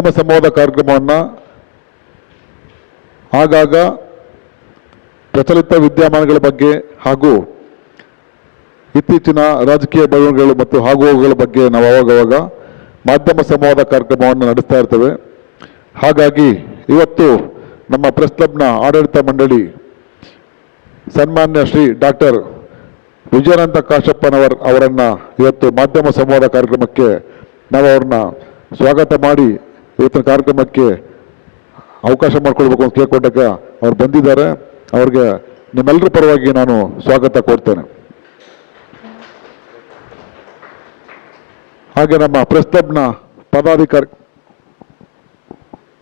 ಮಾಧ್ಯಮ ಸಂವಾದ ಕಾರ್ಯಕ್ರಮವನ್ನು ಆಗಾಗ ಪ್ರಚಲಿತ ವಿದ್ಯಮಾನಗಳ ಬಗ್ಗೆ ಹಾಗೂ ಇತ್ತೀಚಿನ ರಾಜಕೀಯ ಬೆಳವಣಿಗೆಗಳು ಮತ್ತು ಆಗುಹೋಗುಗಳ ಬಗ್ಗೆ ನಾವು ಅವಾಗವಾಗ ಮಾಧ್ಯಮ ಸಂವಾದ ಕಾರ್ಯಕ್ರಮವನ್ನು ನಡೆಸ್ತಾ ಇರ್ತೇವೆ. ಹಾಗಾಗಿ ಇವತ್ತು ನಮ್ಮ ಪ್ರೆಸ್ ಕ್ಲಬ್ನ ಆಡಳಿತ ಮಂಡಳಿ ಸನ್ಮಾನ್ಯ ಶ್ರೀ ಡಾಕ್ಟರ್ ವಿಜಯಾನಂದ ಕಾಶಪ್ಪನವರನ್ನು ಇವತ್ತು ಮಾಧ್ಯಮ ಸಂವಾದ ಕಾರ್ಯಕ್ರಮಕ್ಕೆ ನಾವು ಅವ್ರನ್ನ ಸ್ವಾಗತ ಮಾಡಿ ಇವತ್ತಿನ ಕಾರ್ಯಕ್ರಮಕ್ಕೆ ಅವಕಾಶ ಮಾಡಿಕೊಡ್ಬೇಕು ಅಂತ ಕೇಳ್ಕೊಂಡಾಗ ಅವ್ರು ಬಂದಿದ್ದಾರೆ. ಅವ್ರಿಗೆ ನಿಮ್ಮೆಲ್ಲರ ಪರವಾಗಿ ನಾನು ಸ್ವಾಗತ ಕೋರ್ತೇನೆ. ಹಾಗೆ ನಮ್ಮ ಪ್ರೆಸ್ ಕ್ಲಬ್ನ ಪದಾಧಿಕಾರಿ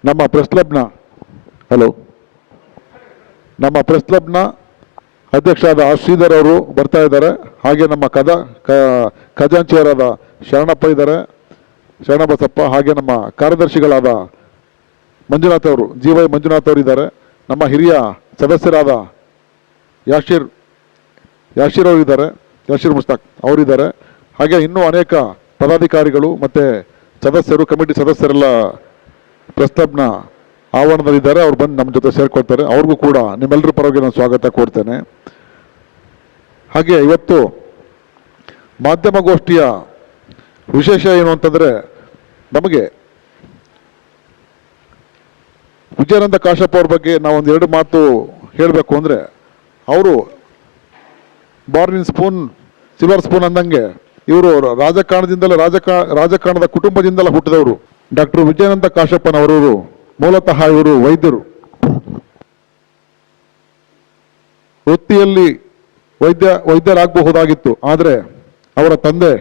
ನಮ್ಮ ಪ್ರೆಸ್ ಕ್ಲಬ್ನ ಅಧ್ಯಕ್ಷರಾದ ಆರ್ ಶ್ರೀಧರ್ ಅವರು ಬರ್ತಾ ಇದ್ದಾರೆ. ಹಾಗೆ ನಮ್ಮ ಖಜಾಂಚಿಯರಾದ ಶರಣಪ್ಪ ಇದ್ದಾರೆ, ಶರಣಬಸಪ್ಪ. ಹಾಗೆ ನಮ್ಮ ಕಾರ್ಯದರ್ಶಿಗಳಾದ ಮಂಜುನಾಥ್ ಅವರು, ಜಿ.ವೈ. ಮಂಜುನಾಥ್ ಅವರು ಇದ್ದಾರೆ. ನಮ್ಮ ಹಿರಿಯ ಸದಸ್ಯರಾದ ಯಾಶೀರ್ ಅವರು ಇದ್ದಾರೆ, ಯಾಶೀರ್ ಮುಸ್ತಾಕ್ ಅವರಿದ್ದಾರೆ. ಹಾಗೆ ಇನ್ನೂ ಅನೇಕ ಪದಾಧಿಕಾರಿಗಳು ಮತ್ತು ಸದಸ್ಯರು, ಕಮಿಟಿ ಸದಸ್ಯರೆಲ್ಲ ಪ್ರೆಸ್ ಕ್ಲಬ್ನ ಆವರಣದಲ್ಲಿದ್ದಾರೆ. ಅವ್ರು ಬಂದು ನಮ್ಮ ಜೊತೆ ಸೇರ್ಕೊಳ್ತಾರೆ. ಅವ್ರಿಗೂ ಕೂಡ ನಿಮ್ಮೆಲ್ಲರ ಪರವಾಗಿ ನಾನು ಸ್ವಾಗತ ಕೋರ್ತೇನೆ. ಹಾಗೆ ಇವತ್ತು ಮಾಧ್ಯಮಗೋಷ್ಠಿಯ ವಿಶೇಷ ಏನು ಅಂತಂದರೆ, ನಮಗೆ ವಿಜಯಾನಂದ ಕಾಶಪ್ಪ ಅವ್ರ ಬಗ್ಗೆ ನಾವೊಂದು ಎರಡು ಮಾತು ಹೇಳಬೇಕು ಅಂದರೆ, ಅವರು ಬಾರ್ನ್ ಸ್ಪೂನ್ ಸಿಲ್ವರ್ ಸ್ಪೂನ್ ಅಂದಂಗೆ ಇವರು ರಾಜಕಾರಣದ ಕುಟುಂಬದಿಂದಲೇ ಹುಟ್ಟಿದವರು. ಡಾಕ್ಟರ್ ವಿಜಯಾನಂದ ಕಾಶಪ್ಪನವರು ಮೂಲತಃ ಇವರು ವೃತ್ತಿಯಲ್ಲಿ ವೈದ್ಯರಾಗಬಹುದಾಗಿತ್ತು. ಆದರೆ ಅವರ ತಂದೆ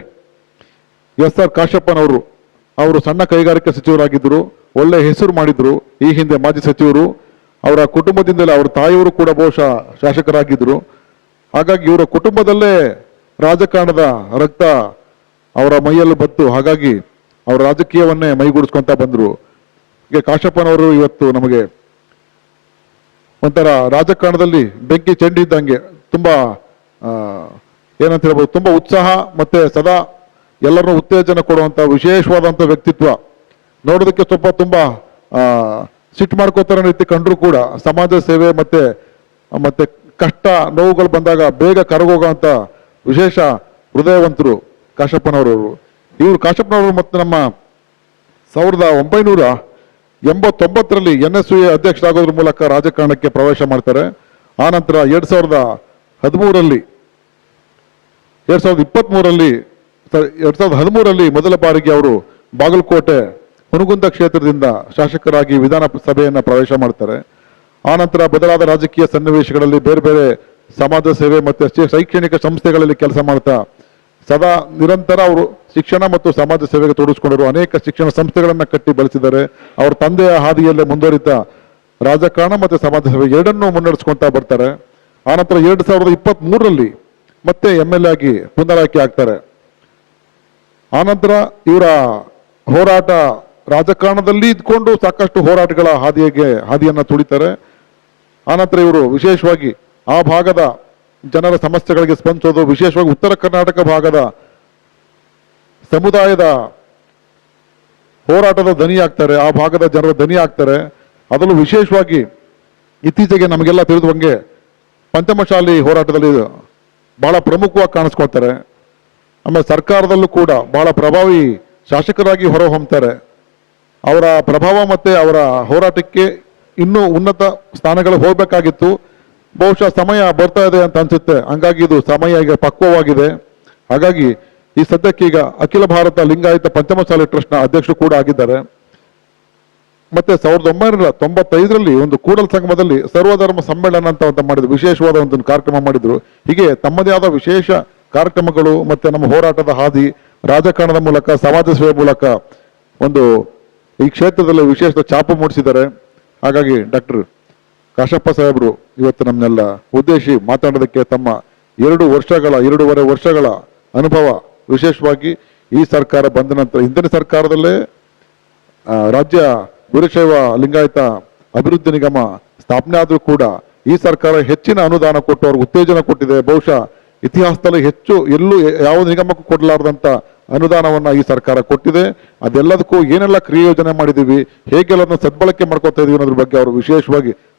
ಎಸ್.ಆರ್. ಕಾಶಪ್ಪನವರು ಅವರು ಸಣ್ಣ ಕೈಗಾರಿಕಾ ಸಚಿವರಾಗಿದ್ದರು, ಒಳ್ಳೆ ಹೆಸರು ಮಾಡಿದ್ರು. ಈ ಹಿಂದೆ ಮಾಜಿ ಸಚಿವರು. ಅವರ ಕುಟುಂಬದಿಂದಲೇ ಅವರ ತಾಯಿಯವರು ಕೂಡ ಬಹುಶಃ ಶಾಸಕರಾಗಿದ್ದರು. ಹಾಗಾಗಿ ಇವರ ಕುಟುಂಬದಲ್ಲೇ ರಾಜಕಾರಣದ ರಕ್ತ ಅವರ ಮೈಯಲ್ಲಿ ಬತ್ತು. ಹಾಗಾಗಿ ಅವರ ರಾಜಕೀಯವನ್ನೇ ಮೈಗೂಡಿಸ್ಕೊಂತ ಬಂದರು. ಈಗ ಕಾಶಪ್ಪನವರು ಇವತ್ತು ನಮಗೆ ಒಂಥರ ರಾಜಕಾರಣದಲ್ಲಿ ಬೆಂಕಿ ಚೆಂಡಿ ಇದ್ದಂಗೆ, ತುಂಬ ಏನಂತ ಹೇಳ್ಬೋದು, ತುಂಬ ಉತ್ಸಾಹ ಮತ್ತು ಸದಾ ಎಲ್ಲರನ್ನೂ ಉತ್ತೇಜನ ಕೊಡುವಂಥ ವಿಶೇಷವಾದಂಥ ವ್ಯಕ್ತಿತ್ವ. ನೋಡೋದಕ್ಕೆ ತುಂಬ ಸಿಟ್ಟು ಮಾಡ್ಕೋತಾರ ರೀತಿ ಕಂಡ್ರೂ ಕೂಡ ಸಮಾಜ ಸೇವೆ ಮತ್ತೆ ಕಷ್ಟ ನೋವುಗಳು ಬಂದಾಗ ಬೇಗ ಕರಗೋಗೋಂಥ ವಿಶೇಷ ಹೃದಯವಂತರು ಕಾಶಪ್ಪನವರು. ಇವರು ಕಾಶಪ್ಪನವರು ಮತ್ತು ನಮ್ಮ 1989ರಲ್ಲಿ NSU ಅಧ್ಯಕ್ಷರಾಗೋದ್ರ ಮೂಲಕ ರಾಜಕಾರಣಕ್ಕೆ ಪ್ರವೇಶ ಮಾಡ್ತಾರೆ. ಆನಂತರ 2013ರಲ್ಲಿ ಮೊದಲ ಬಾರಿಗೆ ಅವರು ಬಾಗಲಕೋಟೆ ಹುನಗುಂದ ಕ್ಷೇತ್ರದಿಂದ ಶಾಸಕರಾಗಿ ವಿಧಾನಸಭೆಯನ್ನು ಪ್ರವೇಶ ಮಾಡ್ತಾರೆ. ಆನಂತರ ಬದಲಾದ ರಾಜಕೀಯ ಸನ್ನಿವೇಶಗಳಲ್ಲಿ ಬೇರೆ ಬೇರೆ ಸಮಾಜ ಸೇವೆ ಮತ್ತು ಶೈಕ್ಷಣಿಕ ಸಂಸ್ಥೆಗಳಲ್ಲಿ ಕೆಲಸ ಮಾಡ್ತಾ ಸದಾ ನಿರಂತರ ಅವರು ಶಿಕ್ಷಣ ಮತ್ತು ಸಮಾಜ ಸೇವೆಗೆ ತೊಡಗಿಸಿಕೊಂಡರು. ಅನೇಕ ಶಿಕ್ಷಣ ಸಂಸ್ಥೆಗಳನ್ನು ಕಟ್ಟಿ ಬೆಳೆಸಿದ್ದಾರೆ. ಅವರ ತಂದೆಯ ಹಾದಿಯಲ್ಲೇ ಮುಂದುವರಿತಾ ರಾಜಕಾರಣ ಮತ್ತು ಸಮಾಜ ಸೇವೆ ಎರಡನ್ನೂ ಮುನ್ನಡೆಸ್ಕೊಳ್ತಾ ಬರ್ತಾರೆ. ಆನಂತರ 2023ರಲ್ಲಿ ಮತ್ತೆ MLA ಆಗಿ ಪುನರಾಯ್ಕೆ ಆಗ್ತಾರೆ. ಆನಂತರ ಇವರ ಹೋರಾಟ ರಾಜಕಾರಣದಲ್ಲಿ ಇದ್ಕೊಂಡು ಸಾಕಷ್ಟು ಹೋರಾಟಗಳ ಹಾದಿಯನ್ನು ತುಳಿತಾರೆ. ಆನಂತರ ಇವರು ವಿಶೇಷವಾಗಿ ಆ ಭಾಗದ ಜನರ ಸಮಸ್ಯೆಗಳಿಗೆ ಸ್ಪಂದಿಸೋದು, ವಿಶೇಷವಾಗಿ ಉತ್ತರ ಕರ್ನಾಟಕ ಭಾಗದ ಸಮುದಾಯದ ಹೋರಾಟದ ದನಿ ಆಗ್ತಾರೆ, ಆ ಭಾಗದ ಜನರ ದನಿ ಆಗ್ತಾರೆ. ಅದರಲ್ಲೂ ವಿಶೇಷವಾಗಿ ಇತ್ತೀಚೆಗೆ ನಮಗೆಲ್ಲ ತಿಳಿದುವಂಗೆ ಪಂಚಮಶಾಲಿ ಹೋರಾಟದಲ್ಲಿ ಬಹಳ ಪ್ರಮುಖವಾಗಿ ಕಾಣಿಸ್ಕೊಳ್ತಾರೆ. ಆಮೇಲೆ ಸರ್ಕಾರದಲ್ಲೂ ಕೂಡ ಬಹಳ ಪ್ರಭಾವಿ ಶಾಸಕರಾಗಿ ಹೊರಹೊಮ್ತಾರೆ. ಅವರ ಪ್ರಭಾವ ಮತ್ತು ಅವರ ಹೋರಾಟಕ್ಕೆ ಇನ್ನೂ ಉನ್ನತ ಸ್ಥಾನಗಳಿಗೆ ಹೋಗಬೇಕಾಗಿತ್ತು. ಬಹುಶಃ ಸಮಯ ಬರ್ತಾ ಇದೆ ಅಂತ ಅನ್ಸುತ್ತೆ. ಹಂಗಾಗಿ ಇದು ಸಮಯ ಈಗ ಪಕ್ವವಾಗಿದೆ. ಹಾಗಾಗಿ ಈ ಸದ್ಯಕ್ಕೆ ಈಗ ಅಖಿಲ ಭಾರತ ಲಿಂಗಾಯತ ಪಂಚಮಸಾಲಿ ಟ್ರಸ್ಟ್ನ ಅಧ್ಯಕ್ಷರು ಕೂಡ ಆಗಿದ್ದಾರೆ. ಮತ್ತೆ 1995ರಲ್ಲಿ ಒಂದು ಕೂಡಲ ಸಂಗಮದಲ್ಲಿ ಸರ್ವಧರ್ಮ ಸಮ್ಮೇಳನ ಅಂತ ಮಾಡಿದ್ರು, ವಿಶೇಷವಾದ ಒಂದು ಕಾರ್ಯಕ್ರಮ ಮಾಡಿದ್ರು. ಹೀಗೆ ತಮ್ಮದೇ ಆದ ವಿಶೇಷ ಕಾರ್ಯಕ್ರಮಗಳು ಮತ್ತೆ ನಮ್ಮ ಹೋರಾಟದ ಹಾದಿ ರಾಜಕಾರಣದ ಮೂಲಕ ಸಮಾಜ ಸೇವೆ ಮೂಲಕ ಒಂದು ಈ ಕ್ಷೇತ್ರದಲ್ಲಿ ವಿಶೇಷ ಛಾಪು ಮೂಡಿಸಿದ್ದಾರೆ. ಹಾಗಾಗಿ ಡಾಕ್ಟರ್ ಕಾಶಪ್ಪ ಸಾಹೇಬರು ಇವತ್ತು ನಮ್ಮನ್ನೆಲ್ಲ ಉದ್ದೇಶಿ ಮಾತಾಡೋದಕ್ಕೆ ತಮ್ಮ 2.5 ವರ್ಷಗಳ ಅನುಭವ, ವಿಶೇಷವಾಗಿ ಈ ಸರ್ಕಾರ ಬಂದ ನಂತರ ಹಿಂದಿನ ಸರ್ಕಾರದಲ್ಲೇ ರಾಜ್ಯ ವೀರಶೈವ ಲಿಂಗಾಯತ ಅಭಿವೃದ್ಧಿ ನಿಗಮ ಸ್ಥಾಪನೆ ಆದರೂ ಕೂಡ ಈ ಸರ್ಕಾರ ಹೆಚ್ಚಿನ ಅನುದಾನ ಕೊಟ್ಟು ಅವ್ರಿಗೆ ಉತ್ತೇಜನ ಕೊಟ್ಟಿದೆ. ಬಹುಶಃ ಇತಿಹಾಸದಲ್ಲಿ ಹೆಚ್ಚು ಎಲ್ಲೂ ಯಾವ ನಿಗಮಕ್ಕೂ ಕೊಡಲಾರದಂಥ ಅನುದಾನವನ್ನ ಈ ಸರ್ಕಾರ ಕೊಟ್ಟಿದೆ. ಅದೆಲ್ಲದಕ್ಕೂ ಏನೆಲ್ಲ ಕ್ರಿಯೋಜನೆ ಮಾಡಿದೀವಿ, ಹೇಗೆಲ್ಲ ಸದ್ಬಳಕೆ ಮಾಡ್ಕೊತಾ ಇದೀವಿ ಅನ್ನೋದ್ರ ಬಗ್ಗೆ ಅವರು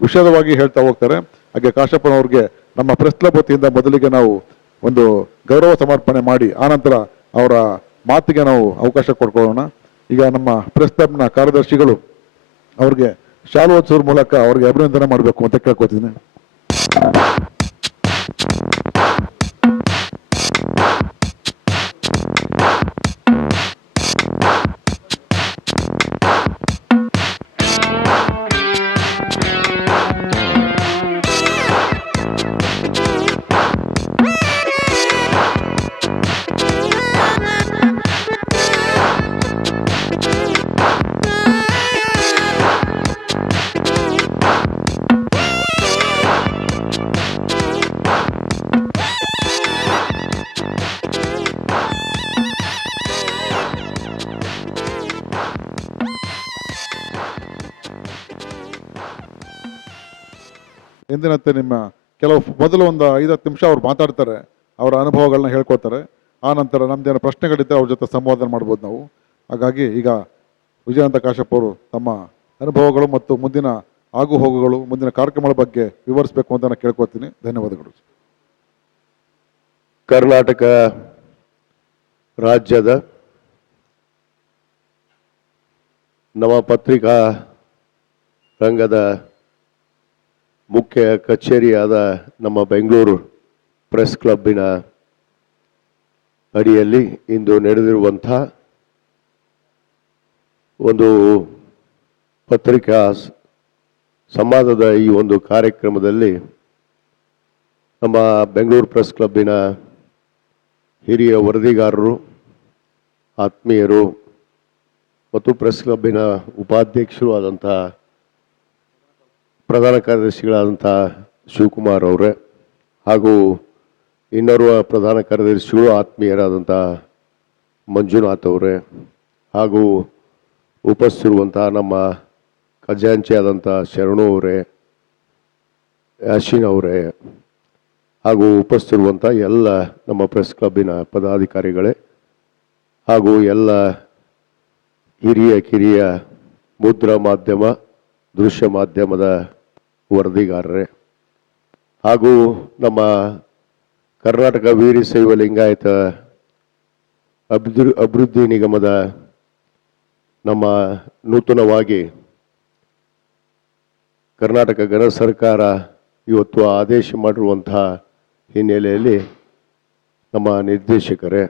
ವಿಶದವಾಗಿ ಹೇಳ್ತಾ ಹೋಗ್ತಾರೆ. ಹಾಗೆ ಕಾಶಪ್ಪನವ್ರಿಗೆ ನಮ್ಮ ಪ್ರೆಸ್ ಕ್ಲಬ್ ವತಿಯಿಂದ ಮೊದಲಿಗೆ ನಾವು ಒಂದು ಗೌರವ ಸಮರ್ಪಣೆ ಮಾಡಿ ಆನಂತರ ಅವರ ಮಾತಿಗೆ ನಾವು ಅವಕಾಶ ಕೊಡ್ಕೊಳ್ಳೋಣ. ಈಗ ನಮ್ಮ ಪ್ರೆಸ್ ಕ್ಲಬ್ನ ಕಾರ್ಯದರ್ಶಿಗಳು ಅವ್ರಿಗೆ ಶಾಲು ಹೊದಿಸೋದ್ರ ಮೂಲಕ ಅವ್ರಿಗೆ ಅಭಿನಂದನೆ ಮಾಡಬೇಕು ಅಂತ ಕೇಳ್ಕೊತೀನಿ. ಎಂದಿನಂತೆ ನಿಮ್ಮ ಕೆಲವು ಮೊದಲು ಒಂದು 5-10 ನಿಮಿಷ ಅವ್ರು ಮಾತಾಡ್ತಾರೆ, ಅವರ ಅನುಭವಗಳನ್ನ ಹೇಳ್ಕೊತಾರೆ. ಆ ನಂತರ ನಮ್ದೇನೋ ಪ್ರಶ್ನೆಗಳಿದ್ದರೆ ಅವ್ರ ಜೊತೆ ಸಂವಾದ ಮಾಡ್ಬೋದು ನಾವು. ಹಾಗಾಗಿ ಈಗ ವಿಜಯಂತ ಕಾಶಪ್ಪ ಅವರು ತಮ್ಮ ಅನುಭವಗಳು ಮತ್ತು ಮುಂದಿನ ಆಗು ಹೋಗುಗಳು, ಮುಂದಿನ ಕಾರ್ಯಕ್ರಮಗಳ ಬಗ್ಗೆ ವಿವರಿಸಬೇಕು ಅಂತ ನಾನು ಕೇಳ್ಕೊತೀನಿ. ಧನ್ಯವಾದಗಳು. ಕರ್ನಾಟಕ ರಾಜ್ಯದ ನಮ್ಮ ಪತ್ರಿಕಾ ರಂಗದ ಮುಖ್ಯ ಕಚೇರಿಯಾದ ನಮ್ಮ ಬೆಂಗಳೂರು ಪ್ರೆಸ್ ಕ್ಲಬ್ಬಿನ ಅಡಿಯಲ್ಲಿ ಇಂದು ನಡೆದಿರುವಂಥ ಒಂದು ಪತ್ರಿಕಾ ಸಂವಾದದ ಈ ಒಂದು ಕಾರ್ಯಕ್ರಮದಲ್ಲಿ ನಮ್ಮ ಬೆಂಗಳೂರು ಪ್ರೆಸ್ ಕ್ಲಬ್ಬಿನ ಹಿರಿಯ ವರದಿಗಾರರು, ಆತ್ಮೀಯರು ಮತ್ತು ಪ್ರೆಸ್ ಕ್ಲಬ್ಬಿನ ಉಪಾಧ್ಯಕ್ಷರು ಆದಂಥ ಪ್ರಧಾನ ಕಾರ್ಯದರ್ಶಿಗಳಾದಂಥ ಶಿವಕುಮಾರ್ ಅವರೇ ಹಾಗೂ ಇನ್ನೋರ್ವ ಪ್ರಧಾನ ಕಾರ್ಯದರ್ಶಿಗಳು ಆತ್ಮೀಯರಾದಂಥ ಮಂಜುನಾಥ್ ಅವರೇ ಹಾಗೂ ಉಪಸ್ಥಿರುವಂಥ ನಮ್ಮ ಖಜಾಂಚಿ ಆದಂಥ ಶರಣು ಅವರೇ, ಯಾಶಿನ್ ಅವರೇ ಹಾಗೂ ಉಪಸ್ಥಿರುವಂಥ ಎಲ್ಲ ನಮ್ಮ ಪ್ರೆಸ್ ಕ್ಲಬ್ಬಿನ ಪದಾಧಿಕಾರಿಗಳೇ ಹಾಗೂ ಎಲ್ಲ ಹಿರಿಯ ಕಿರಿಯ ಮುದ್ರಾ ಮಾಧ್ಯಮ, ದೃಶ್ಯ ಮಾಧ್ಯಮದ ವರದಿಗಾರರೇ ಹಾಗೂ ನಮ್ಮ ಕರ್ನಾಟಕ ವೀರಶೈವ ಲಿಂಗಾಯತ ಅಭಿವೃದ್ಧಿ ನಿಗಮದ ನಮ್ಮ ನೂತನವಾಗಿ ಕರ್ನಾಟಕ ಗಣ ಸರ್ಕಾರ ಇವತ್ತು ಆದೇಶ ಮಾಡಿರುವಂತಹ ಹಿನ್ನೆಲೆಯಲ್ಲಿ ನಮ್ಮ ನಿರ್ದೇಶಕರೇ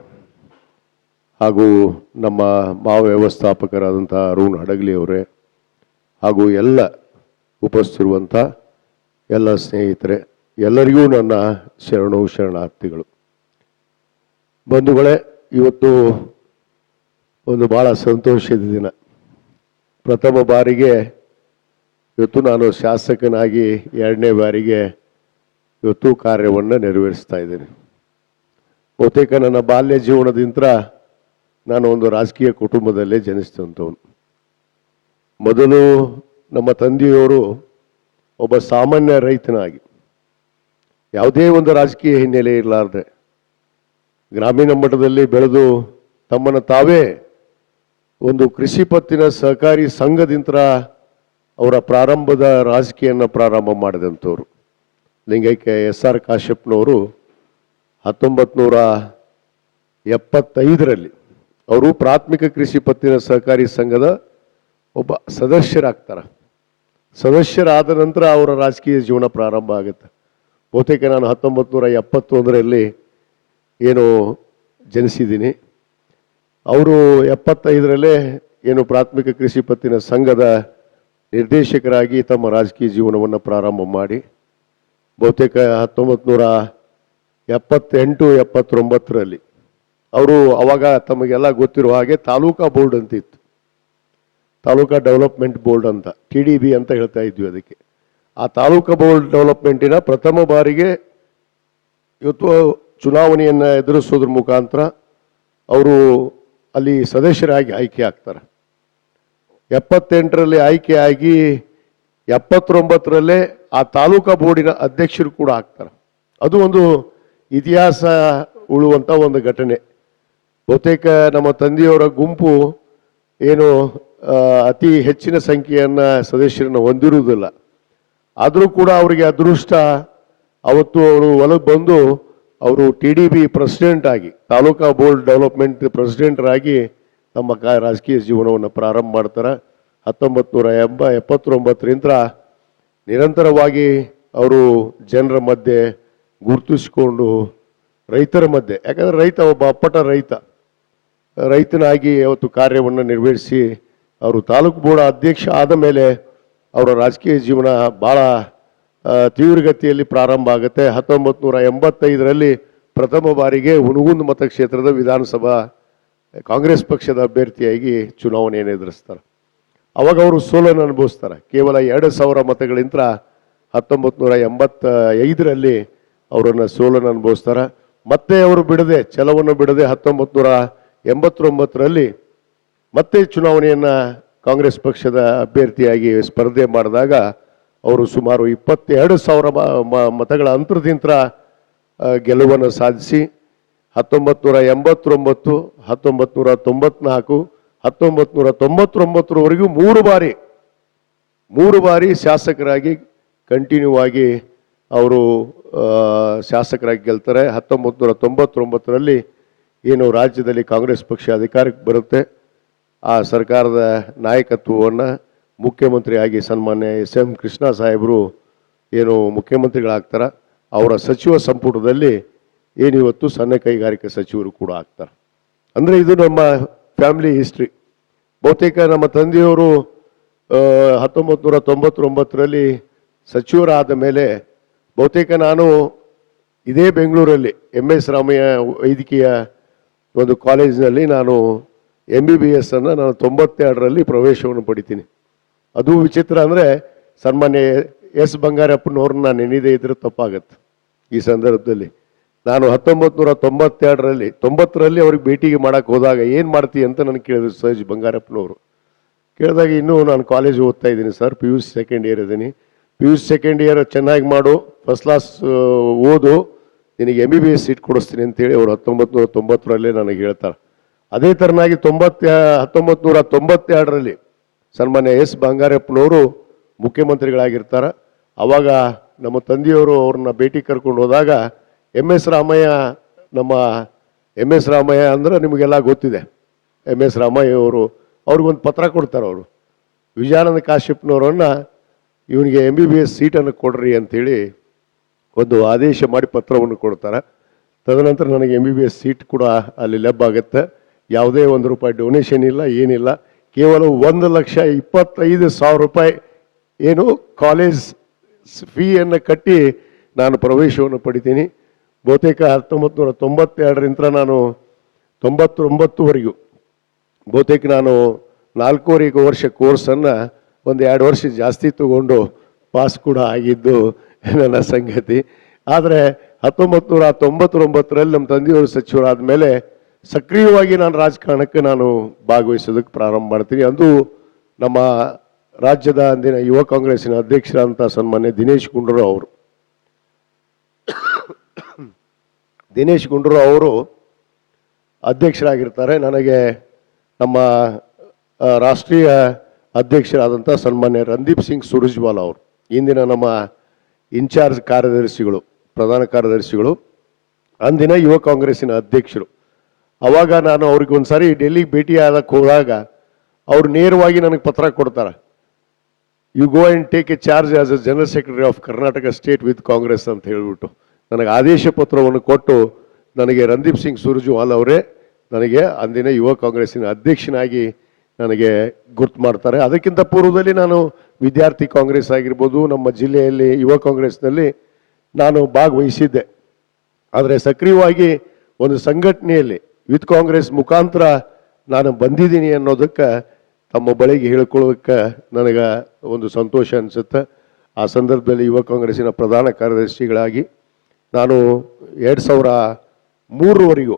ಹಾಗೂ ನಮ್ಮ ಮಹಾವ್ಯವಸ್ಥಾಪಕರಾದಂಥ ಅರುಣ್ ಹಡಗಲಿ ಅವರೇ ಹಾಗೂ ಎಲ್ಲ ಉಪಸ್ಥಿರುವಂಥ ಎಲ್ಲ ಸ್ನೇಹಿತರೆ, ಎಲ್ಲರಿಗೂ ನನ್ನ ಶರಣಾರ್ಥಿಗಳು. ಬಂಧುಗಳೇ, ಇವತ್ತು ಒಂದು ಭಾಳ ಸಂತೋಷದ ದಿನ. ಪ್ರಥಮ ಬಾರಿಗೆ ಇವತ್ತು ನಾನು ಶಾಸಕನಾಗಿ 2ನೇ ಬಾರಿಗೆ ಇವತ್ತು ಕಾರ್ಯವನ್ನು ನೆರವೇರಿಸ್ತಾ ಇದ್ದೇನೆ. ಬಹುತೇಕ ನನ್ನ ಬಾಲ್ಯ ಜೀವನದಿಂದ ನಾನು ಒಂದು ರಾಜಕೀಯ ಕುಟುಂಬದಲ್ಲೇ ಜನಿಸಿದಂಥವನು. ಮೊದಲು ನಮ್ಮ ತಂದೆಯವರು ಒಬ್ಬ ಸಾಮಾನ್ಯ ರೈತನಾಗಿ ಯಾವುದೇ ಒಂದು ರಾಜಕೀಯ ಹಿನ್ನೆಲೆ ಇರಲಾರ್ದೆ ಗ್ರಾಮೀಣ ಮಟ್ಟದಲ್ಲಿ ಬೆಳೆದು ತಮ್ಮನ್ನು ತಾವೇ ಒಂದು ಕೃಷಿ ಪತ್ತಿನ ಸಹಕಾರಿ ಸಂಘದಿಂದ ಅವರ ಪ್ರಾರಂಭದ ರಾಜಕೀಯನ ಪ್ರಾರಂಭ ಮಾಡಿದಂಥವ್ರು. ಲಿಂಗೈಕ್ಯ SR ಕಾಶ್ಯಪ್ನವರು 1975ರಲ್ಲಿ ಅವರು ಪ್ರಾಥಮಿಕ ಕೃಷಿ ಪತ್ತಿನ ಸಹಕಾರಿ ಸಂಘದ ಒಬ್ಬ ಸದಸ್ಯರಾಗ್ತಾರೆ. ಸದಸ್ಯರಾದ ನಂತರ ಅವರ ರಾಜಕೀಯ ಜೀವನ ಪ್ರಾರಂಭ ಆಗುತ್ತೆ. ಬಹುತೇಕ ನಾನು 1971ರಲ್ಲಿ ಏನು ಜನಿಸಿದ್ದೀನಿ. ಅವರು 75ರಲ್ಲೇ ಏನು ಪ್ರಾಥಮಿಕ ಕೃಷಿ ಪತ್ತಿನ ಸಂಘದ ನಿರ್ದೇಶಕರಾಗಿ ತಮ್ಮ ರಾಜಕೀಯ ಜೀವನವನ್ನು ಪ್ರಾರಂಭ ಮಾಡಿ ಬಹುತೇಕ 1978-79ರಲ್ಲಿ ಅವರು ಅವಾಗ ತಮಗೆಲ್ಲ ಗೊತ್ತಿರುವ ಹಾಗೆ ತಾಲೂಕಾ ಬೋರ್ಡ್ ಅಂತಿತ್ತು, ತಾಲೂಕಾ ಡೆವಲಪ್ಮೆಂಟ್ ಬೋರ್ಡ್ ಅಂತ, TDB ಅಂತ ಹೇಳ್ತಾ ಇದ್ವಿ ಅದಕ್ಕೆ. ಆ ತಾಲೂಕಾ ಬೋರ್ಡ್ ಡೆವಲಪ್ಮೆಂಟಿನ ಪ್ರಥಮ ಬಾರಿಗೆ ಇವತ್ತು ಚುನಾವಣೆಯನ್ನು ಎದುರಿಸೋದ್ರ ಮುಖಾಂತರ ಅವರು ಅಲ್ಲಿ ಸದಸ್ಯರಾಗಿ ಆಯ್ಕೆ ಆಗ್ತಾರೆ. 78ರಲ್ಲಿ ಆಯ್ಕೆಯಾಗಿ 79ರಲ್ಲೇ ಆ ತಾಲೂಕಾ ಬೋರ್ಡಿನ ಅಧ್ಯಕ್ಷರು ಕೂಡ ಆಗ್ತಾರೆ. ಅದು ಒಂದು ಇತಿಹಾಸ ಉಳುವಂಥ ಒಂದು ಘಟನೆ. ಬಹುತೇಕ ನಮ್ಮ ತಂದೆಯವರ ಗುಂಪು ಏನು ಅತಿ ಹೆಚ್ಚಿನ ಸಂಖ್ಯೆಯನ್ನ ಸದಸ್ಯರನ್ನು ಹೊಂದಿರುವುದಿಲ್ಲ. ಆದರೂ ಕೂಡ ಅವರಿಗೆ ಅದೃಷ್ಟ, ಅವತ್ತು ಅವರು ಒಳಗೆ ಬಂದು ಅವರು TDB ಪ್ರೆಸಿಡೆಂಟ್ ಆಗಿ, ತಾಲೂಕಾ ಬೋರ್ಡ್ ಡೆವಲಪ್ಮೆಂಟ್ ಪ್ರೆಸಿಡೆಂಟರಾಗಿ ತಮ್ಮ ರಾಜಕೀಯ ಜೀವನವನ್ನು ಪ್ರಾರಂಭ ಮಾಡ್ತಾರೆ. 1979ರಿಂದ ನಿರಂತರವಾಗಿ ಅವರು ಜನರ ಮಧ್ಯೆ ಗುರುತಿಸಿಕೊಂಡು ರೈತರ ಮಧ್ಯೆ, ಯಾಕಂದ್ರೆ ರೈತ ಒಬ್ಬ ಅಪ್ಪಟ ರೈತನಾಗಿ ಅವತ್ತು ಕಾರ್ಯವನ್ನು ನಿರ್ವಹಿಸಿ ಅವರು ತಾಲೂಕು ಬೋರ್ಡ್ ಅಧ್ಯಕ್ಷ ಆದ ಮೇಲೆ ಅವರ ರಾಜಕೀಯ ಜೀವನ ಭಾಳ ತೀವ್ರಗತಿಯಲ್ಲಿ ಪ್ರಾರಂಭ ಆಗುತ್ತೆ. 1985ರಲ್ಲಿ ಪ್ರಥಮ ಬಾರಿಗೆ ಹುನಗುಂದ ಮತಕ್ಷೇತ್ರದ ವಿಧಾನಸಭಾ ಕಾಂಗ್ರೆಸ್ ಪಕ್ಷದ ಅಭ್ಯರ್ಥಿಯಾಗಿ ಚುನಾವಣೆಯನ್ನು ಎದುರಿಸ್ತಾರೆ. ಅವಾಗ ಅವರು ಸೋಲನ್ನು ಅನುಭವಿಸ್ತಾರೆ. ಕೇವಲ 2,000 ಮತಗಳಿಂದ 1985ರಲ್ಲಿ ಅವರನ್ನು ಸೋಲನ್ನು ಅನುಭವಿಸ್ತಾರೆ. ಮತ್ತೆ ಅವರು ಛಲವನ್ನು ಬಿಡದೆ 1989ರಲ್ಲಿ ಮತ್ತೆ ಚುನಾವಣೆಯನ್ನು ಕಾಂಗ್ರೆಸ್ ಪಕ್ಷದ ಅಭ್ಯರ್ಥಿಯಾಗಿ ಸ್ಪರ್ಧೆ ಮಾಡಿದಾಗ ಅವರು ಸುಮಾರು 22,000 ಮತಗಳ ಅಂತರದಿಂದ ಗೆಲುವನ್ನು ಸಾಧಿಸಿ 1989, 1994, 1999ವರೆಗೂ ಮೂರು ಬಾರಿ ಶಾಸಕರಾಗಿ ಕಂಟಿನ್ಯೂ ಆಗಿ ಅವರು ಶಾಸಕರಾಗಿ ಗೆಲ್ತಾರೆ. 1999ರಲ್ಲಿ ಏನು ರಾಜ್ಯದಲ್ಲಿ ಕಾಂಗ್ರೆಸ್ ಪಕ್ಷ ಅಧಿಕಾರಕ್ಕೆ ಬರುತ್ತೆ, ಆ ಸರ್ಕಾರದ ನಾಯಕತ್ವವನ್ನು ಮುಖ್ಯಮಂತ್ರಿಯಾಗಿ ಸನ್ಮಾನ್ಯ SM ಕೃಷ್ಣ ಸಾಹೇಬರು ಏನು ಮುಖ್ಯಮಂತ್ರಿಗಳಾಗ್ತಾರೆ. ಅವರ ಸಚಿವ ಸಂಪುಟದಲ್ಲಿ ಏನಿವತ್ತು ಸಣ್ಣ ಕೈಗಾರಿಕೆ ಸಚಿವರು ಕೂಡ ಆಗ್ತಾರೆ. ಅಂದರೆ ಇದು ನಮ್ಮ ಫ್ಯಾಮಿಲಿ ಹಿಸ್ಟ್ರಿ. ಬಹುತೇಕ ನಮ್ಮ ತಂದೆಯವರು 1999ರಲ್ಲಿ ಸಚಿವರಾದ ಮೇಲೆ ಬಹುತೇಕ ನಾನು ಇದೇ ಬೆಂಗಳೂರಲ್ಲಿ MS ರಾಮಯ್ಯ ವೈದ್ಯಕೀಯ ಒಂದು ಕಾಲೇಜಿನಲ್ಲಿ ನಾನು MBBS ಅನ್ನು ನಾನು 92ರಲ್ಲಿ ಪ್ರವೇಶವನ್ನು ಪಡಿತೀನಿ. ಅದು ವಿಚಿತ್ರ ಅಂದರೆ ಸನ್ಮಾನ್ಯ S ಬಂಗಾರಪ್ಪನವ್ರನ್ನ ನಾನು ನೆನೆದೇ ಇದ್ರೆ ತಪ್ಪಾಗತ್ತೆ ಈ ಸಂದರ್ಭದಲ್ಲಿ. ನಾನು 1992ರಲ್ಲಿ ಅವ್ರಿಗೆ ಭೇಟಿಗೆ ಮಾಡಕ್ಕೆ ಹೋದಾಗ ಏನು ಮಾಡ್ತೀವಿ ಅಂತ ನನಗೆ ಕೇಳಿದ್ರು ಸಹಜ್ ಬಂಗಾರಪ್ಪನವರು. ಕೇಳಿದಾಗ ಇನ್ನೂ ನಾನು ಕಾಲೇಜ್ ಓದ್ತಾ ಇದ್ದೀನಿ ಸರ್, PUC ಸೆಕೆಂಡ್ ಇಯರ್ ಇದ್ದೀನಿ, PUC ಸೆಕೆಂಡ್ ಇಯರ್ ಚೆನ್ನಾಗಿ ಮಾಡು, ಫಸ್ಟ್ ಕ್ಲಾಸ್ ಓದು, ನಿನಗೆ MBBS ಸೀಟ್ ಕೊಡಿಸ್ತೀನಿ ಅಂತೇಳಿ ಅವರು 1990ರಲ್ಲೇ ನನಗೆ ಹೇಳ್ತಾರೆ. ಅದೇ ಥರನಾಗಿ 1992ರಲ್ಲಿ ಸನ್ಮಾನ್ಯ S ಬಂಗಾರಪ್ಪನವರು ಮುಖ್ಯಮಂತ್ರಿಗಳಾಗಿರ್ತಾರೆ. ಆವಾಗ ನಮ್ಮ ತಂದೆಯವರು ಅವ್ರನ್ನ ಭೇಟಿ ಕರ್ಕೊಂಡು ಹೋದಾಗ MS ರಾಮಯ್ಯ, ನಮ್ಮ MS ರಾಮಯ್ಯ ಅಂದ್ರೆ ನಿಮಗೆಲ್ಲ ಗೊತ್ತಿದೆ. MS ರಾಮಯ್ಯ ಅವರು ಅವ್ರಿಗೊಂದು ಪತ್ರ ಕೊಡ್ತಾರೆ. ಅವರು ವಿಜಯಾನಂದ ಕಾಶ್ಯಪ್ನವರನ್ನ ಇವನಿಗೆ MBBS ಸೀಟನ್ನು ಕೊಡ್ರಿ ಅಂಥೇಳಿ ಒಂದು ಆದೇಶ ಮಾಡಿ ಪತ್ರವನ್ನು ಕೊಡ್ತಾರೆ. ತದನಂತರ ನನಗೆ MBBS ಸೀಟ್ ಕೂಡ ಅಲ್ಲಿ ಲಭ್ಯ ಆಗುತ್ತೆ. ಯಾವುದೇ ₹1 ಡೊನೇಷನ್ ಇಲ್ಲ, ಏನಿಲ್ಲ. ಕೇವಲ 1,25,000 ರೂಪಾಯಿ ಏನು ಕಾಲೇಜ್ ಫೀಯನ್ನು ಕಟ್ಟಿ ನಾನು ಪ್ರವೇಶವನ್ನು ಪಡಿತೀನಿ. ಬಹುತೇಕ 1992ರಿಂದ ನಾನು 99ವರೆಗೂ ಬಹುತೇಕ ನಾನು 4.5 ವರ್ಷ ಕೋರ್ಸನ್ನು ಒಂದು 2 ವರ್ಷ ಜಾಸ್ತಿ ತಗೊಂಡು ಪಾಸ್ ಕೂಡ ಆಗಿದ್ದು ನನ್ನ ಸಂಗತಿ. ಆದರೆ 1999ರಲ್ಲಿ ನಮ್ಮ ತಂದೆಯವರು ಸಚಿವರಾದ ಮೇಲೆ ಸಕ್ರಿಯವಾಗಿ ನಾನು ರಾಜಕಾರಣಕ್ಕೆ ನಾನು ಭಾಗವಹಿಸೋದಕ್ಕೆ ಪ್ರಾರಂಭ ಮಾಡ್ತೀನಿ. ಅದು ನಮ್ಮ ರಾಜ್ಯದ ಅಂದಿನ ಯುವ ಕಾಂಗ್ರೆಸ್ಸಿನ ಅಧ್ಯಕ್ಷರಾದಂಥ ಸನ್ಮಾನ್ಯ ದಿನೇಶ್ ಗುಂಡೂರಾವ್ ಅವರು. ದಿನೇಶ್ ಗುಂಡೂರಾವ್ ಅವರು ಅಧ್ಯಕ್ಷರಾಗಿರ್ತಾರೆ. ನನಗೆ ನಮ್ಮ ರಾಷ್ಟ್ರೀಯ ಅಧ್ಯಕ್ಷರಾದಂಥ ಸನ್ಮಾನ್ಯ ರಣದೀಪ್ ಸಿಂಗ್ ಸುರ್ಜೇವಾಲಾ ಅವರು, ಇಂದಿನ ನಮ್ಮ ಇನ್ಚಾರ್ಜ್ ಕಾರ್ಯದರ್ಶಿಗಳು, ಪ್ರಧಾನ ಕಾರ್ಯದರ್ಶಿಗಳು, ಅಂದಿನ ಯುವ ಕಾಂಗ್ರೆಸ್ಸಿನ ಅಧ್ಯಕ್ಷರು. ಅವಾಗ ನಾನು ಅವ್ರಿಗೆ ಒಂದು ಸಾರಿ ಡೆಲ್ಲಿಗೆ ಭೇಟಿ ಆದಕ್ಕೆ ಹೋದಾಗ ಅವ್ರು ನೇರವಾಗಿ ನನಗೆ ಪತ್ರ ಕೊಡ್ತಾರೆ, you go and take a charge as a general secretary of Karnataka state with Congress ಅಂತ ಹೇಳಿಬಿಟ್ಟು ನನಗೆ ಆದೇಶ ಪತ್ರವನ್ನು ಕೊಟ್ಟು ನನಗೆ ರಣದೀಪ್ ಸಿಂಗ್ ಸುರ್ಜೇವಾಲಾ ಅವರೇ ನನಗೆ ಅಂದಿನ ಯುವ ಕಾಂಗ್ರೆಸ್ಸಿನ ಅಧ್ಯಕ್ಷನಾಗಿ ನನಗೆ ಗುರ್ತು ಮಾಡ್ತಾರೆ. ಅದಕ್ಕಿಂತ ಪೂರ್ವದಲ್ಲಿ ನಾನು ವಿದ್ಯಾರ್ಥಿ ಕಾಂಗ್ರೆಸ್ ಆಗಿರ್ಬೋದು, ನಮ್ಮ ಜಿಲ್ಲೆಯಲ್ಲಿ ಯುವ ಕಾಂಗ್ರೆಸ್ನಲ್ಲಿ ನಾನು ಭಾಗವಹಿಸಿದ್ದೆ. ಆದರೆ ಸಕ್ರಿಯವಾಗಿ ಒಂದು ಸಂಘಟನೆಯಲ್ಲಿ ಯೂತ್ ಕಾಂಗ್ರೆಸ್ ಮುಖಾಂತರ ನಾನು ಬಂದಿದ್ದೀನಿ ಅನ್ನೋದಕ್ಕೆ ತಮ್ಮ ಬಳಿಗೆ ಹೇಳ್ಕೊಳ್ಳೋದಕ್ಕೆ ನನಗೆ ಒಂದು ಸಂತೋಷ ಅನಿಸುತ್ತೆ. ಆ ಸಂದರ್ಭದಲ್ಲಿ ಯುವ ಕಾಂಗ್ರೆಸ್ಸಿನ ಪ್ರಧಾನ ಕಾರ್ಯದರ್ಶಿಗಳಾಗಿ ನಾನು 2003ವರೆಗೂ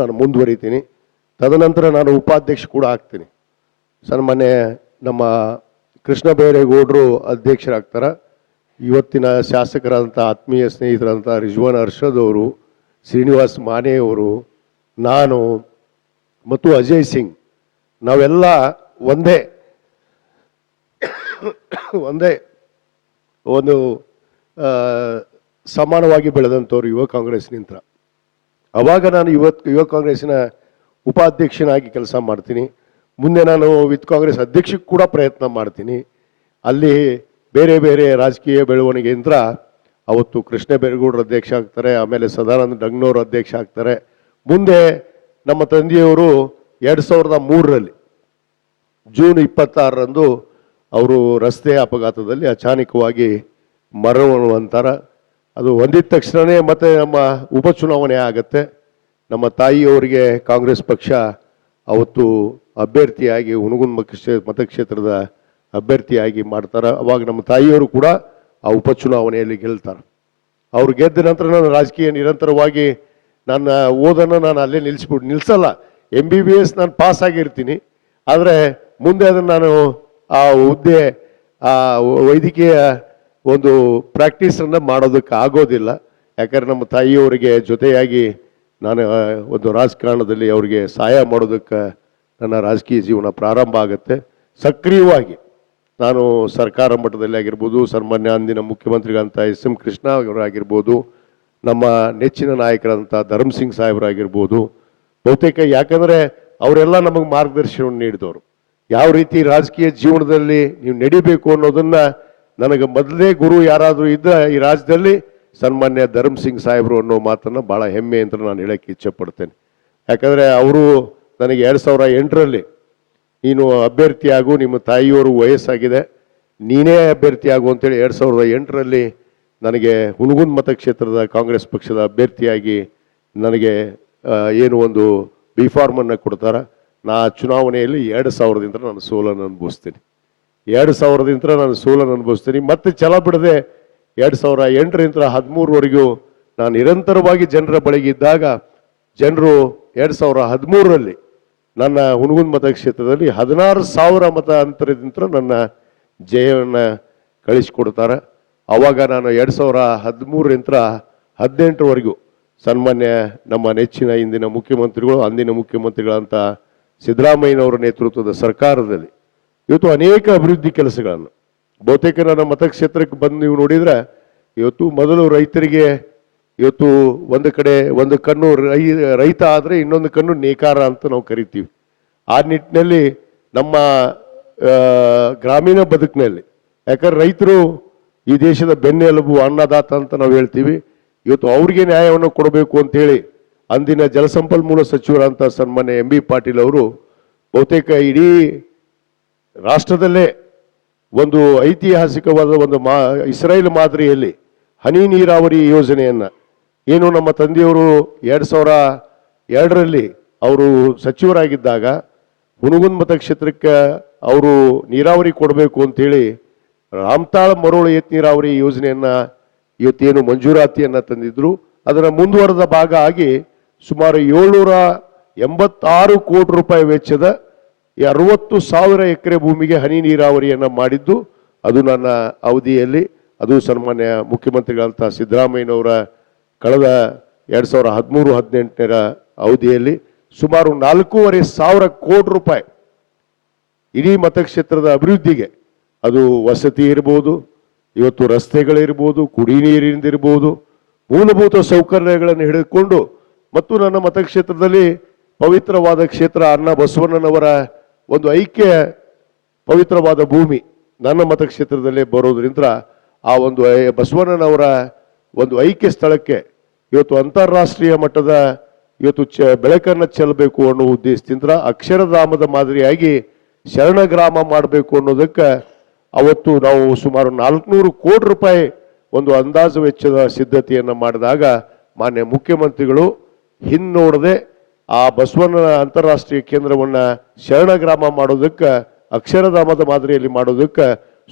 ನಾನು ಮುಂದುವರಿತೀನಿ. ತದನಂತರ ನಾನು ಉಪಾಧ್ಯಕ್ಷ ಕೂಡ ಆಗ್ತೀನಿ. ಸನ್ಮಾನ್ಯ ನಮ್ಮ ಕೃಷ್ಣ ಬೈರೇಗೌಡರು ಅಧ್ಯಕ್ಷರಾಗ್ತಾರೆ. ಇವತ್ತಿನ ಶಾಸಕರಾದಂಥ ಆತ್ಮೀಯ ಸ್ನೇಹಿತರಾದಂಥ ರಿಜ್ವಾನ್ ಅರ್ಷದ್ ಅವರು, ಶ್ರೀನಿವಾಸ್ ಮಾನೆಯವರು, ನಾನು ಮತ್ತು ಅಜಯ್ ಸಿಂಗ್ ನಾವೆಲ್ಲ ಒಂದೇ ಒಂದೇ ಒಂದು ಸಮಾನವಾಗಿ ಬೆಳೆದಂಥವ್ರು ಯುವ ಕಾಂಗ್ರೆಸ್ನಿಂದ. ಅವಾಗ ನಾನು ಯುವ ಕಾಂಗ್ರೆಸ್ಸಿನ ಉಪಾಧ್ಯಕ್ಷನಾಗಿ ಕೆಲಸ ಮಾಡ್ತೀನಿ. ಮುಂದೆ ನಾನು ವಿತ್ ಕಾಂಗ್ರೆಸ್ ಅಧ್ಯಕ್ಷಕ್ಕೆ ಕೂಡ ಪ್ರಯತ್ನ ಮಾಡ್ತೀನಿ. ಅಲ್ಲಿ ಬೇರೆ ಬೇರೆ ರಾಜಕೀಯ ಬೆಳವಣಿಗೆಯಿಂದ ಅವತ್ತು ಕೃಷ್ಣ ಬೈರೇಗೌಡರು ಅಧ್ಯಕ್ಷ ಆಗ್ತಾರೆ, ಆಮೇಲೆ ಸದಾನಂದ ಡಂಗ್ನವರು ಅಧ್ಯಕ್ಷ ಆಗ್ತಾರೆ. ಮುಂದೆ ನಮ್ಮ ತಂದೆಯವರು 2003ರಲ್ಲಿ ಜೂನ್ 26ರಂದು ಅವರು ರಸ್ತೆ ಅಪಘಾತದಲ್ಲಿ ಅಚಾನಕವಾಗಿ ಮರಣವಂತರ. ಅದು ಹೊಂದಿದ ತಕ್ಷಣವೇ ಮತ್ತೆ ನಮ್ಮ ಉಪಚುನಾವಣೆ ಆಗತ್ತೆ. ನಮ್ಮ ತಾಯಿಯವರಿಗೆ ಕಾಂಗ್ರೆಸ್ ಪಕ್ಷ ಅವತ್ತು ಅಭ್ಯರ್ಥಿಯಾಗಿ ಹುನಗುಂದ ಮತಕ್ಷೇತ್ರದ ಅಭ್ಯರ್ಥಿಯಾಗಿ ಮಾಡ್ತಾರೆ. ಅವಾಗ ನಮ್ಮ ತಾಯಿಯವರು ಕೂಡ ಆ ಉಪಚುನಾವಣೆಯಲ್ಲಿ ಗೆಲ್ತಾರೆ. ಅವ್ರು ಗೆದ್ದ ನಂತರ ನಾನು ರಾಜಕೀಯ ನಿರಂತರವಾಗಿ ನನ್ನ ಓದನ್ನು ನಾನು ಅಲ್ಲೇ ನಿಲ್ಲಿಸಲ್ಲ. MBBS ನಾನು ಪಾಸ್ ಆಗಿರ್ತೀನಿ, ಆದರೆ ಮುಂದೆ ಅದನ್ನು ನಾನು ಆ ಹುದ್ದೆ ಆ ವೈದ್ಯಕೀಯ ಒಂದು ಪ್ರಾಕ್ಟೀಸನ್ನು ಮಾಡೋದಕ್ಕೆ ಆಗೋದಿಲ್ಲ. ಯಾಕಂದ್ರೆ ನಮ್ಮ ತಾಯಿಯವರಿಗೆ ಜೊತೆಯಾಗಿ ನಾನು ಒಂದು ರಾಜಕಾರಣದಲ್ಲಿ ಅವರಿಗೆ ಸಹಾಯ ಮಾಡೋದಕ್ಕೆ ನನ್ನ ರಾಜಕೀಯ ಜೀವನ ಪ್ರಾರಂಭ ಆಗುತ್ತೆ. ಸಕ್ರಿಯವಾಗಿ ನಾನು ಸರ್ಕಾರ ಮಟ್ಟದಲ್ಲಿ ಆಗಿರ್ಬೋದು, ಸನ್ಮಾನ್ಯ ಅಂದಿನ ಮುಖ್ಯಮಂತ್ರಿಗಳಂತ SM ಕೃಷ್ಣ ಅವರಾಗಿರ್ಬೋದು, ನಮ್ಮ ನೆಚ್ಚಿನ ನಾಯಕರಂತ ಧರ್ಮ್ ಸಿಂಗ್ ಸಾಹೇಬರಾಗಿರ್ಬೋದು, ಬಹುತೇಕ ಯಾಕಂದರೆ ಅವರೆಲ್ಲ ನಮಗೆ ಮಾರ್ಗದರ್ಶನವನ್ನು ನೀಡಿದವರು. ಯಾವ ರೀತಿ ರಾಜಕೀಯ ಜೀವನದಲ್ಲಿ ನೀವು ನಡಿಬೇಕು ಅನ್ನೋದನ್ನ ನನಗೆ ಮೊದಲೇ ಗುರು ಯಾರಾದರೂ ಇದ್ದ ಈ ರಾಜ್ಯದಲ್ಲಿ ಸನ್ಮಾನ್ಯ ಧರ್ಮ್ ಸಿಂಗ್ ಸಾಹೇಬರು ಅನ್ನೋ ಮಾತನ್ನು ಭಾಳ ಹೆಮ್ಮೆ ಅಂತ ನಾನು ಹೇಳಕ್ಕೆ ಇಚ್ಛೆ ಪಡ್ತೇನೆ. ಯಾಕಂದರೆ ಅವರು ನನಗೆ 2008ರಲ್ಲಿ ನೀನು ಅಭ್ಯರ್ಥಿಯಾಗು, ನಿಮ್ಮ ತಾಯಿಯವರು ವಯಸ್ಸಾಗಿದೆ, ನೀನೇ ಅಭ್ಯರ್ಥಿಯಾಗು ಅಂತೇಳಿ 2008ರಲ್ಲಿ ನನಗೆ ಹುನಗುಂದ ಮತಕ್ಷೇತ್ರದ ಕಾಂಗ್ರೆಸ್ ಪಕ್ಷದ ಅಭ್ಯರ್ಥಿಯಾಗಿ ನನಗೆ ಏನು ಒಂದು ಬಿ ಫಾರ್ಮನ್ನು ಕೊಡ್ತಾರೆ. ನಾ ಚುನಾವಣೆಯಲ್ಲಿ 2000ದಿಂದ ನಾನು ಸೋಲನ್ನು ಅನುಭವಿಸ್ತೀನಿ. 2000ದಿಂದ ನಾನು ಸೋಲನ್ನು ಅನುಭವಿಸ್ತೀನಿ. ಮತ್ತೆ ಛಲ ಬಿಡದೆ 2008ರಿಂದ 2013ವರೆಗೂ ನಾನು ನಿರಂತರವಾಗಿ ಜನರ ಬಳಿಗೆ ಇದ್ದಾಗ ಜನರು 2013ರಲ್ಲಿ ನನ್ನ ಹುನಗುಂದ ಮತಕ್ಷೇತ್ರದಲ್ಲಿ 16,000 ಮತ ಅಂತರದಿಂದ ನನ್ನ ಜಯವನ್ನು ಕಳಿಸಿಕೊಡ್ತಾರೆ. ಆವಾಗ ನಾನು 2013ರಿಂದ 2018ವರೆಗೂ ಸನ್ಮಾನ್ಯ ನಮ್ಮ ನೆಚ್ಚಿನ ಇಂದಿನ ಮುಖ್ಯಮಂತ್ರಿಗಳು, ಅಂದಿನ ಮುಖ್ಯಮಂತ್ರಿಗಳಂತ ಸಿದ್ದರಾಮಯ್ಯನವರ ನೇತೃತ್ವದ ಸರ್ಕಾರದಲ್ಲಿ ಇವತ್ತು ಅನೇಕ ಅಭಿವೃದ್ಧಿ ಕೆಲಸಗಳನ್ನು ಬಹುತೇಕ ನನ್ನ ಮತಕ್ಷೇತ್ರಕ್ಕೆ ಬಂದು ನೀವು ನೋಡಿದರೆ ಇವತ್ತು ಮೊದಲು ರೈತರಿಗೆ ಇವತ್ತು ಒಂದು ಕಡೆ ಒಂದು ಕಣ್ಣು ರೈತ ಆದರೆ ಇನ್ನೊಂದು ಕಣ್ಣು ನೇಕಾರ ಅಂತ ನಾವು ಕರಿತೀವಿ. ಆ ನಿಟ್ಟಿನಲ್ಲಿ ನಮ್ಮ ಗ್ರಾಮೀಣ ಬದುಕಿನಲ್ಲಿ, ಯಾಕಂದ್ರೆ ರೈತರು ಈ ದೇಶದ ಬೆನ್ನೆಲುಬು, ಅನ್ನದಾತ ಅಂತ ನಾವು ಹೇಳ್ತೀವಿ. ಇವತ್ತು ಅವ್ರಿಗೆ ನ್ಯಾಯವನ್ನು ಕೊಡಬೇಕು ಅಂತೇಳಿ ಅಂದಿನ ಜಲಸಂಪನ್ಮೂಲ ಸಚಿವರಂತ ಸನ್ಮಾನ್ಯ MB ಪಾಟೀಲ್ ಅವರು ಬಹುತೇಕ ಇಡೀ ರಾಷ್ಟ್ರದಲ್ಲೇ ಒಂದು ಐತಿಹಾಸಿಕವಾದ ಒಂದು ಇಸ್ರೇಲ್ ಮಾದರಿಯಲ್ಲಿ ಹನಿ ನೀರಾವರಿ ಯೋಜನೆಯನ್ನು ಏನು ನಮ್ಮ ತಂದೆಯವರು 2002ರಲ್ಲಿ ಅವರು ಸಚಿವರಾಗಿದ್ದಾಗ ಹುನಗುಂದ ಮತಕ್ಷೇತ್ರಕ್ಕೆ ಅವರು ನೀರಾವರಿ ಕೊಡಬೇಕು ಅಂತೇಳಿ ರಾಮತಾಳ ಮರೋಳು ಏತ್ ನೀರಾವರಿ ಯೋಜನೆಯನ್ನು ಇವತ್ತೇನು ಮಂಜೂರಾತಿಯನ್ನು ತಂದಿದ್ರು. ಅದರ ಮುಂದುವರೆದ ಭಾಗ ಆಗಿ ಸುಮಾರು 786 ಕೋಟಿ ರೂಪಾಯಿ ವೆಚ್ಚದ 60,000 ಎಕರೆ ಭೂಮಿಗೆ ಹನಿ ನೀರಾವರಿಯನ್ನು ಮಾಡಿದ್ದು ಅದು ನನ್ನ ಅವಧಿಯಲ್ಲಿ. ಅದು ಸನ್ಮಾನ್ಯ ಮುಖ್ಯಮಂತ್ರಿಗಳಂತ ಸಿದ್ದರಾಮಯ್ಯನವರ ಕಳೆದ 2013-18ರ ಅವಧಿಯಲ್ಲಿ ಸುಮಾರು 4,500 ಕೋಟಿ ರೂಪಾಯಿ ಇಡೀ ಮತಕ್ಷೇತ್ರದ ಅಭಿವೃದ್ಧಿಗೆ, ಅದು ವಸತಿ ಇರ್ಬೋದು, ಇವತ್ತು ರಸ್ತೆಗಳಿರ್ಬೋದು, ಕುಡಿ ನೀರಿಂದಿರ್ಬೋದು, ಮೂಲಭೂತ ಸೌಕರ್ಯಗಳನ್ನು ಹಿಡಿದುಕೊಂಡು ಮತ್ತು ನನ್ನ ಮತಕ್ಷೇತ್ರದಲ್ಲಿ ಪವಿತ್ರವಾದ ಕ್ಷೇತ್ರ ಅಣ್ಣ ಬಸವಣ್ಣನವರ ಒಂದು ಐಕ್ಯ ಪವಿತ್ರವಾದ ಭೂಮಿ ನನ್ನ ಮತಕ್ಷೇತ್ರದಲ್ಲೇ ಬರೋದ್ರಿಂದ ಆ ಒಂದು ಬಸವಣ್ಣನವರ ಒಂದು ಐಕ್ಯ ಸ್ಥಳಕ್ಕೆ ಇವತ್ತು ಅಂತಾರಾಷ್ಟ್ರೀಯ ಮಟ್ಟದ ಇವತ್ತು ಬೆಳಕನ್ನು ಚೆಲ್ಲಬೇಕು ಅನ್ನೋ ಉದ್ದೇಶದಿಂದ ಅಕ್ಷರಧಾಮದ ಮಾದರಿಯಾಗಿ ಶರಣಗ್ರಾಮ ಮಾಡಬೇಕು ಅನ್ನೋದಕ್ಕೆ ಅವತ್ತು ನಾವು ಸುಮಾರು 400 ಕೋಟಿ ರೂಪಾಯಿ ಒಂದು ಅಂದಾಜು ವೆಚ್ಚದ ಸಿದ್ಧತೆಯನ್ನು ಮಾಡಿದಾಗ ಮಾನ್ಯ ಮುಖ್ಯಮಂತ್ರಿಗಳು ಹಿನ್ನೋಡದೆ ಆ ಬಸವಣ್ಣನ ಅಂತಾರಾಷ್ಟ್ರೀಯ ಕೇಂದ್ರವನ್ನು ಶರಣಗ್ರಾಮ ಮಾಡೋದಕ್ಕೆ ಅಕ್ಷರಧಾಮದ ಮಾದರಿಯಲ್ಲಿ ಮಾಡೋದಕ್ಕೆ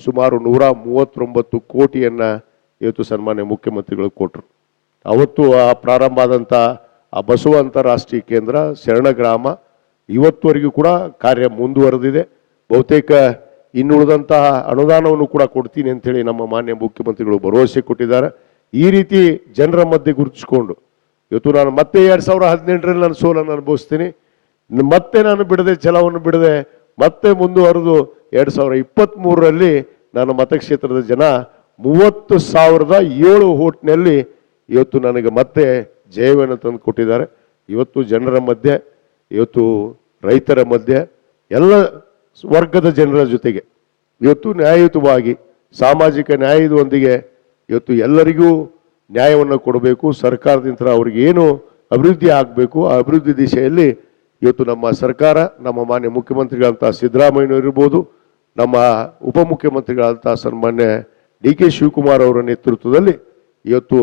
ಸುಮಾರು 139 ಕೋಟಿಯನ್ನು ಇವತ್ತು ಸನ್ಮಾನ್ಯ ಮುಖ್ಯಮಂತ್ರಿಗಳು ಕೊಟ್ಟರು. ಅವತ್ತು ಆ ಪ್ರಾರಂಭ ಆದಂಥ ಆ ಬಸವ ಅಂತಾರಾಷ್ಟ್ರೀಯ ಕೇಂದ್ರ ಶರಣಗ್ರಾಮ ಇವತ್ತುವರೆಗೂ ಕೂಡ ಕಾರ್ಯ ಮುಂದುವರೆದಿದೆ. ಬಹುತೇಕ ಇನ್ನುಳಿದಂತಹ ಅನುದಾನವನ್ನು ಕೂಡ ಕೊಡ್ತೀನಿ ಅಂತೇಳಿ ನಮ್ಮ ಮಾನ್ಯ ಮುಖ್ಯಮಂತ್ರಿಗಳು ಭರವಸೆ ಕೊಟ್ಟಿದ್ದಾರೆ. ಈ ರೀತಿ ಜನರ ಮಧ್ಯೆ ಗುರುತಿಸಿಕೊಂಡು ಇವತ್ತು ನಾನು ಮತ್ತೆ 2018ರಲ್ಲಿ ನಾನು ಸೋಲನ್ನು ಅನುಭವಿಸ್ತೀನಿ. ಮತ್ತೆ ನಾನು ಬಿಡದೆ ಛಲವನ್ನು ಬಿಡದೆ ಮತ್ತೆ ಮುಂದುವರೆದು 2023ರಲ್ಲಿ ನಾನು ಮತಕ್ಷೇತ್ರದ ಜನ 30,007 ಓಟ್ನಲ್ಲಿ ಇವತ್ತು ನನಗೆ ಮತ್ತೆ ಜಯವನ್ನು ತಂದು ಕೊಟ್ಟಿದ್ದಾರೆ. ಇವತ್ತು ಜನರ ಮಧ್ಯೆ, ಇವತ್ತು ರೈತರ ಮಧ್ಯೆ, ಎಲ್ಲ ವರ್ಗದ ಜನರ ಜೊತೆಗೆ ಇವತ್ತು ನ್ಯಾಯಯುತವಾಗಿ ಸಾಮಾಜಿಕ ನ್ಯಾಯದೊಂದಿಗೆ ಇವತ್ತು ಎಲ್ಲರಿಗೂ ನ್ಯಾಯವನ್ನು ಕೊಡಬೇಕು. ಸರ್ಕಾರದಿಂದ ಅವ್ರಿಗೆ ಏನು ಅಭಿವೃದ್ಧಿ ಆಗಬೇಕು ಆ ಅಭಿವೃದ್ಧಿ ದಿಶೆಯಲ್ಲಿ ಇವತ್ತು ನಮ್ಮ ಸರ್ಕಾರ, ನಮ್ಮ ಮಾನ್ಯ ಮುಖ್ಯಮಂತ್ರಿಗಳಂಥ ಸಿದ್ದರಾಮಯ್ಯ ಇರ್ಬೋದು, ನಮ್ಮ ಉಪಮುಖ್ಯಮಂತ್ರಿಗಳಂಥ ಸನ್ಮಾನ್ಯ ಡಿ ಕೆ ಶಿವಕುಮಾರ್ ಅವರ ನೇತೃತ್ವದಲ್ಲಿ ಇವತ್ತು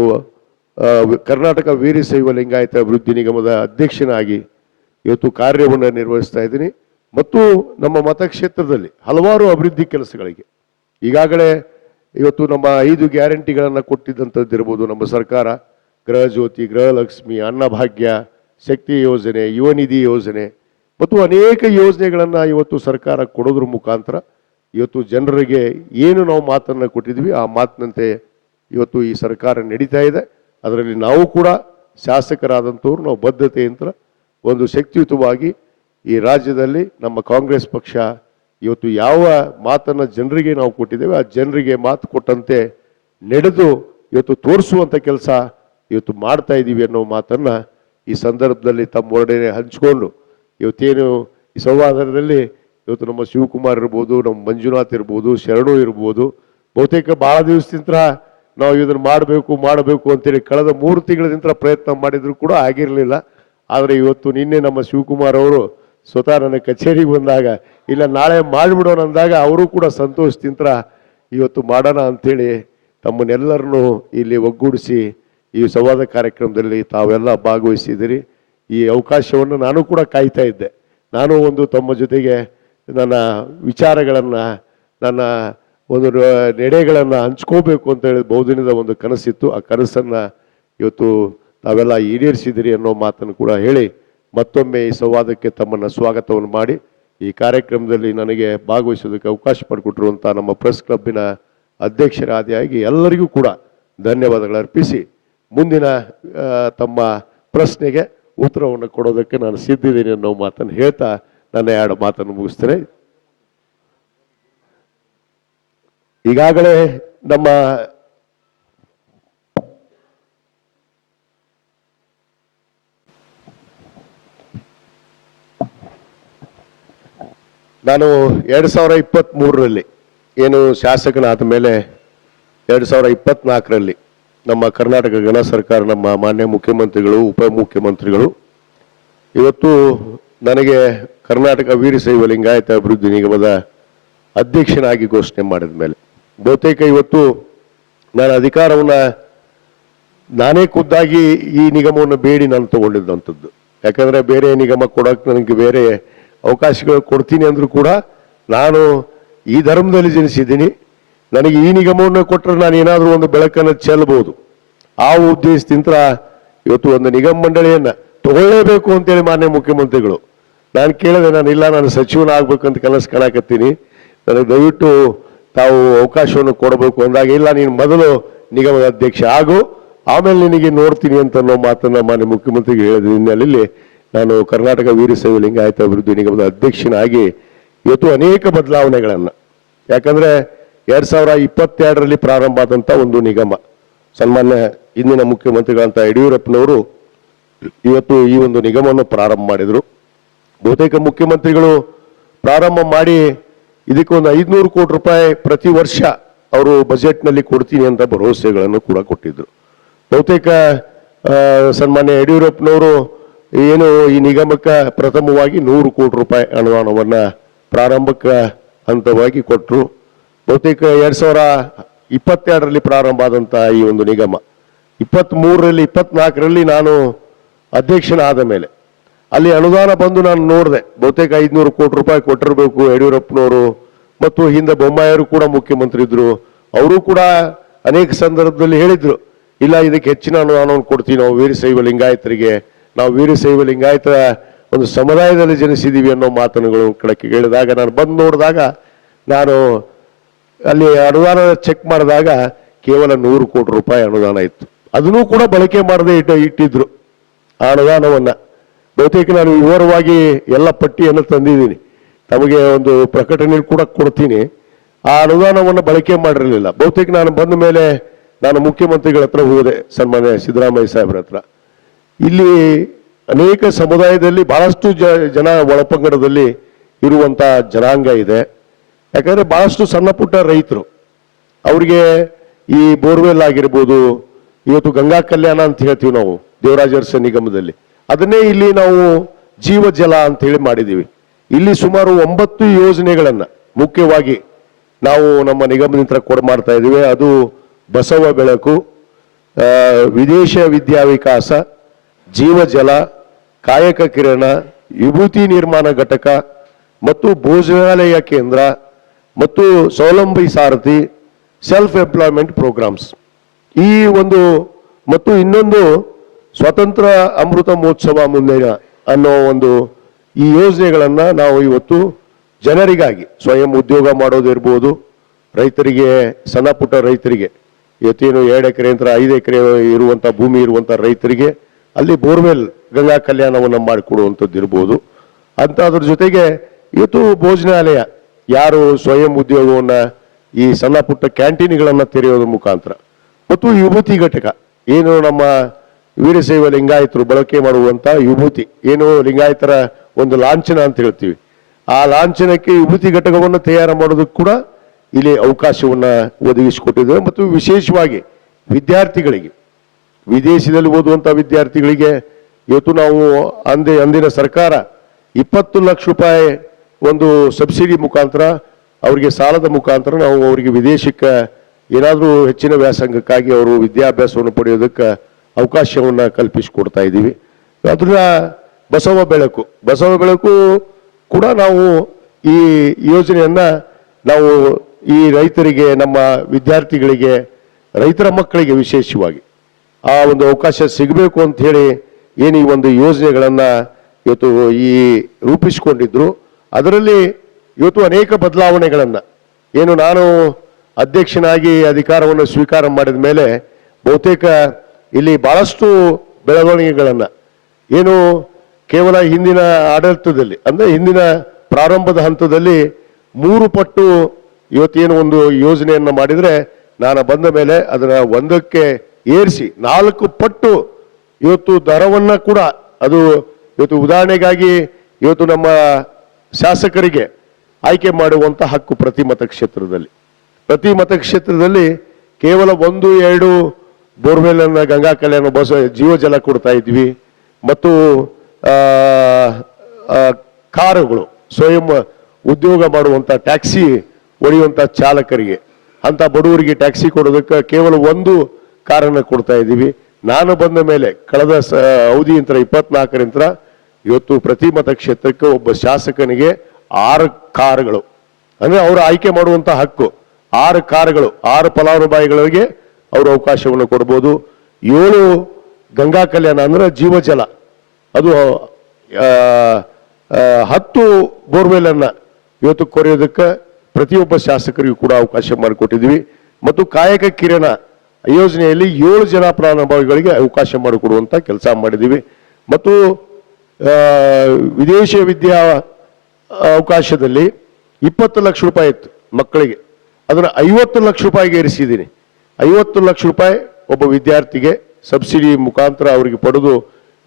ಕರ್ನಾಟಕ ವೀರಶೈವ ಲಿಂಗಾಯತ ಅಭಿವೃದ್ಧಿ ನಿಗಮದ ಅಧ್ಯಕ್ಷನಾಗಿ ಇವತ್ತು ಕಾರ್ಯವನ್ನು ನಿರ್ವಹಿಸ್ತಾ ಇದ್ದೀನಿ. ಮತ್ತು ನಮ್ಮ ಮತಕ್ಷೇತ್ರದಲ್ಲಿ ಹಲವಾರು ಅಭಿವೃದ್ಧಿ ಕೆಲಸಗಳಿಗೆ ಈಗಾಗಲೇ ಇವತ್ತು ನಮ್ಮ 5 ಗ್ಯಾರಂಟಿಗಳನ್ನು ಕೊಟ್ಟಿದ್ದಂಥದ್ದು ಇರ್ಬೋದು ನಮ್ಮ ಸರ್ಕಾರ. ಗೃಹ ಜ್ಯೋತಿ, ಗೃಹಲಕ್ಷ್ಮಿ, ಅನ್ನಭಾಗ್ಯ, ಶಕ್ತಿ ಯೋಜನೆ, ಯುವ ನಿಧಿ ಯೋಜನೆ ಮತ್ತು ಅನೇಕ ಯೋಜನೆಗಳನ್ನು ಇವತ್ತು ಸರ್ಕಾರ ಕೊಡೋದ್ರ ಮುಖಾಂತರ ಇವತ್ತು ಜನರಿಗೆ ಏನು ನಾವು ಮಾತನ್ನು ಕೊಟ್ಟಿದ್ವಿ ಆ ಮಾತಿನಂತೆ ಇವತ್ತು ಈ ಸರ್ಕಾರ ನಡೀತಾ ಇದೆ. ಅದರಲ್ಲಿ ನಾವು ಕೂಡ ಶಾಸಕರಾದಂಥವ್ರು ನಾವು ಬದ್ಧತೆಯಿಂದ ಒಂದು ಶಕ್ತಿಯುತವಾಗಿ ಈ ರಾಜ್ಯದಲ್ಲಿ ನಮ್ಮ ಕಾಂಗ್ರೆಸ್ ಪಕ್ಷ ಇವತ್ತು ಯಾವ ಮಾತನ್ನು ಜನರಿಗೆ ನಾವು ಕೊಟ್ಟಿದ್ದೇವೆ ಆ ಜನರಿಗೆ ಮಾತು ಕೊಟ್ಟಂತೆ ನಡೆದು ಇವತ್ತು ತೋರಿಸುವಂಥ ಕೆಲಸ ಇವತ್ತು ಮಾಡ್ತಾ ಇದ್ದೀವಿ ಅನ್ನೋ ಮಾತನ್ನು ಈ ಸಂದರ್ಭದಲ್ಲಿ ತಮ್ಮೊಡನೆ ಹಂಚಿಕೊಂಡು ಇವತ್ತೇನು ಈ ಸಂವಾದದಲ್ಲಿ ಇವತ್ತು ನಮ್ಮ ಶಿವಕುಮಾರ್ ಇರ್ಬೋದು, ನಮ್ಮ ಮಂಜುನಾಥ್ ಇರ್ಬೋದು, ಶರಣು ಇರ್ಬೋದು, ಬಹುತೇಕ ಭಾಳ ದಿವಸದಿಂದ ನಾವು ಇದನ್ನು ಮಾಡಬೇಕು ಅಂತೇಳಿ ಕಳೆದ 3 ತಿಂಗಳಿಂದ ಪ್ರಯತ್ನ ಮಾಡಿದ್ರು ಕೂಡ ಆಗಿರಲಿಲ್ಲ. ಆದರೆ ಇವತ್ತು ನಿನ್ನೆ ನಮ್ಮ ಶಿವಕುಮಾರ್ ಅವರು ಸ್ವತಃ ನನ್ನ ಕಚೇರಿಗೆ ಬಂದಾಗ ಇಲ್ಲ ನಾಳೆ ಮಾಡಿಬಿಡೋಣ ಅಂದಾಗ ಅವರು ಕೂಡ ಸಂತೋಷದಿಂದ ಇವತ್ತು ಮಾಡೋಣ ಅಂಥೇಳಿ ತಮ್ಮನ್ನೆಲ್ಲರನ್ನೂ ಇಲ್ಲಿ ಒಗ್ಗೂಡಿಸಿ ಈ ಸಂವಾದ ಕಾರ್ಯಕ್ರಮದಲ್ಲಿ ತಾವೆಲ್ಲ ಭಾಗವಹಿಸಿದ್ದೀರಿ. ಈ ಅವಕಾಶವನ್ನು ನಾನು ಕೂಡ ಕಾಯ್ತಾ ಇದ್ದೆ. ನಾನು ಒಂದು ತಮ್ಮ ಜೊತೆಗೆ ನನ್ನ ವಿಚಾರಗಳನ್ನು, ನನ್ನ ಒಂದು ನಡೆಗಳನ್ನು ಹಂಚ್ಕೋಬೇಕು ಅಂತ ಹೇಳಿ ಬಹುದಿನದ ಒಂದು ಕನಸಿತ್ತು. ಆ ಕನಸನ್ನು ಇವತ್ತು ತಾವೆಲ್ಲ ಈಡೇರಿಸಿದಿರಿ ಅನ್ನೋ ಮಾತನ್ನು ಕೂಡ ಹೇಳಿ ಮತ್ತೊಮ್ಮೆ ಈ ಸಂವಾದಕ್ಕೆ ತಮ್ಮನ್ನು ಸ್ವಾಗತವನ್ನು ಮಾಡಿ ಈ ಕಾರ್ಯಕ್ರಮದಲ್ಲಿ ನನಗೆ ಭಾಗವಹಿಸೋದಕ್ಕೆ ಅವಕಾಶ ಮಾಡಿಕೊಟ್ಟಿರುವಂಥ ನಮ್ಮ ಪ್ರೆಸ್ ಕ್ಲಬ್ಬಿನ ಅಧ್ಯಕ್ಷರಾದಿಯಾಗಿ ಎಲ್ಲರಿಗೂ ಕೂಡ ಧನ್ಯವಾದಗಳು ಅರ್ಪಿಸಿ ಮುಂದಿನ ತಮ್ಮ ಪ್ರಶ್ನೆಗೆ ಉತ್ತರವನ್ನು ಕೊಡೋದಕ್ಕೆ ನಾನು ಸಿದ್ಧಿದ್ದೀನಿ ಅನ್ನೋ ಮಾತನ್ನು ಹೇಳ್ತಾ ನನ್ನ 2 ಮಾತನ್ನು ಮುಗಿಸ್ತೇನೆ. ಈಗಾಗಲೇ ನಮ್ಮ ನಾನು 2023ರಲ್ಲಿ ಏನು ಶಾಸಕನಾದ ಮೇಲೆ 2024ರಲ್ಲಿ ನಮ್ಮ ಕರ್ನಾಟಕ ಗಣ ಸರ್ಕಾರ, ನಮ್ಮ ಮಾನ್ಯ ಮುಖ್ಯಮಂತ್ರಿಗಳು, ಉಪಮುಖ್ಯಮಂತ್ರಿಗಳು ಇವತ್ತು ನನಗೆ ಕರ್ನಾಟಕ ವೀರಶೈವ ಲಿಂಗಾಯತ ಅಭಿವೃದ್ಧಿ ನಿಗಮದ ಅಧ್ಯಕ್ಷನಾಗಿ ಘೋಷಣೆ ಮಾಡಿದ ಮೇಲೆ ಬಹುತೇಕ ಇವತ್ತು ನಾನು ಅಧಿಕಾರವನ್ನು ನಾನೇ ಖುದ್ದಾಗಿ ಈ ನಿಗಮವನ್ನು ಬೇಡಿ ನಾನು ತಗೊಂಡಿದ್ದಂಥದ್ದು. ಯಾಕಂದರೆ ಬೇರೆ ನಿಗಮ ಕೊಡೋಕೆ ನನಗೆ ಬೇರೆ ಅವಕಾಶಗಳು ಕೊಡ್ತೀನಿ ಅಂದರೂ ಕೂಡ ನಾನು ಈ ಧರ್ಮದಲ್ಲಿ ಜನಿಸಿದ್ದೀನಿ, ನನಗೆ ಈ ನಿಗಮವನ್ನು ಕೊಟ್ಟರೆ ನಾನು ಏನಾದರೂ ಒಂದು ಬೆಳಕನ್ನು ಚೆಲ್ಲಬಹುದು. ಆ ಉದ್ದೇಶದಿಂದ ಇವತ್ತು ಒಂದು ನಿಗಮ ಮಂಡಳಿಯನ್ನು ತಗೊಳ್ಳೇಬೇಕು ಅಂತೇಳಿ ಮಾನ್ಯ ಮುಖ್ಯಮಂತ್ರಿಗಳು ನಾನು ಕೇಳಿದೆ. ನಾನು ಸಚಿವನಾಗಬೇಕಂತ ಕನಸು ಕಾಣಕತ್ತೀನಿ, ನನಗೆ ದಯವಿಟ್ಟು ತಾವು ಅವಕಾಶವನ್ನು ಕೊಡಬೇಕು ಅಂದಾಗ ಇಲ್ಲ ನೀನು ಮೊದಲು ನಿಗಮದ ಅಧ್ಯಕ್ಷ ಆಗು, ಆಮೇಲೆ ನಿನಗೆ ನೋಡ್ತೀನಿ ಅಂತ ಅನ್ನೋ ಮಾತನ್ನು ಮಾನ್ಯ ಮುಖ್ಯಮಂತ್ರಿಗೆ ಹೇಳಿದ ಹಿನ್ನೆಲೆಯಲ್ಲಿ ನಾನು ಕರ್ನಾಟಕ ವೀರಶೈವ ಲಿಂಗಾಯತ ಅಭಿವೃದ್ಧಿ ನಿಗಮದ ಅಧ್ಯಕ್ಷನಾಗಿ ಇವತ್ತು ಅನೇಕ ಬದಲಾವಣೆಗಳನ್ನು, ಯಾಕಂದರೆ 2022ರಲ್ಲಿ ಪ್ರಾರಂಭ ಆದಂಥ ಒಂದು ನಿಗಮ, ಸನ್ಮಾನ್ಯ ಇಂದಿನ ಮುಖ್ಯಮಂತ್ರಿಗಳಂತ ಯಡಿಯೂರಪ್ಪನವರು ಇವತ್ತು ಈ ಒಂದು ನಿಗಮವನ್ನು ಪ್ರಾರಂಭ ಮಾಡಿದರು. ಬಹುತೇಕ ಮುಖ್ಯಮಂತ್ರಿಗಳು ಪ್ರಾರಂಭ ಮಾಡಿ ಇದಕ್ಕೊಂದು 500 ಕೋಟಿ ರೂಪಾಯಿ ಪ್ರತಿ ವರ್ಷ ಅವರು ಬಜೆಟ್ನಲ್ಲಿ ಕೊಡ್ತೀನಿ ಅಂತ ಭರವಸೆಗಳನ್ನು ಕೂಡ ಕೊಟ್ಟಿದ್ರು. ಬಹುತೇಕ ಸನ್ಮಾನ್ಯ ಯಡಿಯೂರಪ್ಪನವರು ಏನು ಈ ನಿಗಮಕ್ಕೆ ಪ್ರಥಮವಾಗಿ 100 ಕೋಟಿ ರೂಪಾಯಿ ಅನುದಾನವನ್ನು ಪ್ರಾರಂಭಕ ಹಂತವಾಗಿ ಕೊಟ್ಟರು. ಬಹುತೇಕ 2022ರಲ್ಲಿ ಪ್ರಾರಂಭ ಆದಂಥ ಈ ಒಂದು ನಿಗಮ 23ರಲ್ಲಿ 24ರಲ್ಲಿ ನಾನು ಅಧ್ಯಕ್ಷನಾದ ಮೇಲೆ ಅಲ್ಲಿ ಅನುದಾನ ಬಂದು ನಾನು ನೋಡಿದೆ. ಬಹುತೇಕ 500 ಕೋಟಿ ರೂಪಾಯಿ ಕೊಟ್ಟಿರಬೇಕು ಯಡಿಯೂರಪ್ಪನವರು, ಮತ್ತು ಹಿಂದೆ ಬೊಮ್ಮಾಯಿಯವರು ಕೂಡ ಮುಖ್ಯಮಂತ್ರಿ ಇದ್ರು. ಅವರು ಕೂಡ ಅನೇಕ ಸಂದರ್ಭದಲ್ಲಿ ಹೇಳಿದ್ರು ಇಲ್ಲ ಇದಕ್ಕೆ ಹೆಚ್ಚಿನ ಅನುದಾನವನ್ನು ಕೊಡ್ತೀವಿ ನಾವು ವೀರಶೈವ ಲಿಂಗಾಯತರಿಗೆ, ನಾವು ವೀರಶೈವ ಲಿಂಗಾಯತ ಒಂದು ಸಮುದಾಯದಲ್ಲಿ ಜನಿಸಿದ್ದೀವಿ ಅನ್ನೋ ಮಾತುಗಳು ಕಳಕ್ಕೆ ಹೇಳಿದಾಗ ನಾನು ಬಂದು ನೋಡಿದಾಗ ನಾನು ಅಲ್ಲಿ ಅನುದಾನ ಚೆಕ್ ಮಾಡಿದಾಗ ಕೇವಲ 100 ಕೋಟಿ ರೂಪಾಯಿ ಅನುದಾನ ಇತ್ತು. ಅದನ್ನೂ ಕೂಡ ಬಳಕೆ ಮಾಡದೆ ಇಟ್ಟಿದ್ರು. ಆ ಅನುದಾನವನ್ನ ಬಹುತೇಕ ನಾನು ವಿವರವಾಗಿ ಎಲ್ಲ ಪಟ್ಟಿಯನ್ನು ತಂದಿದ್ದೀನಿ, ತಮಗೆ ಒಂದು ಪ್ರಕಟಣೆ ಕೂಡ ಕೊಡ್ತೀನಿ. ಆ ಅನುದಾನವನ್ನು ಬಳಕೆ ಮಾಡಿರಲಿಲ್ಲ. ಬಹುತೇಕ ನಾನು ಬಂದ ಮೇಲೆ ನಾನು ಮುಖ್ಯಮಂತ್ರಿಗಳ ಹತ್ರ ಹೋದೆ, ಸನ್ಮಾನ್ಯ ಸಿದ್ದರಾಮಯ್ಯ ಸಾಹೇಬ್ರ ಹತ್ರ. ಇಲ್ಲಿ ಅನೇಕ ಸಮುದಾಯದಲ್ಲಿ ಬಹಳಷ್ಟು ಜನ ಒಳಪಂಗಡದಲ್ಲಿ ಇರುವಂತ ಜನಾಂಗ ಇದೆ. ಯಾಕಂದ್ರೆ ಬಹಳಷ್ಟು ಸಣ್ಣ ಪುಟ್ಟ ರೈತರು, ಅವರಿಗೆ ಈ ಬೋರ್ವೆಲ್ ಆಗಿರ್ಬೋದು, ಇವತ್ತು ಗಂಗಾ ಕಲ್ಯಾಣ ಅಂತ ಹೇಳ್ತೀವಿ ನಾವು ದೇವರಾಜ ಅರಸು ನಿಗಮದಲ್ಲಿ, ಅದನ್ನೇ ಇಲ್ಲಿ ನಾವು ಜೀವ ಜಲ ಅಂತ ಹೇಳಿ ಮಾಡಿದ್ದೀವಿ. ಇಲ್ಲಿ ಸುಮಾರು 9 ಯೋಜನೆಗಳನ್ನ ಮುಖ್ಯವಾಗಿ ನಾವು ನಮ್ಮ ನಿಗಮದಿಂದ ಮಾಡ್ತಾ ಇದ್ದೀವಿ. ಅದು ಬಸವ ಬೆಳಕು, ವಿದೇಶ ವಿದ್ಯಾ ವಿಕಾಸ, ಜೀವ ಜಲ, ಕಾಯಕ ಕಿರಣ, ವಿಭೂತಿ ನಿರ್ಮಾಣ ಘಟಕ ಮತ್ತು ಭೋಜನಾಲಯ ಕೇಂದ್ರ ಮತ್ತು ಸ್ವಾವಲಂಬಿ ಸಾರಥಿ, ಸೆಲ್ಫ್ ಎಂಪ್ಲಾಯ್ಮೆಂಟ್ ಪ್ರೋಗ್ರಾಮ್ಸ್. ಈ ಒಂದು ಮತ್ತು ಇನ್ನೊಂದು ಸ್ವತಂತ್ರ ಅಮೃತ ಮಹೋತ್ಸವ ಮುಂದಿನ ಅನ್ನೋ ಒಂದು ಈ ಯೋಜನೆಗಳನ್ನ ನಾವು ಇವತ್ತು ಜನರಿಗಾಗಿ ಸ್ವಯಂ ಉದ್ಯೋಗ ಮಾಡೋದಿರ್ಬೋದು, ರೈತರಿಗೆ, ಸಣ್ಣ ಪುಟ್ಟ ರೈತರಿಗೆ, ಇವತ್ತೇನು 2 ಎಕರೆ ಅಂತ 5 ಎಕರೆ ಇರುವಂತ ಭೂಮಿ ಇರುವಂತ ರೈತರಿಗೆ ಅಲ್ಲಿ ಬೋರ್ವೆಲ್ ಗಂಗಾ ಕಲ್ಯಾಣವನ್ನು ಮಾಡಿಕೊಡುವಂಥದ್ದು ಇರ್ಬೋದು ಅಂತ. ಅದ್ರ ಜೊತೆಗೆ ಇವತ್ತು ಭೋಜನಾಲಯ, ಯಾರು ಸ್ವಯಂ ಉದ್ಯೋಗವನ್ನ ಈ ಸಣ್ಣ ಪುಟ್ಟ ಕ್ಯಾಂಟೀನ್ಗಳನ್ನ ತೆರೆಯೋದ್ರ ಮುಖಾಂತರ, ಮತ್ತು ವಿಭೂತಿ ಘಟಕ, ಏನು ನಮ್ಮ ವೀರಶೈವ ಲಿಂಗಾಯತರು ಬಳಕೆ ಮಾಡುವಂತ ವಿಭೂತಿ, ಏನು ಲಿಂಗಾಯತರ ಒಂದು ಲಾಂಛನ ಅಂತ ಹೇಳ್ತೀವಿ, ಆ ಲಾಂಛನಕ್ಕೆ ವಿಭೂತಿ ಘಟಕವನ್ನು ತಯಾರು ಮಾಡೋದಕ್ಕೆ ಕೂಡ ಇಲ್ಲಿ ಅವಕಾಶವನ್ನ ಒದಗಿಸಿಕೊಟ್ಟಿದ್ದೇವೆ. ಮತ್ತು ವಿಶೇಷವಾಗಿ ವಿದ್ಯಾರ್ಥಿಗಳಿಗೆ, ವಿದೇಶದಲ್ಲಿ ಓದುವಂತ ವಿದ್ಯಾರ್ಥಿಗಳಿಗೆ ಇವತ್ತು ನಾವು ಅಂದಿನ ಸರ್ಕಾರ 20 ಲಕ್ಷ ರೂಪಾಯಿ ಒಂದು ಸಬ್ಸಿಡಿ ಮುಖಾಂತರ, ಅವರಿಗೆ ಸಾಲದ ಮುಖಾಂತರ ನಾವು ಅವರಿಗೆ ವಿದೇಶಕ್ಕೆ ಏನಾದರೂ ಹೆಚ್ಚಿನ ವ್ಯಾಸಂಗಕ್ಕಾಗಿ ಅವರು ವಿದ್ಯಾಭ್ಯಾಸವನ್ನು ಪಡೆಯೋದಕ್ಕೆ ಅವಕಾಶವನ್ನ ಕಲ್ಪಿಸಿಕೊಡ್ತಾ ಇದ್ದೀವಿ. ಅದನ್ನ ಬಸವ ಬೆಳಕು ಕೂಡ ನಾವು ಈ ಯೋಜನೆಯನ್ನ ನಾವು ಈ ರೈತರಿಗೆ, ನಮ್ಮ ವಿದ್ಯಾರ್ಥಿಗಳಿಗೆ, ರೈತರ ಮಕ್ಕಳಿಗೆ ವಿಶೇಷವಾಗಿ ಆ ಒಂದು ಅವಕಾಶ ಸಿಗಬೇಕು ಅಂತ ಹೇಳಿ ಏನು ಈ ಒಂದು ಯೋಜನೆಗಳನ್ನ ಇವತ್ತು ಈ ರೂಪಿಸಿಕೊಂಡಿದ್ರು. ಅದರಲ್ಲಿ ಇವತ್ತು ಅನೇಕ ಬದಲಾವಣೆಗಳನ್ನ, ಏನು ನಾನು ಅಧ್ಯಕ್ಷನಾಗಿ ಅಧಿಕಾರವನ್ನು ಸ್ವೀಕಾರ ಮಾಡಿದ ಮೇಲೆ ಬಹುತೇಕ ಇಲ್ಲಿ ಬಹಳಷ್ಟು ಬೆಳವಣಿಗೆಗಳನ್ನ, ಏನು ಕೇವಲ ಹಿಂದಿನ ಆಡಳಿತದಲ್ಲಿ ಅಂದ್ರೆ ಹಿಂದಿನ ಪ್ರಾರಂಭದ ಹಂತದಲ್ಲಿ 3 ಪಟ್ಟು ಇವತ್ತೇನು ಒಂದು ಯೋಜನೆಯನ್ನ ಮಾಡಿದ್ರೆ, ನಾನು ಬಂದ ಮೇಲೆ ಅದನ್ನ 1ಕ್ಕೆ ಏರಿಸಿ 4 ಪಟ್ಟು ಇವತ್ತು ದರವನ್ನ ಕೂಡ, ಅದು ಇವತ್ತು ಉದಾಹರಣೆಗಾಗಿ ಇವತ್ತು ನಮ್ಮ ಶಾಸಕರಿಗೆ ಆಯ್ಕೆ ಮಾಡುವಂತ ಹಕ್ಕು ಪ್ರತಿ ಮತಕ್ಷೇತ್ರದಲ್ಲಿ ಕೇವಲ 1-2 ಬೋರ್ವೆಲ್ ಅನ್ನ ಗಂಗಾ ಕಲ್ಯಾಣ ಜೀವ ಜಲ ಕೊಡ್ತಾ ಇದ್ವಿ. ಮತ್ತು ಕಾರುಗಳು, ಸ್ವಯಂ ಉದ್ಯೋಗ ಮಾಡುವಂತ ಟ್ಯಾಕ್ಸಿ ಹೊಡೆಯುವಂತ ಚಾಲಕರಿಗೆ, ಅಂತ ಬಡವರಿಗೆ ಟ್ಯಾಕ್ಸಿ ಕೊಡೋದಕ್ಕೆ ಕೇವಲ 1 ಕಾರನ್ನ ಕೊಡ್ತಾ ಇದ್ದೀವಿ. ನಾನು ಬಂದ ಮೇಲೆ ಕಳೆದ ಅವಧಿ 24ರಿಂದ ಇವತ್ತು ಪ್ರತಿ ಮತಕ್ಷೇತ್ರಕ್ಕೆ ಒಬ್ಬ ಶಾಸಕನಿಗೆ 6 ಕಾರುಗಳು, ಅಂದ್ರೆ ಅವರು ಆಯ್ಕೆ ಮಾಡುವಂತ ಹಕ್ಕು, 6 ಕಾರುಗಳು, 6 ಫಲಾನುಭವಿಗಳಿಗೆ ಅವರು ಅವಕಾಶವನ್ನು ಕೊಡಬಹುದು. 7 ಗಂಗಾ ಕಲ್ಯಾಣ ಅಂದ್ರೆ ಜೀವ ಜಲ, ಅದು 10 ಬೋರ್ವೆಲ್ ಅನ್ನ ಇವತ್ತು ಕೊರೆಯೋದಕ್ಕೆ ಪ್ರತಿಯೊಬ್ಬ ಶಾಸಕರಿಗೂ ಕೂಡ ಅವಕಾಶ ಮಾಡಿಕೊಟ್ಟಿದ್ವಿ. ಮತ್ತು ಕಾಯಕ ಕಿರಣ ಯೋಜನೆಯಲ್ಲಿ 7 ಜನ ಫಲಾನುಭವಿಗಳಿಗೆ ಅವಕಾಶ ಮಾಡಿಕೊಡುವಂತ ಕೆಲಸ ಮಾಡಿದ್ದೀವಿ. ಮತ್ತು ವಿದೇಶ ವಿದ್ಯಾ ಅವಕಾಶದಲ್ಲಿ 20 ಲಕ್ಷ ರೂಪಾಯಿ ಇತ್ತು ಮಕ್ಕಳಿಗೆ, ಅದನ್ನ 50 ಲಕ್ಷ ರೂಪಾಯಿಗೆ ಏರಿಸಿದ್ದೀನಿ. 50 ಲಕ್ಷ ರೂಪಾಯಿ ಒಬ್ಬ ವಿದ್ಯಾರ್ಥಿಗೆ ಸಬ್ಸಿಡಿ ಮುಖಾಂತರ ಅವರಿಗೆ ಪಡೆದು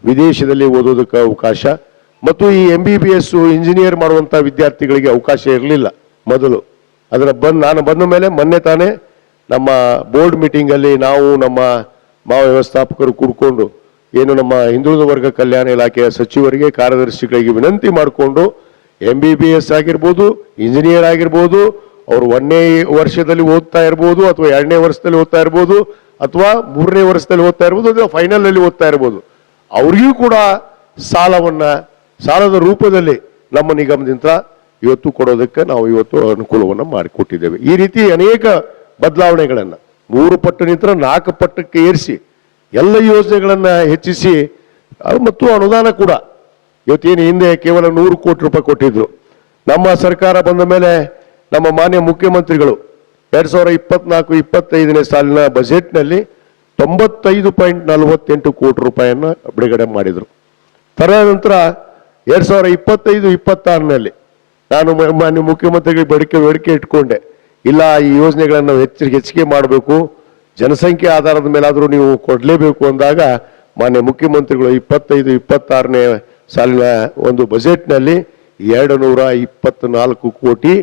ವಿದೇಶದಲ್ಲಿ ಓದೋದಕ್ಕೆ ಅವಕಾಶ. ಮತ್ತು ಈ MBBS ಇಂಜಿನಿಯರ್ ಮಾಡುವಂತ ವಿದ್ಯಾರ್ಥಿಗಳಿಗೆ ಅವಕಾಶ ಇರಲಿಲ್ಲ ಮೊದಲು. ನಾನು ಬಂದ ಮೇಲೆ ಮೊನ್ನೆ ತಾನೇ ನಮ್ಮ ಬೋರ್ಡ್ ಮೀಟಿಂಗ್ ಅಲ್ಲಿ ನಾವು ನಮ್ಮ ವ್ಯವಸ್ಥಾಪಕರು ಕೂಡ್ಕೊಂಡು ಏನು ನಮ್ಮ ಹಿಂದುಳಿದ ವರ್ಗ ಕಲ್ಯಾಣ ಇಲಾಖೆಯ ಸಚಿವರಿಗೆ, ಕಾರ್ಯದರ್ಶಿಗಳಿಗೆ ವಿನಂತಿ ಮಾಡಿಕೊಂಡು MBBS ಆಗಿರ್ಬೋದು, ಇಂಜಿನಿಯರ್ ಆಗಿರ್ಬೋದು, ಅವರು 1ನೇ ವರ್ಷದಲ್ಲಿ ಓದ್ತಾ ಇರ್ಬೋದು, ಅಥವಾ 2ನೇ ವರ್ಷದಲ್ಲಿ ಓದ್ತಾ ಇರ್ಬೋದು, ಅಥವಾ 3ನೇ ವರ್ಷದಲ್ಲಿ ಓದ್ತಾ ಇರ್ಬೋದು, ಅಥವಾ ಫೈನಲ್ ಅಲ್ಲಿ ಓದ್ತಾ ಇರ್ಬೋದು, ಅವ್ರಿಗೂ ಕೂಡ ಸಾಲದ ರೂಪದಲ್ಲಿ ನಮ್ಮ ನಿಗಮದಿಂದ ಇವತ್ತು ಕೊಡೋದಕ್ಕೆ ನಾವು ಇವತ್ತು ಅನುಕೂಲವನ್ನು ಮಾಡಿಕೊಟ್ಟಿದ್ದೇವೆ. ಈ ರೀತಿ ಅನೇಕ ಬದಲಾವಣೆಗಳನ್ನ 3 ಪಟ್ಟು ನಿಂತರ 4 ಪಟ್ಟಕ್ಕೆ ಏರಿಸಿ ಎಲ್ಲ ಯೋಜನೆಗಳನ್ನ ಹೆಚ್ಚಿಸಿ, ಮತ್ತು ಅನುದಾನ ಕೂಡ ಇವತ್ತೇನು ಹಿಂದೆ ಕೇವಲ 100 ಕೋಟಿ ರೂಪಾಯಿ ಕೊಟ್ಟಿದ್ರು. ನಮ್ಮ ಸರ್ಕಾರ ಬಂದ ಮೇಲೆ ನಮ್ಮ ಮಾನ್ಯ ಮುಖ್ಯಮಂತ್ರಿಗಳು 2024-25ನೇ ಸಾಲಿನ ಬಜೆಟ್ನಲ್ಲಿ 95.48 ಕೋಟಿ ರೂಪಾಯಿಯನ್ನ ಬಿಡುಗಡೆ ಮಾಡಿದರು. ತದನಂತರ 2025-26ನಲ್ಲಿ ನಾನು ಮಾನ್ಯ ಮುಖ್ಯಮಂತ್ರಿಗಳಿಗೆ ಬೇಡಿಕೆ ಇಟ್ಕೊಂಡೆ, ಇಲ್ಲ ಈ ಯೋಜನೆಗಳನ್ನು ಹೆಚ್ಚಿಗೆ ಮಾಡಬೇಕು, ಜನಸಂಖ್ಯೆ ಆಧಾರದ ಮೇಲಾದರೂ ನೀವು ಕೊಡಲೇಬೇಕು ಅಂದಾಗ ಮಾನ್ಯ ಮುಖ್ಯಮಂತ್ರಿಗಳು 25-26ನೇ ಸಾಲಿನ ಒಂದು ಬಜೆಟ್ನಲ್ಲಿ 224 ಕೋಟಿ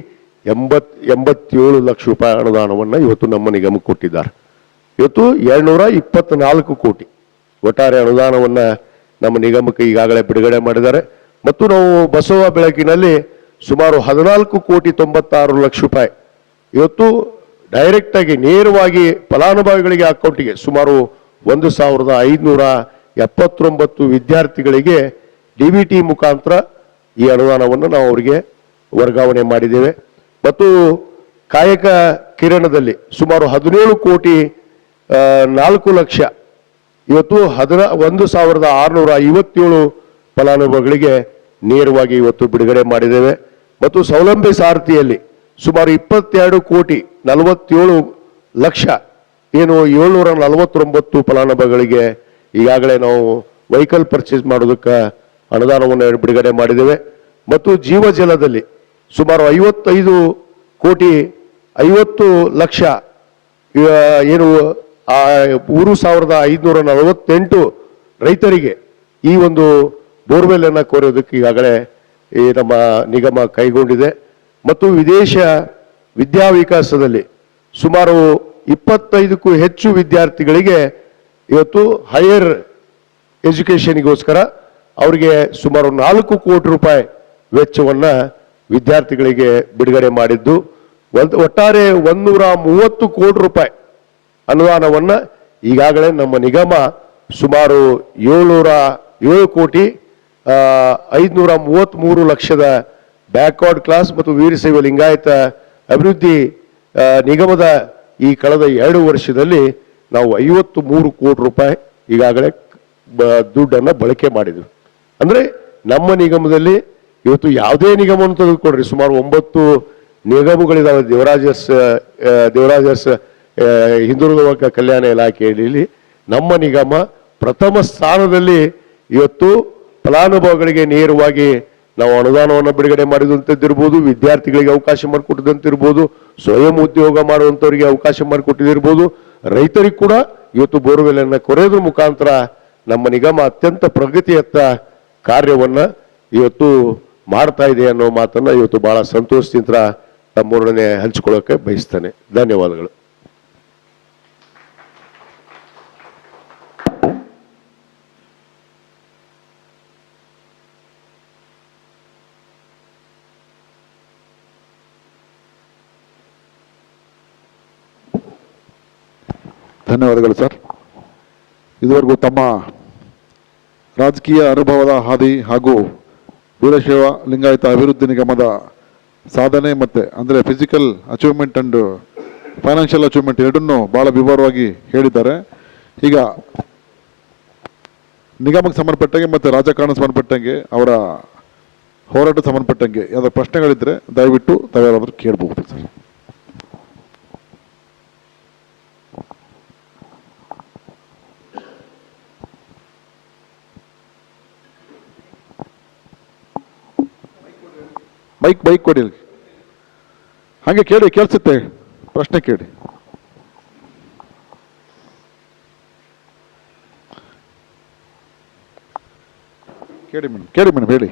87 ಲಕ್ಷ ರೂಪಾಯಿ ಅನುದಾನವನ್ನು ಇವತ್ತು ನಮ್ಮ ನಿಗಮಕ್ಕೆ ಕೊಟ್ಟಿದ್ದಾರೆ. ಇವತ್ತು 224 ಕೋಟಿ ಒಟ್ಟಾರೆ ಅನುದಾನವನ್ನು ನಮ್ಮ ನಿಗಮಕ್ಕೆ ಈಗಾಗಲೇ ಬಿಡುಗಡೆ ಮಾಡಿದ್ದಾರೆ. ಮತ್ತು ನಾವು ಬಸವ ಬೆಳಕಿನಲ್ಲಿ ಸುಮಾರು 14,96 ಲಕ್ಷ ರೂಪಾಯಿ ಇವತ್ತು ಡೈರೆಕ್ಟ್ ಆಗಿ ನೇರವಾಗಿ ಫಲಾನುಭವಿಗಳಿಗೆ ಅಕೌಂಟಿಗೆ ಸುಮಾರು 1,579 ವಿದ್ಯಾರ್ಥಿಗಳಿಗೆ DBT ಮುಖಾಂತರ ಈ ಅನುದಾನವನ್ನು ನಾವು ಅವರಿಗೆ ವರ್ಗಾವಣೆ ಮಾಡಿದ್ದೇವೆ. ಮತ್ತು ಕಾಯಕ ಕಿರಣದಲ್ಲಿ ಸುಮಾರು 17 ಕೋಟಿ 4 ಲಕ್ಷ ಇವತ್ತು 1,657 ಫಲಾನುಭವಿಗಳಿಗೆ ನೇರವಾಗಿ ಇವತ್ತು ಬಿಡುಗಡೆ ಮಾಡಿದ್ದೇವೆ. ಮತ್ತು ಸೌಲಭ್ಯ ಸಾರಥಿಯಲ್ಲಿ ಸುಮಾರು 22 ಕೋಟಿ 47 ಲಕ್ಷ ಏನು 749 ಫಲಾನುಭವಿಗಳಿಗೆ ಈಗಾಗಲೇ ನಾವು ವೆಹಿಕಲ್ ಪರ್ಚೇಸ್ ಮಾಡೋದಕ್ಕೆ ಅನುದಾನವನ್ನು ಬಿಡುಗಡೆ ಮಾಡಿದ್ದೇವೆ. ಮತ್ತು ಜೀವಜಲದಲ್ಲಿ ಸುಮಾರು 55 ಕೋಟಿ 50 ಲಕ್ಷ ಏನು 3,548 ರೈತರಿಗೆ ಈ ಒಂದು ಬೋರ್ವೆಲ್ ಅನ್ನು ಕೋರೋದಕ್ಕೆ ಈಗಾಗಲೇ ಈ ನಮ್ಮ ನಿಗಮ ಕೈಗೊಂಡಿದೆ. ಮತ್ತು ವಿದೇಶ ವಿದ್ಯಾವಿಕಾಸದಲ್ಲಿ ಸುಮಾರು 25ಕ್ಕೂ ಹೆಚ್ಚು ವಿದ್ಯಾರ್ಥಿಗಳಿಗೆ ಇವತ್ತು ಹೈಯರ್ ಎಜುಕೇಶನ್ಗೋಸ್ಕರ ಅವರಿಗೆ ಸುಮಾರು 4 ಕೋಟಿ ರೂಪಾಯಿ ವೆಚ್ಚವನ್ನು ವಿದ್ಯಾರ್ಥಿಗಳಿಗೆ ಬಿಡುಗಡೆ ಮಾಡಿದ್ದು. ಒಟ್ಟಾರೆ 130 ಕೋಟಿ ರೂಪಾಯಿ ಅನುದಾನವನ್ನು ಈಗಾಗಲೇ ನಮ್ಮ ನಿಗಮ ಸುಮಾರು 707 ಕೋಟಿ 533 ಲಕ್ಷದ ಬ್ಯಾಕ್ವರ್ಡ್ ಕ್ಲಾಸ್ ಮತ್ತು ವೀರಶೈವ ಲಿಂಗಾಯತ ಅಭಿವೃದ್ಧಿ ನಿಗಮದ ಈ ಕಳೆದ 2 ವರ್ಷದಲ್ಲಿ ನಾವು 53 ಕೋಟಿ ರೂಪಾಯಿ ಈಗಾಗಲೇ ದುಡ್ಡನ್ನು ಬಳಕೆ ಮಾಡಿದ್ವಿ. ಅಂದರೆ ನಮ್ಮ ನಿಗಮದಲ್ಲಿ ಇವತ್ತು ಯಾವುದೇ ನಿಗಮವನ್ನು ತೆಗೆದುಕೊಡ್ರಿ ಸುಮಾರು 9 ನಿಗಮಗಳಿದಾವೆ. ದೇವರಾಜರ್ಸ್ ಹಿಂದುಳಿದ ವರ್ಗ ಕಲ್ಯಾಣ ಇಲಾಖೆಯಲ್ಲಿ ನಮ್ಮ ನಿಗಮ ಪ್ರಥಮ ಸ್ಥಾನದಲ್ಲಿ ಇವತ್ತು ಫಲಾನುಭವಿಗಳಿಗೆ ನೇರವಾಗಿ ನಾವು ಅನುದಾನವನ್ನು ಬಿಡುಗಡೆ ಮಾಡಿದಂಥದ್ದಿರ್ಬೋದು, ವಿದ್ಯಾರ್ಥಿಗಳಿಗೆ ಅವಕಾಶ ಮಾಡಿಕೊಟ್ಟಿದ್ದಂತಿರ್ಬೋದು, ಸ್ವಯಂ ಉದ್ಯೋಗ ಮಾಡುವಂಥವರಿಗೆ ಅವಕಾಶ ಮಾಡಿಕೊಟ್ಟಿದ್ದಿರ್ಬೋದು, ರೈತರಿಗೆ ಕೂಡ ಇವತ್ತು ಬೋರ್ವೆಲ್ ಅನ್ನು ಕೊರೆಯೋದ್ರ ಮುಖಾಂತರ ನಮ್ಮ ನಿಗಮ ಅತ್ಯಂತ ಪ್ರಗತಿಯತ್ತ ಕಾರ್ಯವನ್ನ ಇವತ್ತು ಮಾಡ್ತಾ ಇದೆ ಅನ್ನೋ ಮಾತನ್ನ ಇವತ್ತು ಬಹಳ ಸಂತೋಷದಿಂದ ತಮ್ಮೊಡನೆ ಹಂಚಿಕೊಳ್ಳೋಕೆ ಬಯಸ್ತೇನೆ. ಧನ್ಯವಾದಗಳು. ಧನ್ಯವಾದಗಳು ಸರ್. ಇದುವರೆಗೂ ತಮ್ಮ ರಾಜಕೀಯ ಅನುಭವದ ಹಾದಿ ಹಾಗೂ ವೀರಶೈವ ಲಿಂಗಾಯತ ಅಭಿವೃದ್ಧಿ ನಿಗಮದ ಸಾಧನೆ ಮತ್ತೆ ಅಂದರೆ physical achievement and financial achievement ಎರಡನ್ನೂ ಬಹಳ ವಿವರವಾಗಿ ಹೇಳಿದ್ದಾರೆ. ಈಗ ನಿಗಮಕ್ಕೆ ಸಂಬಂಧಪಟ್ಟಂಗೆ ಮತ್ತು ರಾಜಕಾರಣ ಸಂಬಂಧಪಟ್ಟಂಗೆ ಅವರ ಹೋರಾಟ ಸಂಬಂಧಪಟ್ಟಂಗೆ ಯಾವ್ದಾದ್ರು ಪ್ರಶ್ನೆಗಳಿದ್ರೆ ದಯವಿಟ್ಟು ತಾವ್ಯಾರಾದ್ರೂ ಕೇಳಬಹುದು ಸರ್. ಬೈಕ್ ಕೊಡಿ, ಹಾಗೆ ಕೇಳಿ, ಕೇಳಿಸುತ್ತೆ, ಪ್ರಶ್ನೆ ಕೇಳಿ. ಕೇಳಿ ಮೇಡಮ್ ಹೇಳಿ.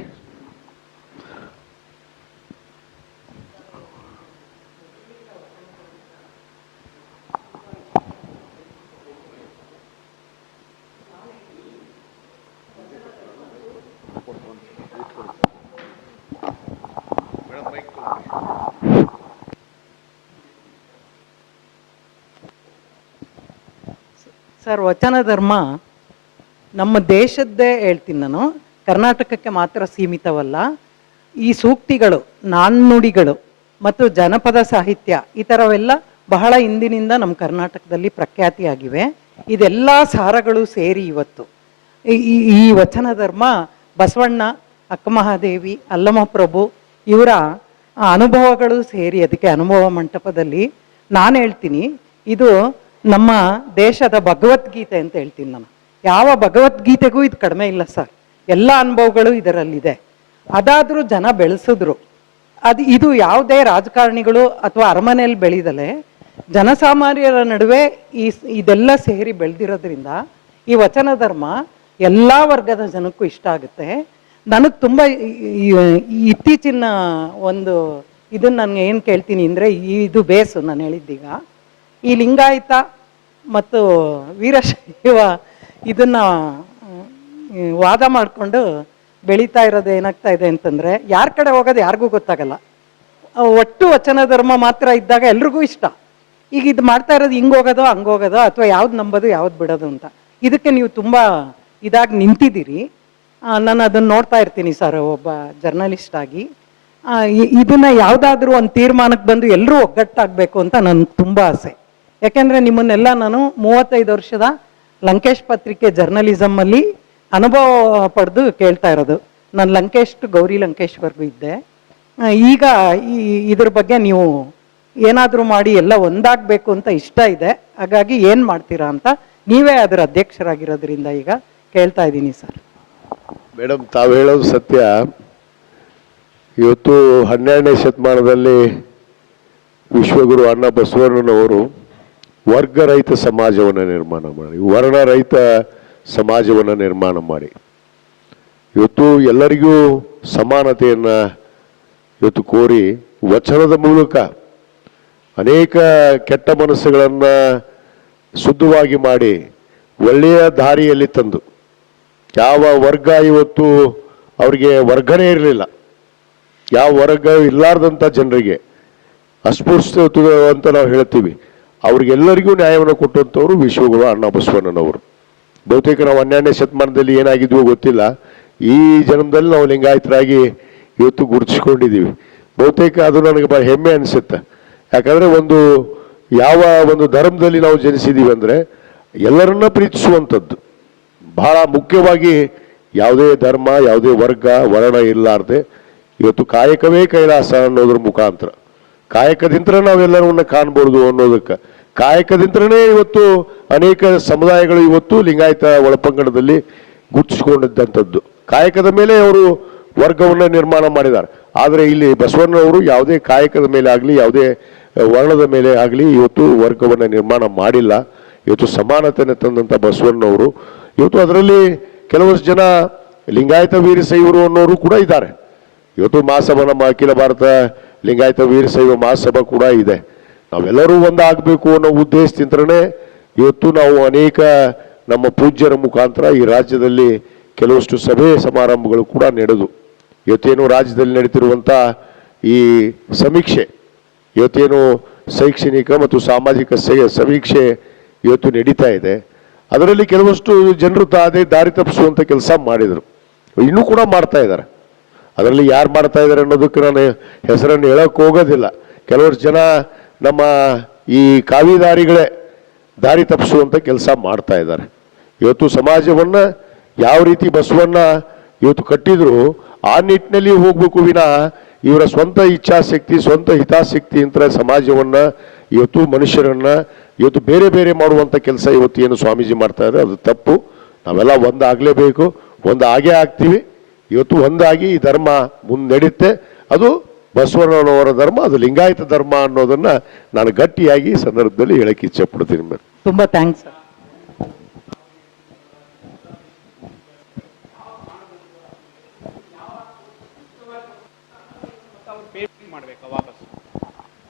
ಸರ್, ವಚನ ಧರ್ಮ ನಮ್ಮ ದೇಶದ್ದೇ ಹೇಳ್ತೀನಿ ನಾನು, ಕರ್ನಾಟಕಕ್ಕೆ ಮಾತ್ರ ಸೀಮಿತವಲ್ಲ. ಈ ಸೂಕ್ತಿಗಳು, ನಾಣ್ಣುಡಿಗಳು ಮತ್ತು ಜನಪದ ಸಾಹಿತ್ಯ ಈ ಥರವೆಲ್ಲ ಬಹಳ ಹಿಂದಿನಿಂದ ನಮ್ಮ ಕರ್ನಾಟಕದಲ್ಲಿ ಪ್ರಖ್ಯಾತಿಯಾಗಿವೆ. ಇದೆಲ್ಲ ಸಾರಗಳು ಸೇರಿ ಇವತ್ತು ಈ ವಚನ ಧರ್ಮ ಬಸವಣ್ಣ, ಅಕ್ಕಮಹಾದೇವಿ, ಅಲ್ಲಮಪ್ರಭು ಇವರ ಅನುಭವಗಳು ಸೇರಿ ಅದಕ್ಕೆ ಅನುಭವ ಮಂಟಪದಲ್ಲಿ ನಾನು ಹೇಳ್ತೀನಿ, ಇದು ನಮ್ಮ ದೇಶದ ಭಗವದ್ಗೀತೆ ಅಂತ ಹೇಳ್ತೀನಿ ನಾನು. ಯಾವ ಭಗವದ್ಗೀತೆಗೂ ಇದು ಕಡಿಮೆ ಇಲ್ಲ ಸರ್. ಎಲ್ಲ ಅನುಭವಗಳು ಇದರಲ್ಲಿದೆ. ಅದಾದರೂ ಜನ ಬೆಳೆಸಿದ್ರು. ಇದು ಯಾವುದೇ ರಾಜಕಾರಣಿಗಳು ಅಥವಾ ಅರಮನೆಯಲ್ಲಿ ಬೆಳೆದಲೆ ಜನಸಾಮಾನ್ಯರ ನಡುವೆ ಇದೆಲ್ಲ ಸೇರಿ ಬೆಳೆದಿರೋದ್ರಿಂದ ಈ ವಚನ ಧರ್ಮ ಎಲ್ಲ ವರ್ಗದ ಜನಕ್ಕೂ ಇಷ್ಟ ಆಗುತ್ತೆ. ನನಗೆ ತುಂಬ ಇತ್ತೀಚಿನ ಒಂದು ಇದನ್ನು ನಾನು ಏನು ಕೇಳ್ತೀನಿ ಅಂದರೆ, ಇದು ಬೇಸು ನಾನು ಹೇಳಿದ್ದೀಗ, ಈ ಲಿಂಗಾಯತ ಮತ್ತು ವೀರಶೈವ ಇದನ್ನು ವಾದ ಮಾಡಿಕೊಂಡು ಬೆಳೀತಾ ಇರೋದು ಏನಾಗ್ತಾ ಇದೆ ಅಂತಂದರೆ, ಯಾರ ಕಡೆ ಹೋಗೋದು ಯಾರಿಗೂ ಗೊತ್ತಾಗಲ್ಲ. ಒಟ್ಟು ವಚನ ಧರ್ಮ ಮಾತ್ರ ಇದ್ದಾಗ ಎಲ್ರಿಗೂ ಇಷ್ಟ. ಈಗ ಇದು ಮಾಡ್ತಾ ಇರೋದು ಹಿಂಗೆ ಹೋಗೋದು ಹಂಗೆ ಹೋಗೋದು, ಅಥವಾ ಯಾವ್ದು ನಂಬೋದು ಯಾವ್ದು ಬಿಡೋದು ಅಂತ. ಇದಕ್ಕೆ ನೀವು ತುಂಬ ಇದಾಗಿ ನಿಂತಿದ್ದೀರಿ. ನಾನು ಅದನ್ನು ನೋಡ್ತಾ ಇರ್ತೀನಿ ಸರ್, ಒಬ್ಬ ಜರ್ನಲಿಸ್ಟ್ ಆಗಿ. ಇದನ್ನ ಯಾವುದಾದ್ರೂ ಒಂದು ತೀರ್ಮಾನಕ್ಕೆ ಬಂದು ಎಲ್ಲರೂ ಒಗ್ಗಟ್ಟಾಗಬೇಕು ಅಂತ ನನಗೆ ತುಂಬ ಆಸೆ. ಯಾಕೆಂದರೆ ನಿಮ್ಮನ್ನೆಲ್ಲ ನಾನು 35 ವರ್ಷದ ಲಂಕೇಶ್ ಪತ್ರಿಕೆ ಜರ್ನಲಿಸಮಲ್ಲಿ ಅನುಭವ ಪಡೆದು ಕೇಳ್ತಾ ಇರೋದು. ನಾನು ಲಂಕೇಶ್ ಟು ಗೌರಿ ಲಂಕೇಶ್ವರೆಗೂ ಇದ್ದೆ. ಈಗ ಇದ್ರ ಬಗ್ಗೆ ನೀವು ಏನಾದರೂ ಮಾಡಿ ಎಲ್ಲ ಒಂದಾಗಬೇಕು ಅಂತ ಇಷ್ಟ ಇದೆ. ಹಾಗಾಗಿ ಏನು ಮಾಡ್ತೀರಾ ಅಂತ ನೀವೇ ಅದರ ಅಧ್ಯಕ್ಷರಾಗಿರೋದ್ರಿಂದ ಈಗ ಕೇಳ್ತಾ ಇದ್ದೀನಿ ಸರ್. ಮೇಡಮ್, ತಾವು ಹೇಳೋದು ಸತ್ಯ. ಇವತ್ತು 12ನೇ ಶತಮಾನದಲ್ಲಿ ವಿಶ್ವಗುರು ಅಣ್ಣ ಬಸವಣ್ಣನವರು ವರ್ಗರಹಿತ ಸಮಾಜವನ್ನು ನಿರ್ಮಾಣ ಮಾಡಿ, ವರ್ಣರಹಿತ ಸಮಾಜವನ್ನು ನಿರ್ಮಾಣ ಮಾಡಿ, ಇವತ್ತು ಎಲ್ಲರಿಗೂ ಸಮಾನತೆಯನ್ನು ಇವತ್ತು ಕೋರಿ ವಚನದ ಮೂಲಕ ಅನೇಕ ಕೆಟ್ಟ ಮನಸ್ಸುಗಳನ್ನು ಶುದ್ಧವಾಗಿ ಮಾಡಿ ಒಳ್ಳೆಯ ದಾರಿಯಲ್ಲಿ ತಂದು, ಯಾವ ವರ್ಗ ಇವತ್ತು ಅವರಿಗೆ ವರ್ಗನೇ ಇರಲಿಲ್ಲ, ಯಾವ ವರ್ಗ ಇರಲಾರ್ದಂಥ ಜನರಿಗೆ ಅಸ್ಪೃಶ್ಯತೆ ಅಂತ ನಾವು ಹೇಳ್ತೀವಿ, ಅವ್ರಿಗೆಲ್ಲರಿಗೂ ನ್ಯಾಯವನ್ನು ಕೊಟ್ಟಂಥವ್ರು ವಿಶ್ವಗುರು ಅಣ್ಣ ಬಸವಣ್ಣನವರು. ಬಹುತೇಕ ನಾವು 12ನೇ ಶತಮಾನದಲ್ಲಿ ಏನಾಗಿದ್ವೋ ಗೊತ್ತಿಲ್ಲ, ಈ ಜನ್ಮದಲ್ಲಿ ನಾವು ಲಿಂಗಾಯತರಾಗಿ ಇವತ್ತು ಗುರುತಿಸ್ಕೊಂಡಿದ್ದೀವಿ. ಬಹುತೇಕ ಅದು ನನಗೆ ಬಹಳ ಹೆಮ್ಮೆ ಅನಿಸುತ್ತೆ. ಯಾಕಂದರೆ ಯಾವ ಒಂದು ಧರ್ಮದಲ್ಲಿ ನಾವು ಜನಿಸಿದ್ದೀವಿ ಅಂದರೆ ಎಲ್ಲರನ್ನ ಪ್ರೀತಿಸುವಂಥದ್ದು. ಬಹಳ ಮುಖ್ಯವಾಗಿ ಯಾವುದೇ ಧರ್ಮ, ಯಾವುದೇ ವರ್ಗ ವರ್ಣ ಇರಲಾರ್ದೆ ಇವತ್ತು ಕಾಯಕವೇ ಕೈಲಾಸ ಅನ್ನೋದ್ರ ಮುಖಾಂತರ, ಕಾಯಕದಿಂದಲೇ ನಾವೆಲ್ಲರನ್ನ ಕಾಣ್ಬೋದು ಅನ್ನೋದಕ್ಕೆ, ಕಾಯಕದಿಂದಲೇ ಇವತ್ತು ಅನೇಕ ಸಮುದಾಯಗಳು ಇವತ್ತು ಲಿಂಗಾಯತ ಒಳಪಂಗಡದಲ್ಲಿ ಗುರುತಿಸಿಕೊಂಡಿದ್ದಂಥದ್ದು. ಕಾಯಕದ ಮೇಲೆ ಅವರು ವರ್ಗವನ್ನು ನಿರ್ಮಾಣ ಮಾಡಿದ್ದಾರೆ. ಆದರೆ ಇಲ್ಲಿ ಬಸವಣ್ಣನವರು ಯಾವುದೇ ಕಾಯಕದ ಮೇಲೆ ಆಗಲಿ, ಯಾವುದೇ ವರ್ಣದ ಮೇಲೆ ಆಗಲಿ ಇವತ್ತು ವರ್ಗವನ್ನು ನಿರ್ಮಾಣ ಮಾಡಿಲ್ಲ. ಇವತ್ತು ಸಮಾನತೆಯನ್ನು ತಂದಂಥ ಬಸವಣ್ಣನವರು ಇವತ್ತು ಅದರಲ್ಲಿ ಕೆಲವಷ್ಟು ಜನ ಲಿಂಗಾಯತ ವೀರಶೈವರು ಅನ್ನೋರು ಕೂಡ ಇದ್ದಾರೆ. ಇವತ್ತು ಮಹಾಸಭಾ, ನಮ್ಮ ಅಖಿಲ ಭಾರತ ಲಿಂಗಾಯತ ವೀರಶೈವ ಮಹಾಸಭಾ ಕೂಡ ಇದೆ. ನಾವೆಲ್ಲರೂ ಒಂದಾಗಬೇಕು ಅನ್ನೋ ಉದ್ದೇಶದಿಂದಲೇ ಇವತ್ತು ನಾವು ಅನೇಕ ನಮ್ಮ ಪೂಜ್ಯರ ಮುಖಾಂತರ ಈ ರಾಜ್ಯದಲ್ಲಿ ಕೆಲವಷ್ಟು ಸಭೆ ಸಮಾರಂಭಗಳು ಕೂಡ ನಡೆದು, ಇವತ್ತೇನು ರಾಜ್ಯದಲ್ಲಿ ನಡೀತಿರುವಂಥ ಈ ಸಮೀಕ್ಷೆ, ಇವತ್ತೇನು ಶೈಕ್ಷಣಿಕ ಮತ್ತು ಸಾಮಾಜಿಕ ಸಮೀಕ್ಷೆ ಇವತ್ತು ನಡೀತಾ ಇದೆ, ಅದರಲ್ಲಿ ಕೆಲವಷ್ಟು ಜನರು ಅದೇ ದಾರಿ ತಪ್ಪಿಸುವಂಥ ಕೆಲಸ ಮಾಡಿದರು, ಇನ್ನೂ ಕೂಡ ಮಾಡ್ತಾ ಇದ್ದಾರೆ. ಅದರಲ್ಲಿ ಯಾರು ಮಾಡ್ತಾ ಇದ್ದಾರೆ ಅನ್ನೋದಕ್ಕೆ ನಾನು ಹೆಸರನ್ನು ಹೇಳೋಕ್ಕೆ ಹೋಗೋದಿಲ್ಲ. ಕೆಲವಷ್ಟು ಜನ ನಮ್ಮ ಈ ಕಾವಿದಾರಿಗಳೇ ದಾರಿ ತಪ್ಪಿಸುವಂಥ ಕೆಲಸ ಮಾಡ್ತಾ ಇದ್ದಾರೆ. ಇವತ್ತು ಸಮಾಜವನ್ನು ಯಾವ ರೀತಿ ಬಸವಣ್ಣ ಇವತ್ತು ಕಟ್ಟಿದ್ರು ಆ ನಿಟ್ಟಿನಲ್ಲಿ ಹೋಗ್ಬೇಕು ವಿನಃ ಇವರ ಸ್ವಂತ ಇಚ್ಛಾಶಕ್ತಿ, ಸ್ವಂತ ಹಿತಾಸಕ್ತಿ ಅಂತ ಸಮಾಜವನ್ನು ಇವತ್ತು ಮನುಷ್ಯರನ್ನ ಇವತ್ತು ಬೇರೆ ಬೇರೆ ಮಾಡುವಂಥ ಕೆಲಸ ಇವತ್ತು ಏನು ಸ್ವಾಮೀಜಿ ಮಾಡ್ತಾ ಇದ್ದಾರೆ, ಅದು ತಪ್ಪು. ನಾವೆಲ್ಲ ಒಂದಾಗಲೇಬೇಕು, ಒಂದಾಗೇ ಆಗ್ತೀವಿ. ಇವತ್ತು ಒಂದಾಗಿ ಈ ಧರ್ಮ ಮುನ್ನಡೆಯುತ್ತೆ. ಅದು ಬಸವಣ್ಣನವರ ಧರ್ಮ, ಅದು ಲಿಂಗಾಯತ ಧರ್ಮ ಅನ್ನೋದನ್ನ ನಾನು ಗಟ್ಟಿಯಾಗಿ ಈ ಸಂದರ್ಭದಲ್ಲಿ ಹೇಳಕ್ಕೆ ಇಚ್ಛೆ ಪಡ್ತೀನಿ. ತುಂಬ ಥ್ಯಾಂಕ್ಸ್ ಸರ್.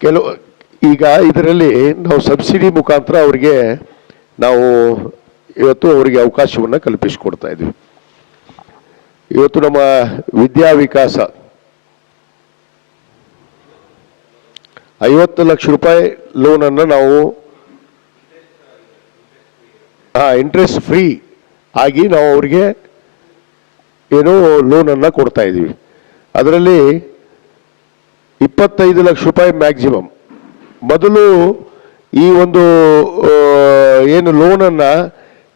ಕೆಲವು ಈಗ ಇದರಲ್ಲಿ ನಾವು ಸಬ್ಸಿಡಿ ಮುಖಾಂತರ ಅವರಿಗೆ ನಾವು ಇವತ್ತು ಅವರಿಗೆ ಅವಕಾಶವನ್ನು ಕಲ್ಪಿಸಿಕೊಡ್ತಾ ಇದ್ವಿ. ಇವತ್ತು ನಮ್ಮ ವಿದ್ಯಾ ವಿಕಾಸ 50 ಲಕ್ಷ ರೂಪಾಯಿ ಲೋನನ್ನು ನಾವು ಇಂಟ್ರೆಸ್ಟ್ ಫ್ರೀ ಆಗಿ ನಾವು ಅವರಿಗೆ ಏನೋ ಲೋನನ್ನು ಕೊಡ್ತಾ ಇದ್ದೀವಿ. ಅದರಲ್ಲಿ 25 ಲಕ್ಷ ರೂಪಾಯಿ ಮ್ಯಾಕ್ಸಿಮಮ್. ಮೊದಲು ಈ ಒಂದು ಏನು ಲೋನನ್ನು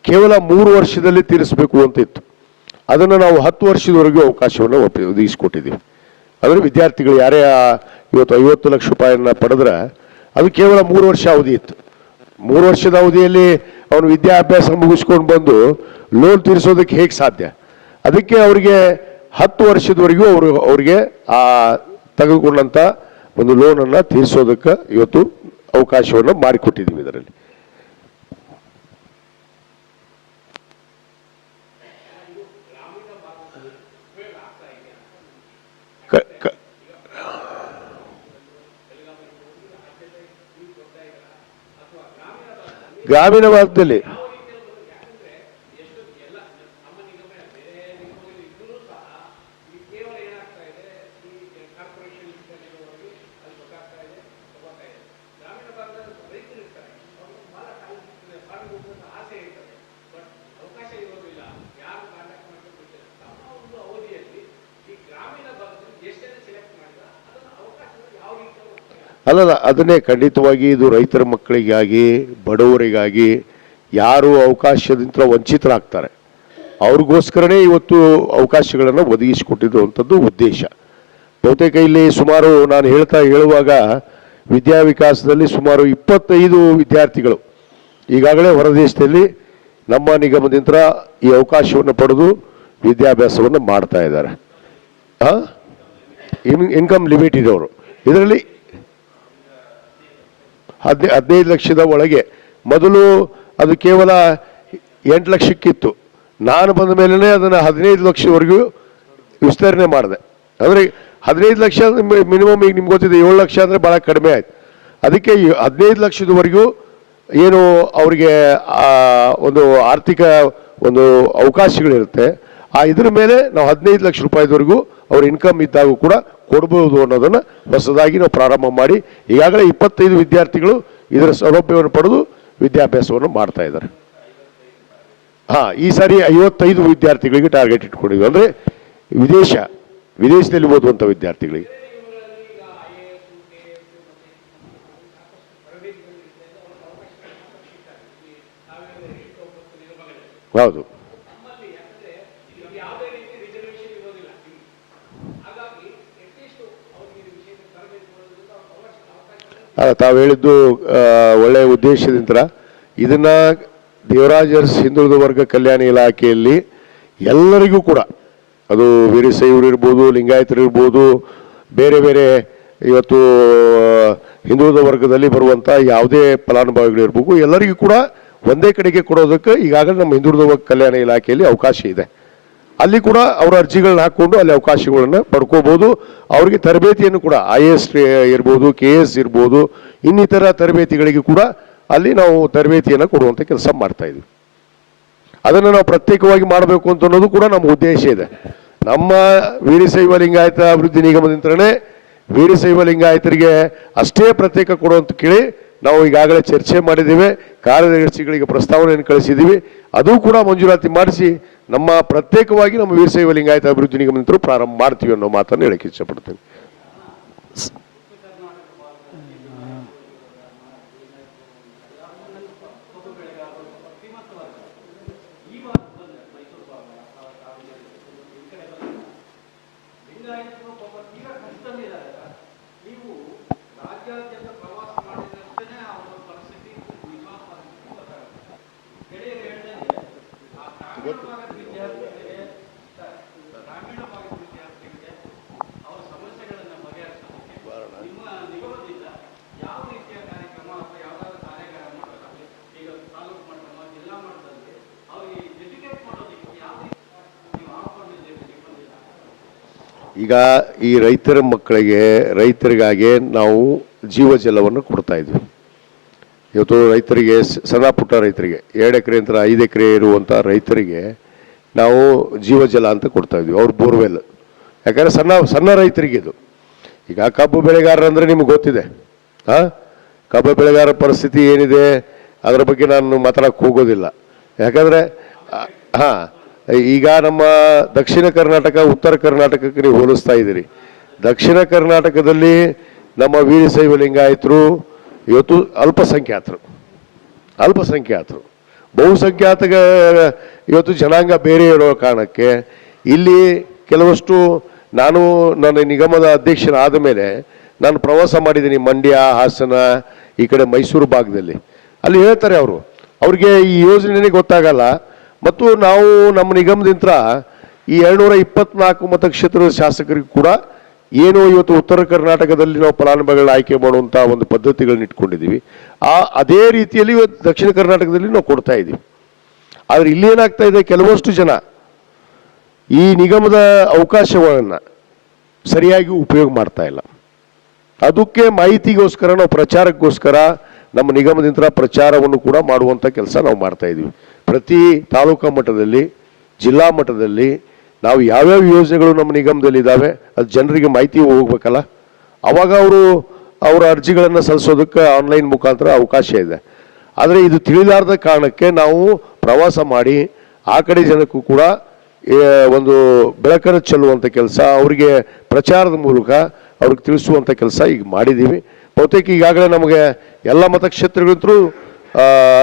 ಕೇವಲ 3 ವರ್ಷದಲ್ಲಿ ತೀರಿಸಬೇಕು ಅಂತ ಇತ್ತು. ಅದನ್ನು ನಾವು 10 ವರ್ಷದವರೆಗೂ ಅವಕಾಶವನ್ನು ಒದಗಿಸಿಕೊಟ್ಟಿದ್ದೀವಿ. ಅಂದರೆ ವಿದ್ಯಾರ್ಥಿಗಳು ಯಾರೇ ಇವತ್ತು 50 ಲಕ್ಷ ರೂಪಾಯಿಯನ್ನು ಪಡೆದ್ರೆ ಅದು ಕೇವಲ 3 ವರ್ಷ ಅವಧಿ ಇತ್ತು. 3 ವರ್ಷದ ಅವಧಿಯಲ್ಲಿ ಅವನು ವಿದ್ಯಾಭ್ಯಾಸ ಮುಗಿಸ್ಕೊಂಡು ಬಂದು ಲೋನ್ ತೀರಿಸೋದಕ್ಕೆ ಹೇಗೆ ಸಾಧ್ಯ? ಅದಕ್ಕೆ ಅವರಿಗೆ 10 ವರ್ಷದವರೆಗೂ ಅವ್ರಿಗೆ ಆ ತೆಗೆದುಕೊಂಡಂಥ ಒಂದು ಲೋನನ್ನು ತೀರಿಸೋದಕ್ಕೆ ಇವತ್ತು ಅವಕಾಶವನ್ನು ಮಾಡಿಕೊಟ್ಟಿದ್ದೀವಿ ಇದರಲ್ಲಿ. ಗ್ರಾಮೀಣ ಭಾಗದಲ್ಲಿ ಅಲ್ಲಲ್ಲ, ಅದನ್ನೇ ಖಂಡಿತವಾಗಿ ಇದು ರೈತರ ಮಕ್ಕಳಿಗಾಗಿ, ಬಡವರಿಗಾಗಿ, ಯಾರು ಅವಕಾಶದಿಂದ ವಂಚಿತರಾಗ್ತಾರೆ ಅವ್ರಿಗೋಸ್ಕರನೇ ಇವತ್ತು ಅವಕಾಶಗಳನ್ನು ಒದಗಿಸಿಕೊಟ್ಟಿರುವಂಥದ್ದು ಉದ್ದೇಶ. ಬಹುತೇಕ ಇಲ್ಲಿ ಸುಮಾರು ನಾನು ಹೇಳುವಾಗ ವಿದ್ಯಾವಿಕಾಸದಲ್ಲಿ ಸುಮಾರು 25 ವಿದ್ಯಾರ್ಥಿಗಳು ಈಗಾಗಲೇ ಹೊರದೇಶದಲ್ಲಿ ನಮ್ಮ ನಿಗಮದಿಂದ ಈ ಅವಕಾಶವನ್ನು ಪಡೆದು ವಿದ್ಯಾಭ್ಯಾಸವನ್ನು ಮಾಡ್ತಾ ಇದ್ದಾರೆ. ಇನ್ಕಮ್ ಲಿಮಿಟ್ ಇರೋರು ಇದರಲ್ಲಿ 15 ಲಕ್ಷದ ಒಳಗೆ. ಮೊದಲು ಅದು ಕೇವಲ 8 ಲಕ್ಷಕ್ಕಿತ್ತು. ನಾನು ಬಂದ ಮೇಲೆ ಅದನ್ನು 15 ಲಕ್ಷವರೆಗೂ ವಿಸ್ತರಣೆ ಮಾಡಿದೆ. ಅಂದರೆ 15 ಲಕ್ಷ ಮಿನಿಮಮ್ ಈಗ ನಿಮ್ಗೆ ಗೊತ್ತಿದೆ, 7 ಲಕ್ಷ ಅಂದರೆ ಭಾಳ ಕಡಿಮೆ ಆಯ್ತು. ಅದಕ್ಕೆ 15 ಲಕ್ಷದವರೆಗೂ ಏನು ಅವರಿಗೆ ಒಂದು ಆರ್ಥಿಕ ಒಂದು ಅವಕಾಶಗಳಿರುತ್ತೆ. ಇದ್ರ ಮೇಲೆ ನಾವು 15 ಲಕ್ಷ ರೂಪಾಯಿವರೆಗೂ ಅವ್ರ ಇನ್ಕಮ್ ಇದ್ದಾಗ ಕೂಡ ಕೊಡ್ಬೋದು ಅನ್ನೋದನ್ನು ಹೊಸದಾಗಿ ನಾವು ಪ್ರಾರಂಭ ಮಾಡಿ ಈಗಾಗಲೇ 25 ವಿದ್ಯಾರ್ಥಿಗಳು ಇದರ ಸೌಲಭ್ಯವನ್ನು ಪಡೆದು ವಿದ್ಯಾಭ್ಯಾಸವನ್ನು ಮಾಡ್ತಾ ಇದ್ದಾರೆ. ಈ ಸಾರಿ 55 ವಿದ್ಯಾರ್ಥಿಗಳಿಗೆ ಟಾರ್ಗೆಟ್ ಇಟ್ಕೊಂಡಿದ್ವಿ. ಅಂದರೆ ವಿದೇಶದಲ್ಲಿ ಓದುವಂಥ ವಿದ್ಯಾರ್ಥಿಗಳಿಗೆ. ಹೌದು, ತಾವು ಹೇಳಿದ್ದು ಒಳ್ಳೆಯ ಉದ್ದೇಶದಿಂದ ಇದನ್ನ ದೇವರಾಜ ಅರಸು ಹಿಂದುಳಿದ ವರ್ಗ ಕಲ್ಯಾಣ ಇಲಾಖೆಯಲ್ಲಿ ಎಲ್ಲರಿಗೂ ಕೂಡ, ಅದು ವೀರಶೈವರು ಇರ್ಬೋದು, ಲಿಂಗಾಯತರು ಇರ್ಬೋದು, ಬೇರೆ ಬೇರೆ ಇವತ್ತು ಹಿಂದುಳಿದ ವರ್ಗದಲ್ಲಿ ಬರುವಂಥ ಯಾವುದೇ ಫಲಾನುಭವಿಗಳಿರ್ಬೇಕು, ಎಲ್ಲರಿಗೂ ಕೂಡ ಒಂದೇ ಕಡೆಗೆ ಕೊಡೋದಕ್ಕೆ ಈಗಾಗಲೇ ನಮ್ಮ ಹಿಂದುಳಿದ ವರ್ಗ ಕಲ್ಯಾಣ ಇಲಾಖೆಯಲ್ಲಿ ಅವಕಾಶ ಇದೆ. ಅಲ್ಲಿ ಕೂಡ ಅವರ ಅರ್ಜಿಗಳನ್ನ ಹಾಕ್ಕೊಂಡು ಅಲ್ಲಿ ಅವಕಾಶಗಳನ್ನು ಪಡ್ಕೋಬಹುದು. ಅವರಿಗೆ ತರಬೇತಿಯನ್ನು ಕೂಡ IAS ಇರ್ಬೋದು, KS ಇರ್ಬೋದು, ಇನ್ನಿತರ ತರಬೇತಿಗಳಿಗೆ ಕೂಡ ಅಲ್ಲಿ ನಾವು ತರಬೇತಿಯನ್ನು ಕೊಡುವಂಥ ಕೆಲಸ ಮಾಡ್ತಾ ಇದ್ವಿ. ಅದನ್ನು ನಾವು ಪ್ರತ್ಯೇಕವಾಗಿ ಮಾಡಬೇಕು ಅಂತ ಅನ್ನೋದು ಕೂಡ ನಮ್ಮ ಉದ್ದೇಶ ಇದೆ. ನಮ್ಮ ವೀರಶೈವ ಲಿಂಗಾಯತ ಅಭಿವೃದ್ಧಿ ನಿಗಮದಿಂದಲೇ ವೀರಶೈವ ಲಿಂಗಾಯತರಿಗೆ ಅಷ್ಟೇ ಪ್ರತ್ಯೇಕ ಕೊಡುವಂತ ಕೇಳಿ ನಾವು ಈಗಾಗಲೇ ಚರ್ಚೆ ಮಾಡಿದ್ದೇವೆ. ಕಾರ್ಯದರ್ಶಿಗಳಿಗೆ ಪ್ರಸ್ತಾವನೆಯನ್ನು ಕಳಿಸಿದ್ದೀವಿ. ಅದು ಕೂಡ ಮಂಜೂರಾತಿ ಮಾಡಿಸಿ ನಮ್ಮ ಪ್ರತ್ಯೇಕವಾಗಿ ನಮ್ಮ ವೀರಶೈವ ಲಿಂಗಾಯತ ಅಭಿವೃದ್ಧಿ ನಿಗಮದಿಂದಲೂ ಪ್ರಾರಂಭ ಮಾಡ್ತೀವಿ ಅನ್ನೋ ಮಾತನ್ನು ಹೇಳಕ್ಕೆ ಇಷ್ಟಪಡ್ತೇನೆ. ಈಗ ಈ ರೈತರ ಮಕ್ಕಳಿಗೆ, ರೈತರಿಗಾಗಿ ನಾವು ಜೀವಜಲವನ್ನು ಕೊಡ್ತಾ ಇದ್ವಿ. ಇವತ್ತು ರೈತರಿಗೆ, ಸಣ್ಣ ಪುಟ್ಟ ರೈತರಿಗೆ, 2 ಎಕರೆಯಿಂದ 5 ಎಕರೆ ಇರುವಂಥ ರೈತರಿಗೆ ನಾವು ಜೀವಜಲ ಅಂತ ಕೊಡ್ತಾ ಇದ್ವಿ. ಅವ್ರ ಬೋರ್ವೆಲ್, ಯಾಕಂದರೆ ಸಣ್ಣ ರೈತರಿಗೆ ಇದು. ಈಗ ಕಬ್ಬು ಬೆಳೆಗಾರರಂದ್ರೆ ನಿಮ್ಗೆ ಗೊತ್ತಿದೆ. ಕಬ್ಬು ಬೆಳೆಗಾರರ ಪರಿಸ್ಥಿತಿ ಏನಿದೆ ಅದರ ಬಗ್ಗೆ ನಾನು ಮಾತಾಡಕ್ಕೆ ಹೋಗೋದಿಲ್ಲ. ಯಾಕಂದರೆ ಈಗ ನಮ್ಮ ದಕ್ಷಿಣ ಕರ್ನಾಟಕ, ಉತ್ತರ ಕರ್ನಾಟಕಕ್ಕೆ ನೀವು ಹೋಲಿಸ್ತಾ ಇದ್ದೀರಿ. ದಕ್ಷಿಣ ಕರ್ನಾಟಕದಲ್ಲಿ ನಮ್ಮ ವೀರಶೈವ ಲಿಂಗಾಯತರು ಇವತ್ತು ಅಲ್ಪಸಂಖ್ಯಾತರು. ಬಹುಸಂಖ್ಯಾತ ಇವತ್ತು ಜನಾಂಗ ಬೇರೆ ಇರೋ ಕಾರಣಕ್ಕೆ ಇಲ್ಲಿ ಕೆಲವಷ್ಟು, ನಾನು ನನ್ನ ನಿಗಮದ ಅಧ್ಯಕ್ಷನಾದ ಮೇಲೆ ನಾನು ಪ್ರವಾಸ ಮಾಡಿದ್ದೀನಿ. ಮಂಡ್ಯ, ಹಾಸನ, ಈ ಕಡೆ ಮೈಸೂರು ಭಾಗದಲ್ಲಿ ಅಲ್ಲಿ ಹೇಳ್ತಾರೆ ಅವರು, ಅವ್ರಿಗೆ ಈ ಯೋಜನೆನೇ ಗೊತ್ತಾಗಲ್ಲ. ಮತ್ತು ನಾವು ನಮ್ಮ ನಿಗಮದಿಂದ ಈ 224 ಮತಕ್ಷೇತ್ರದ ಶಾಸಕರಿಗೂ ಕೂಡ ಏನು ಇವತ್ತು ಉತ್ತರ ಕರ್ನಾಟಕದಲ್ಲಿ ನಾವು ಫಲಾನುಭವಿಗಳನ್ನ ಆಯ್ಕೆ ಮಾಡುವಂಥ ಒಂದು ಪದ್ಧತಿಗಳನ್ನ ಇಟ್ಕೊಂಡಿದ್ದೀವಿ, ಅದೇ ರೀತಿಯಲ್ಲಿ ಇವತ್ತು ದಕ್ಷಿಣ ಕರ್ನಾಟಕದಲ್ಲಿ ನಾವು ಕೊಡ್ತಾ ಇದ್ದೀವಿ. ಆದರೆ ಇಲ್ಲೇನಾಗ್ತಾ ಇದೆ, ಕೆಲವಷ್ಟು ಜನ ಈ ನಿಗಮದ ಅವಕಾಶಗಳನ್ನು ಸರಿಯಾಗಿ ಉಪಯೋಗ ಮಾಡ್ತಾ ಇಲ್ಲ. ಅದಕ್ಕೆ ಮಾಹಿತಿಗೋಸ್ಕರ ನಾವು ಪ್ರಚಾರಕ್ಕೋಸ್ಕರ ನಮ್ಮ ನಿಗಮದಿಂದ ಪ್ರಚಾರವನ್ನು ಕೂಡ ಮಾಡುವಂಥ ಕೆಲಸ ನಾವು ಮಾಡ್ತಾ ಇದ್ದೀವಿ. ಪ್ರತಿ ತಾಲೂಕಾ ಮಟ್ಟದಲ್ಲಿ, ಜಿಲ್ಲಾ ಮಟ್ಟದಲ್ಲಿ ನಾವು ಯಾವ್ಯಾವ ಯೋಜನೆಗಳು ನಮ್ಮ ನಿಗಮದಲ್ಲಿ ಇದ್ದಾವೆ ಅದು ಜನರಿಗೆ ಮಾಹಿತಿ ಹೋಗ್ಬೇಕಲ್ಲ. ಅವಾಗ ಅವರ ಅರ್ಜಿಗಳನ್ನು ಸಲ್ಲಿಸೋದಕ್ಕೆ ಆನ್ಲೈನ್ ಮುಖಾಂತರ ಅವಕಾಶ ಇದೆ. ಆದರೆ ಇದು ತಿಳಿಲಾರದ ಕಾರಣಕ್ಕೆ ನಾವು ಪ್ರವಾಸ ಮಾಡಿ ಆ ಕಡೆ ಜನಕ್ಕೂ ಕೂಡ ಒಂದು ಬೆಳಕನ್ನು ಚೆಲ್ಲುವಂಥ ಕೆಲಸ, ಅವರಿಗೆ ಪ್ರಚಾರದ ಮೂಲಕ ಅವ್ರಿಗೆ ತಿಳಿಸುವಂಥ ಕೆಲಸ ಈಗ ಮಾಡಿದ್ದೀವಿ. ಬಹುತೇಕ ಈಗಾಗಲೇ ನಮಗೆ ಎಲ್ಲ ಮತಕ್ಷೇತ್ರಗಳಿಂದಲೂ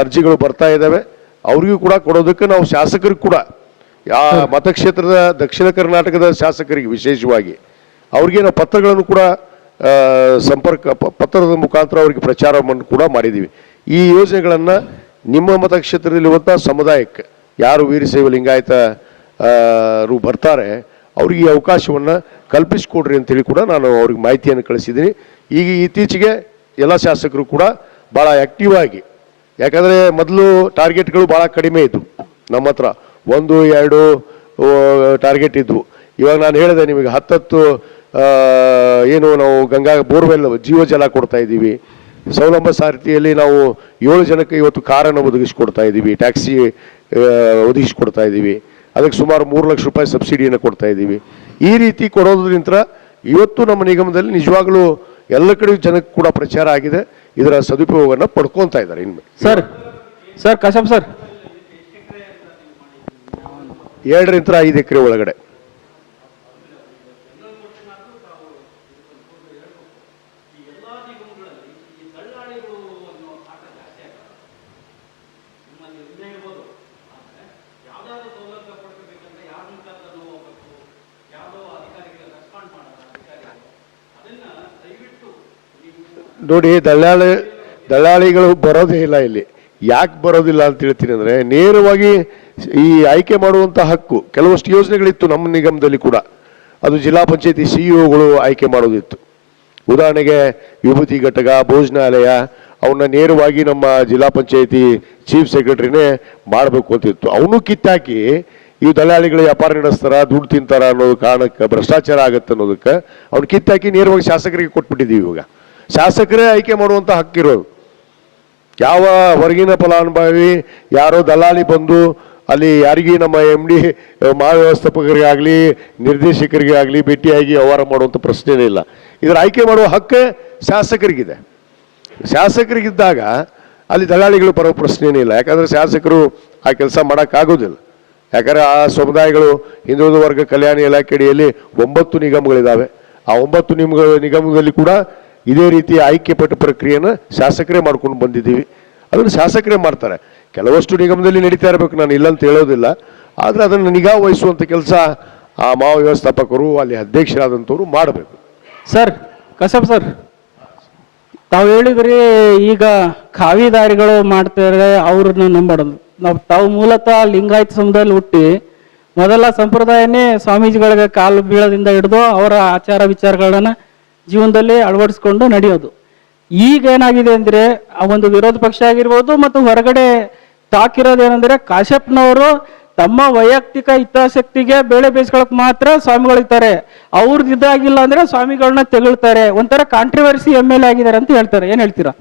ಅರ್ಜಿಗಳು ಬರ್ತಾ ಇದ್ದಾವೆ. ಅವರಿಗೂ ಕೂಡ ಕೊಡೋದಕ್ಕೆ ನಾವು ಶಾಸಕರಿಗೆ ಕೂಡ ಆ ಮತಕ್ಷೇತ್ರದ ದಕ್ಷಿಣ ಕರ್ನಾಟಕದ ಶಾಸಕರಿಗೆ ವಿಶೇಷವಾಗಿ ಅವ್ರಿಗೆ ನಾವು ಪತ್ರಗಳನ್ನು ಕೂಡ ಪತ್ರದ ಮುಖಾಂತರ ಅವರಿಗೆ ಪ್ರಚಾರವನ್ನು ಕೂಡ ಮಾಡಿದ್ದೀವಿ. ಈ ಯೋಜನೆಗಳನ್ನು ನಿಮ್ಮ ಮತಕ್ಷೇತ್ರದಲ್ಲಿರುವಂಥ ಸಮುದಾಯಕ್ಕೆ ಯಾರು ವೀರಶೈವ ಲಿಂಗಾಯತ ಬರ್ತಾರೆ ಅವ್ರಿಗೆ ಈ ಅವಕಾಶವನ್ನು ಕಲ್ಪಿಸಿಕೊಡ್ರಿ ಅಂತೇಳಿ ಕೂಡ ನಾನು ಅವ್ರಿಗೆ ಮಾಹಿತಿಯನ್ನು ಕಳಿಸಿದ್ದೀನಿ. ಈಗ ಇತ್ತೀಚೆಗೆ ಎಲ್ಲ ಶಾಸಕರು ಕೂಡ ಭಾಳ ಆ್ಯಕ್ಟಿವ್ ಆಗಿ, ಯಾಕಂದರೆ ಮೊದಲು ಟಾರ್ಗೆಟ್ಗಳು ಭಾಳ ಕಡಿಮೆ ಇದ್ವು, ನಮ್ಮ ಹತ್ರ 1-2 ಟಾರ್ಗೆಟ್ ಇದ್ವು. ಇವಾಗ ನಾನು ಹೇಳಿದೆ ನಿಮಗೆ 10 ಏನು ನಾವು ಗಂಗಾ ಬೋರ್ವೆಲ್ ಜೀವಜಲ ಕೊಡ್ತಾ ಇದ್ದೀವಿ. ಸೌಲಭ್ಯ ಸಾರಥಿಯಲ್ಲಿ ನಾವು 7 ಜನಕ್ಕೆ ಇವತ್ತು ಕಾರನ್ನು ಒದಗಿಸ್ಕೊಡ್ತಾ ಇದ್ದೀವಿ, ಟ್ಯಾಕ್ಸಿ ಒದಗಿಸ್ಕೊಡ್ತಾ ಇದ್ದೀವಿ. ಅದಕ್ಕೆ ಸುಮಾರು 3 ಲಕ್ಷ ರೂಪಾಯಿ ಸಬ್ಸಿಡಿಯನ್ನು ಕೊಡ್ತಾ ಇದ್ದೀವಿ. ಈ ರೀತಿ ಕೊಡೋದ್ರಿಂದ ಇವತ್ತು ನಮ್ಮ ನಿಗಮದಲ್ಲಿ ನಿಜವಾಗ್ಲೂ ಎಲ್ಲ ಕಡೆ ಜನಕ್ಕೆ ಕೂಡ ಪ್ರಚಾರ ಆಗಿದೆ. ಇದರ ಸದುಪಯೋಗವನ್ನು ಪಡ್ಕೊತಾ ಇದ್ದಾರೆ. ಇನ್ಮೇಲೆ ಸರ್ ಕಶ್ಯಪ್ ಸರ್ 2ರಿಂದ 5 ಎಕರೆ ಒಳಗಡೆ ನೋಡಿ, ದಳ್ಳಾಳಿಗಳು ಬರೋದೇ ಇಲ್ಲ ಇಲ್ಲಿ. ಯಾಕೆ ಬರೋದಿಲ್ಲ ಅಂತ ಹೇಳ್ತೀನಿ ಅಂದರೆ, ನೇರವಾಗಿ ಈ ಆಯ್ಕೆ ಮಾಡುವಂಥ ಹಕ್ಕು ಕೆಲವಷ್ಟು ಯೋಜನೆಗಳಿತ್ತು ನಮ್ಮ ನಿಗಮದಲ್ಲಿ ಕೂಡ, ಅದು ಜಿಲ್ಲಾ ಪಂಚಾಯತಿ ಸಿಇಒಗಳು ಆಯ್ಕೆ ಮಾಡೋದಿತ್ತು. ಉದಾಹರಣೆಗೆ ವಿಭೂತಿ ಘಟಕ, ಭೋಜನಾಲಯ, ಅವನ್ನ ನೇರವಾಗಿ ನಮ್ಮ ಜಿಲ್ಲಾ ಪಂಚಾಯತಿ ಚೀಫ್ ಸೆಕ್ರೆಟರಿನೇ ಮಾಡಬೇಕು ಅಂತಿತ್ತು. ಅವನು ಕಿತ್ತಾಕಿ ಇವು ದಳ್ಳಾಳಿಗಳು ವ್ಯಾಪಾರ ನಡೆಸ್ತಾರ, ದುಡ್ಡು ತಿಂತಾರ ಅನ್ನೋದು ಕಾರಣಕ್ಕೆ, ಭ್ರಷ್ಟಾಚಾರ ಆಗತ್ತೆ ಅನ್ನೋದಕ್ಕೆ ಅವ್ನು ಕಿತ್ತಾಕಿ ನೇರವಾಗಿ ಶಾಸಕರಿಗೆ ಕೊಟ್ಬಿಟ್ಟಿದ್ದೀವಿ. ಇವಾಗ ಶಾಸಕರೇ ಆಯ್ಕೆ ಮಾಡುವಂಥ ಹಕ್ಕಿರೋದು. ಯಾವ ಹೊರಗಿನ ಫಲಾನುಭವಿ ಯಾರೋ ದಲ್ಲಾಳಿ ಬಂದು ಅಲ್ಲಿ ಯಾರಿಗೂ ನಮ್ಮ MD ಮಹಾವ್ಯವಸ್ಥಾಪಕರಿಗಾಗಲಿ ನಿರ್ದೇಶಕರಿಗೆ ಆಗಲಿ ಭೇಟಿಯಾಗಿ ವ್ಯವಹಾರ ಮಾಡುವಂಥ ಪ್ರಶ್ನೆನೇ ಇಲ್ಲ. ಇದರ ಆಯ್ಕೆ ಮಾಡುವ ಹಕ್ಕು ಶಾಸಕರಿಗಿದೆ. ಶಾಸಕರಿಗಿದ್ದಾಗ ಅಲ್ಲಿ ದಲ್ಲಾಳಿಗಳು ಬರೋ ಪ್ರಶ್ನೆನೇ ಇಲ್ಲ. ಯಾಕಂದರೆ ಶಾಸಕರು ಆ ಕೆಲಸ ಮಾಡೋಕ್ಕಾಗೋದಿಲ್ಲ. ಯಾಕಂದರೆ ಆ ಸಮುದಾಯಗಳು ಹಿಂದುಳಿದ ವರ್ಗ ಕಲ್ಯಾಣ ಇಲಾಖೆ ಅಡಿಯಲ್ಲಿ 9 ನಿಗಮಗಳಿದ್ದಾವೆ. ಆ 9 ನಿಗಮದಲ್ಲಿ ಕೂಡ ಇದೇ ರೀತಿ ಆಯ್ಕೆ ಪಟ್ಟ ಪ್ರಕ್ರಿಯೆಯನ್ನು ಶಾಸಕರೇ ಮಾಡ್ಕೊಂಡು ಬಂದಿದ್ದೀವಿ. ಅದನ್ನು ಶಾಸಕರೇ ಮಾಡ್ತಾರೆ. ಕೆಲವಷ್ಟು ನಿಗಮದಲ್ಲಿ ನಡೀತಾ ಇರಬೇಕು, ನಾನು ಇಲ್ಲಂತ ಹೇಳೋದಿಲ್ಲ. ಆದರೆ ಅದನ್ನು ನಿಗಾ ವಹಿಸುವಂಥ ಕೆಲಸ ಆ ಮಾವ ವ್ಯವಸ್ಥಾಪಕರು, ಅಲ್ಲಿ ಅಧ್ಯಕ್ಷರಾದಂಥವ್ರು ಮಾಡಬೇಕು. ಸರ್ ಕಶ್ಯಪ್ ಸರ್, ತಾವು ಹೇಳಿದ್ರಿ ಈಗ ಖಾವಿದಾರಿಗಳು ಮಾಡ್ತಾರೆ, ಅವ್ರನ್ನ ನಂಬಾಡೋದು. ತಾವು ಮೂಲತಃ ಲಿಂಗಾಯತ ಸಮುದಾಯದಲ್ಲಿ ಹುಟ್ಟಿ ಮೊದಲ ಸಂಪ್ರದಾಯನೇ ಸ್ವಾಮೀಜಿಗಳಿಗೆ ಕಾಲು ಬೀಳದಿಂದ ಹಿಡಿದು ಅವರ ಆಚಾರ ವಿಚಾರಗಳನ್ನ ಜೀವನದಲ್ಲಿ ಅಳವಡಿಸ್ಕೊಂಡು ನಡೆಯೋದು. ಈಗ ಏನಾಗಿದೆ ಅಂದ್ರೆ ಆ ಒಂದು ವಿರೋಧ ಪಕ್ಷ ಆಗಿರ್ಬೋದು ಮತ್ತು ಹೊರಗಡೆ ತಾಕಿರೋದೇನೆಂದ್ರೆ ಕಾಶ್ಯಪ್ನವರು ತಮ್ಮ ವೈಯಕ್ತಿಕ ಹಿತಾಸಕ್ತಿಗೆ ಬೇಳೆ ಬೇಯಿಸ್ಕೊಳಕ್ ಮಾತ್ರ ಸ್ವಾಮಿಗಳಿರ್ತಾರೆ, ಅವ್ರದ್ದು ಇದಾಗಿಲ್ಲ ಅಂದ್ರೆ ಸ್ವಾಮಿಗಳನ್ನ ತೆಗಳ್ತಾರೆ, ಒಂಥರ ಕಾಂಟ್ರವರ್ಸಿ MLA ಆಗಿದ್ದಾರೆ ಅಂತ ಹೇಳ್ತಾರೆ. ಏನ್ ಹೇಳ್ತೀರಾ?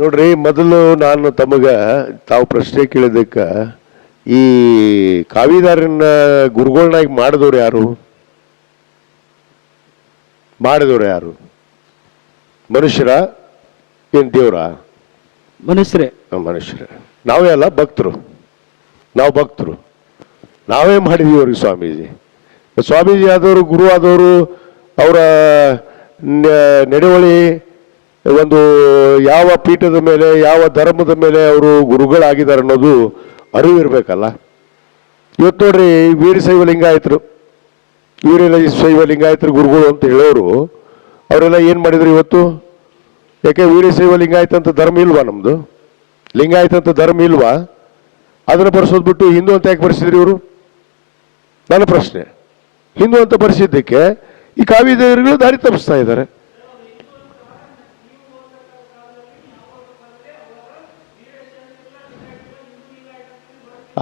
ನೋಡ್ರಿ, ಮೊದಲು ನಾನು ತಾವು ಪ್ರಶ್ನೆ ಕೇಳಿದ್ದಕ್ಕೆ ಈ ಕಾವಿದಾರನ್ನ ಗುರುಗಳನ್ನಾಗಿ ಮಾಡಿದವ್ರು ಯಾರು? ಮನುಷ್ಯರ ಏನ್ ದೇವ್ರ? ಮನುಷ್ಯರೇ. ಮನುಷ್ಯರೇ. ನಾವೇ ಅಲ್ಲ, ಭಕ್ತರು. ನಾವು ಭಕ್ತರು, ನಾವೇ ಮಾಡಿದೀವಿ ಅವ್ರಿಗೆ ಸ್ವಾಮೀಜಿ ಆದವರು, ಗುರು ಆದವರು, ಅವರ ನಡವಳಿ ಒಂದು ಯಾವ ಪೀಠದ ಮೇಲೆ, ಯಾವ ಧರ್ಮದ ಮೇಲೆ ಅವರು ಗುರುಗಳಾಗಿದ್ದಾರೆ ಅನ್ನೋದು ಅರಿವಿರ್ಬೇಕಲ್ಲ. ಇವತ್ತು ನೋಡ್ರಿ, ವೀರಶೈವ ಲಿಂಗಾಯತರು ಗುರುಗಳು ಅಂತ ಹೇಳೋರು ಅವರೆಲ್ಲ ಏನು ಮಾಡಿದ್ರು ಇವತ್ತು? ಯಾಕೆ ವೀರಶೈವ ಲಿಂಗಾಯತ ಅಂತ ಧರ್ಮ ಇಲ್ವಾ ನಮ್ಮದು? ಲಿಂಗಾಯತ ಅಂತ ಧರ್ಮ ಇಲ್ವಾ? ಅದನ್ನು ಬರ್ಸೋದು ಬಿಟ್ಟು ಹಿಂದೂ ಅಂತ ಯಾಕೆ ಬರ್ಸಿದ್ರಿ ಇವರು? ನನ್ನ ಪ್ರಶ್ನೆ. ಹಿಂದೂ ಅಂತ ಬರ್ಸಿದ್ದಕ್ಕೆ ಈ ಕಾವಿದಾರಿಗಳು ದಾರಿ ತಪ್ಪಿಸ್ತಾ ಇದ್ದಾರೆ.